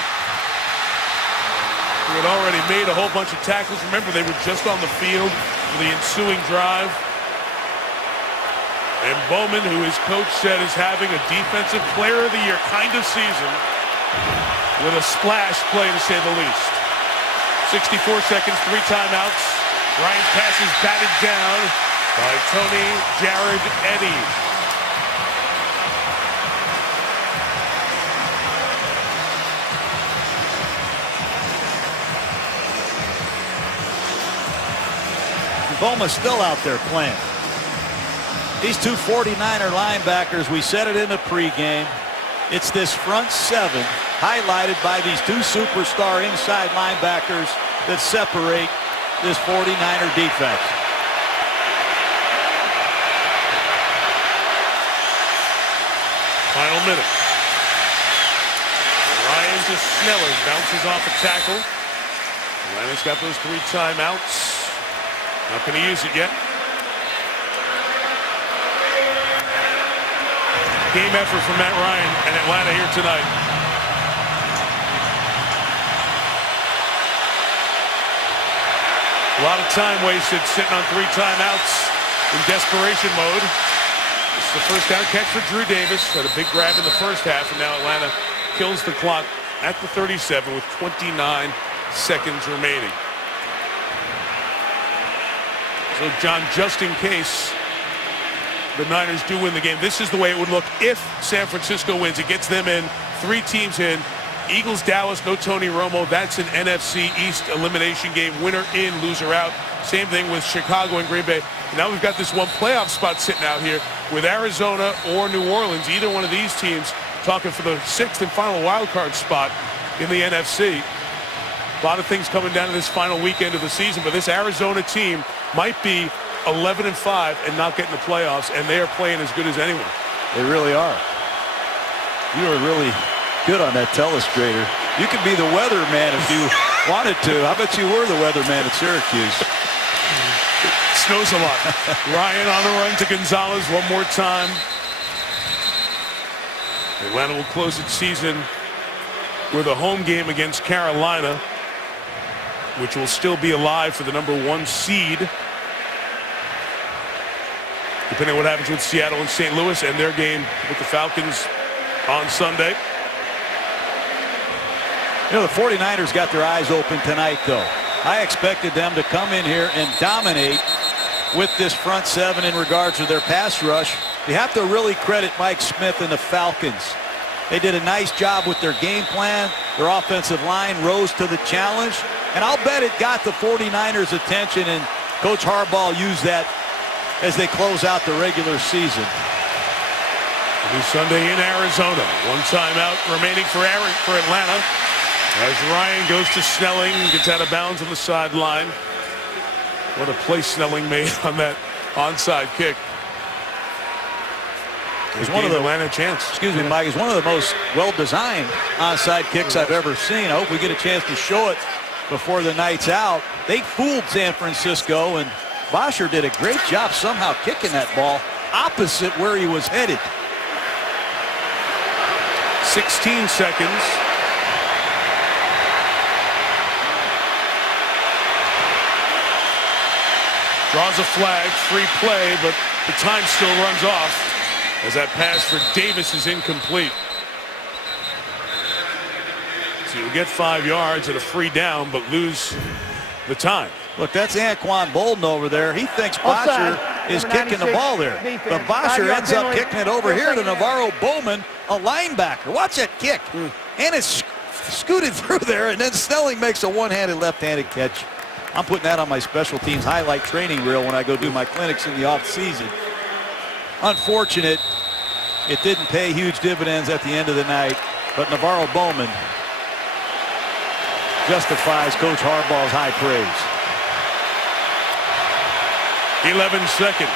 He had already made a whole bunch of tackles. Remember, they were just on the field for the ensuing drive. And Bowman, who his coach said is having a Defensive Player of the Year kind of season, with a splash play to say the least. 64 seconds, 3 timeouts. Ryan's pass is batted down by Tony Jared Eddy. Bowman's still out there playing. These two 49er linebackers, we said it in the pregame. It's this front seven highlighted by these two superstar inside linebackers that separate this 49er defense. Final minute. Ryan to Sneller, bounces off a tackle. Atlanta's got those 3 timeouts. Not going to use it yet. Game effort from Matt Ryan and Atlanta here tonight. A lot of time wasted sitting on 3 timeouts in desperation mode. This is the first down catch for Drew Davis. Had a big grab in the first half, and now Atlanta kills the clock at the 37 with 29 seconds remaining. So, John, just in case the Niners do win the game, this is the way it would look if San Francisco wins. It gets them in, 3 teams in. Eagles, Dallas, no Tony Romo. That's an NFC East elimination game. Winner in, loser out. Same thing with Chicago and Green Bay. Now we've got this one playoff spot sitting out here with Arizona or New Orleans. Either one of these teams talking for the 6th and final wild card spot in the NFC. A lot of things coming down to this final weekend of the season, but this Arizona team might be 11-5 and not get in the playoffs, and they are playing as good as anyone. They really are. You are really good on that telestrator. You could be the weatherman if you wanted to. I bet you were the weatherman at Syracuse. It snows a lot. Ryan on the run to Gonzalez one more time. Atlanta will close its season with a home game against Carolina, which will still be alive for the #1 seed, depending on what happens with Seattle and St. Louis and their game with the Falcons on Sunday. You know, the 49ers got their eyes open tonight, though. I expected them to come in here and dominate with this front seven in regards to their pass rush. You have to really credit Mike Smith and the Falcons. They did a nice job with their game plan. Their offensive line rose to the challenge. And I'll bet it got the 49ers' attention, and Coach Harbaugh used that as they close out the regular season. It'll be Sunday in Arizona. 1 timeout remaining for Atlanta. As Ryan goes to Snelling, gets out of bounds on the sideline. What a play Snelling made on that onside kick. It's one of the Atlanta chance. Excuse me, Mike. It's one of the most well-designed onside kicks I've ever seen. I hope we get a chance to show it before the night's out. They fooled San Francisco, and Bosher did a great job somehow kicking that ball opposite where he was headed. 16 seconds. Draws a flag, free play, but the time still runs off as that pass for Davis is incomplete. So you'll get 5 yards at a free down, but lose the time. Look, that's Anquan Bolden over there. He thinks Bosher is kicking the ball there. But Bosher ends up kicking it over here to Navarro Bowman, a linebacker. Watch that kick. And it's scooted through there, and then Snelling makes a one-handed left-handed catch. I'm putting that on my special teams highlight training reel when I go do my clinics in the off-season. Unfortunate. It didn't pay huge dividends at the end of the night, but Navarro Bowman justifies Coach Harbaugh's high praise. 11 seconds.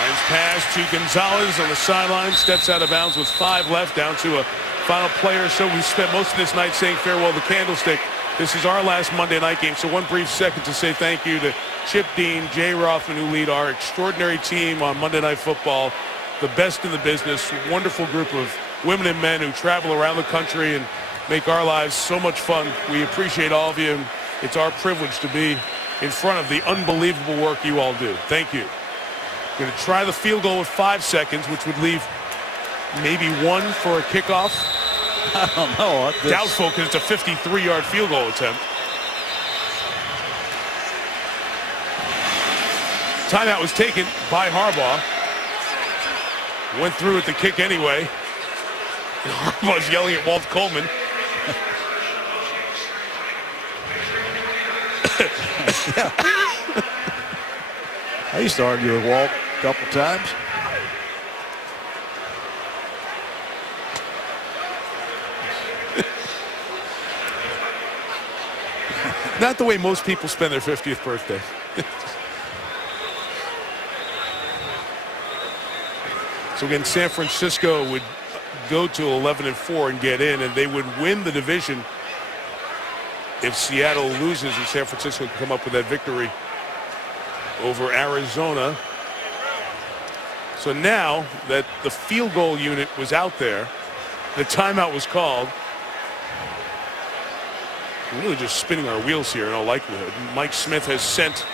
Ryan's pass to Gonzalez on the sideline, steps out of bounds with 5 left, down to a final player. So we spent most of this night saying farewell to Candlestick. This is our last Monday night game, so one brief second to say thank you to Chip Dean, Jay Rothman, who lead our extraordinary team on Monday Night Football, the best in the business, wonderful group of women and men who travel around the country and make our lives so much fun. We appreciate all of you, and it's our privilege to be in front of the unbelievable work you all do. Thank you. Going to try the field goal with 5 seconds, which would leave maybe one for a kickoff. I don't know. Doubtful, because it's a 53-yard field goal attempt. Timeout was taken by Harbaugh. Went through with the kick anyway. And Harbaugh's yelling at Walt Coleman. I used to argue with Walt a couple times. Not the way most people spend their 50th birthday. So again, San Francisco would go to 11-4 and get in, and they would win the division if Seattle loses and San Francisco can come up with that victory over Arizona. So now that the field goal unit was out there, the timeout was called. We're really just spinning our wheels here in all likelihood. Mike Smith has sent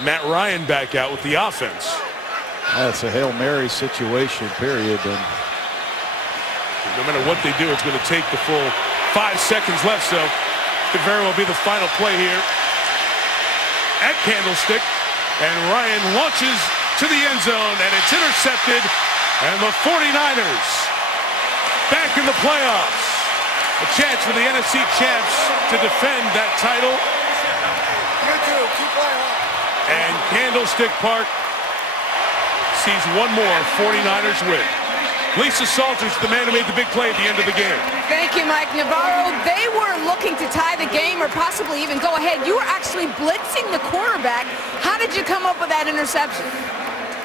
Matt Ryan back out with the offense. That's a Hail Mary situation, period. And no matter what they do, it's going to take the full 5 seconds left, so could very well be the final play here at Candlestick. And Ryan launches to the end zone, and it's intercepted. And the 49ers back in the playoffs. A chance for the NFC champs to defend that title. And Candlestick Park sees one more 49ers win. Lisa Salters, the man who made the big play at the end of the game. Thank you, Mike Navarro. They were looking to tie the game or possibly even go ahead. You were actually blitzing the quarterback. How did you come up with that interception?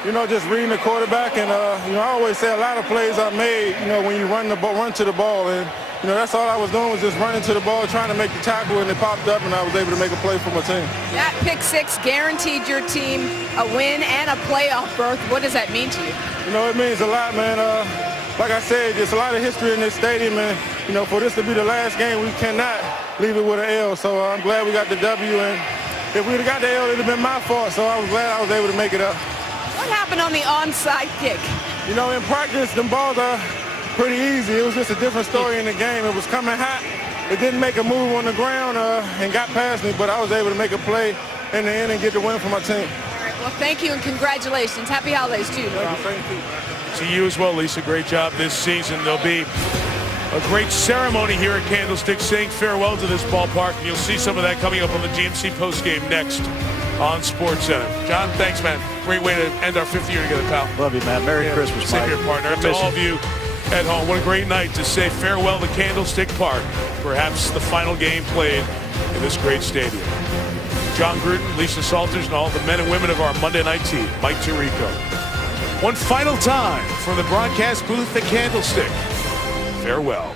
You know, just reading the quarterback, and you know, I always say a lot of plays I made, you know, when you run to the ball, and you know, that's all I was doing was just running to the ball, trying to make the tackle, and it popped up, and I was able to make a play for my team. That pick six guaranteed your team a win and a playoff berth. What does that mean to you? You know, it means a lot, man. Like I said, there's a lot of history in this stadium, and you know, for this to be the last game, we cannot leave it with an L. So I'm glad we got the W, and if we'd have got the L, it'd have been my fault. So I was glad I was able to make it up. What happened on the onside kick? You know, in practice, them balls are pretty easy. It was just a different story in the game. It was coming hot. It didn't make a move on the ground and got past me, but I was able to make a play in the end and get the win for my team. All right, well, thank you and congratulations. Happy holidays to you. Thank you. To you as well, Lisa. Great job this season. There'll be a great ceremony here at Candlestick saying farewell to this ballpark, and you'll see some of that coming up on the GMC postgame next on SportsCenter. John, thanks, man. Great way to end our 5th year together, pal. Love you, man. Merry Christmas, Same Mike. here, partner. And to all of you at home, what a great night to say farewell to Candlestick Park. Perhaps the final game played in this great stadium. John Gruden, Lisa Salters, and all the men and women of our Monday night team. Mike Tirico. One final time from the broadcast booth at Candlestick. Farewell.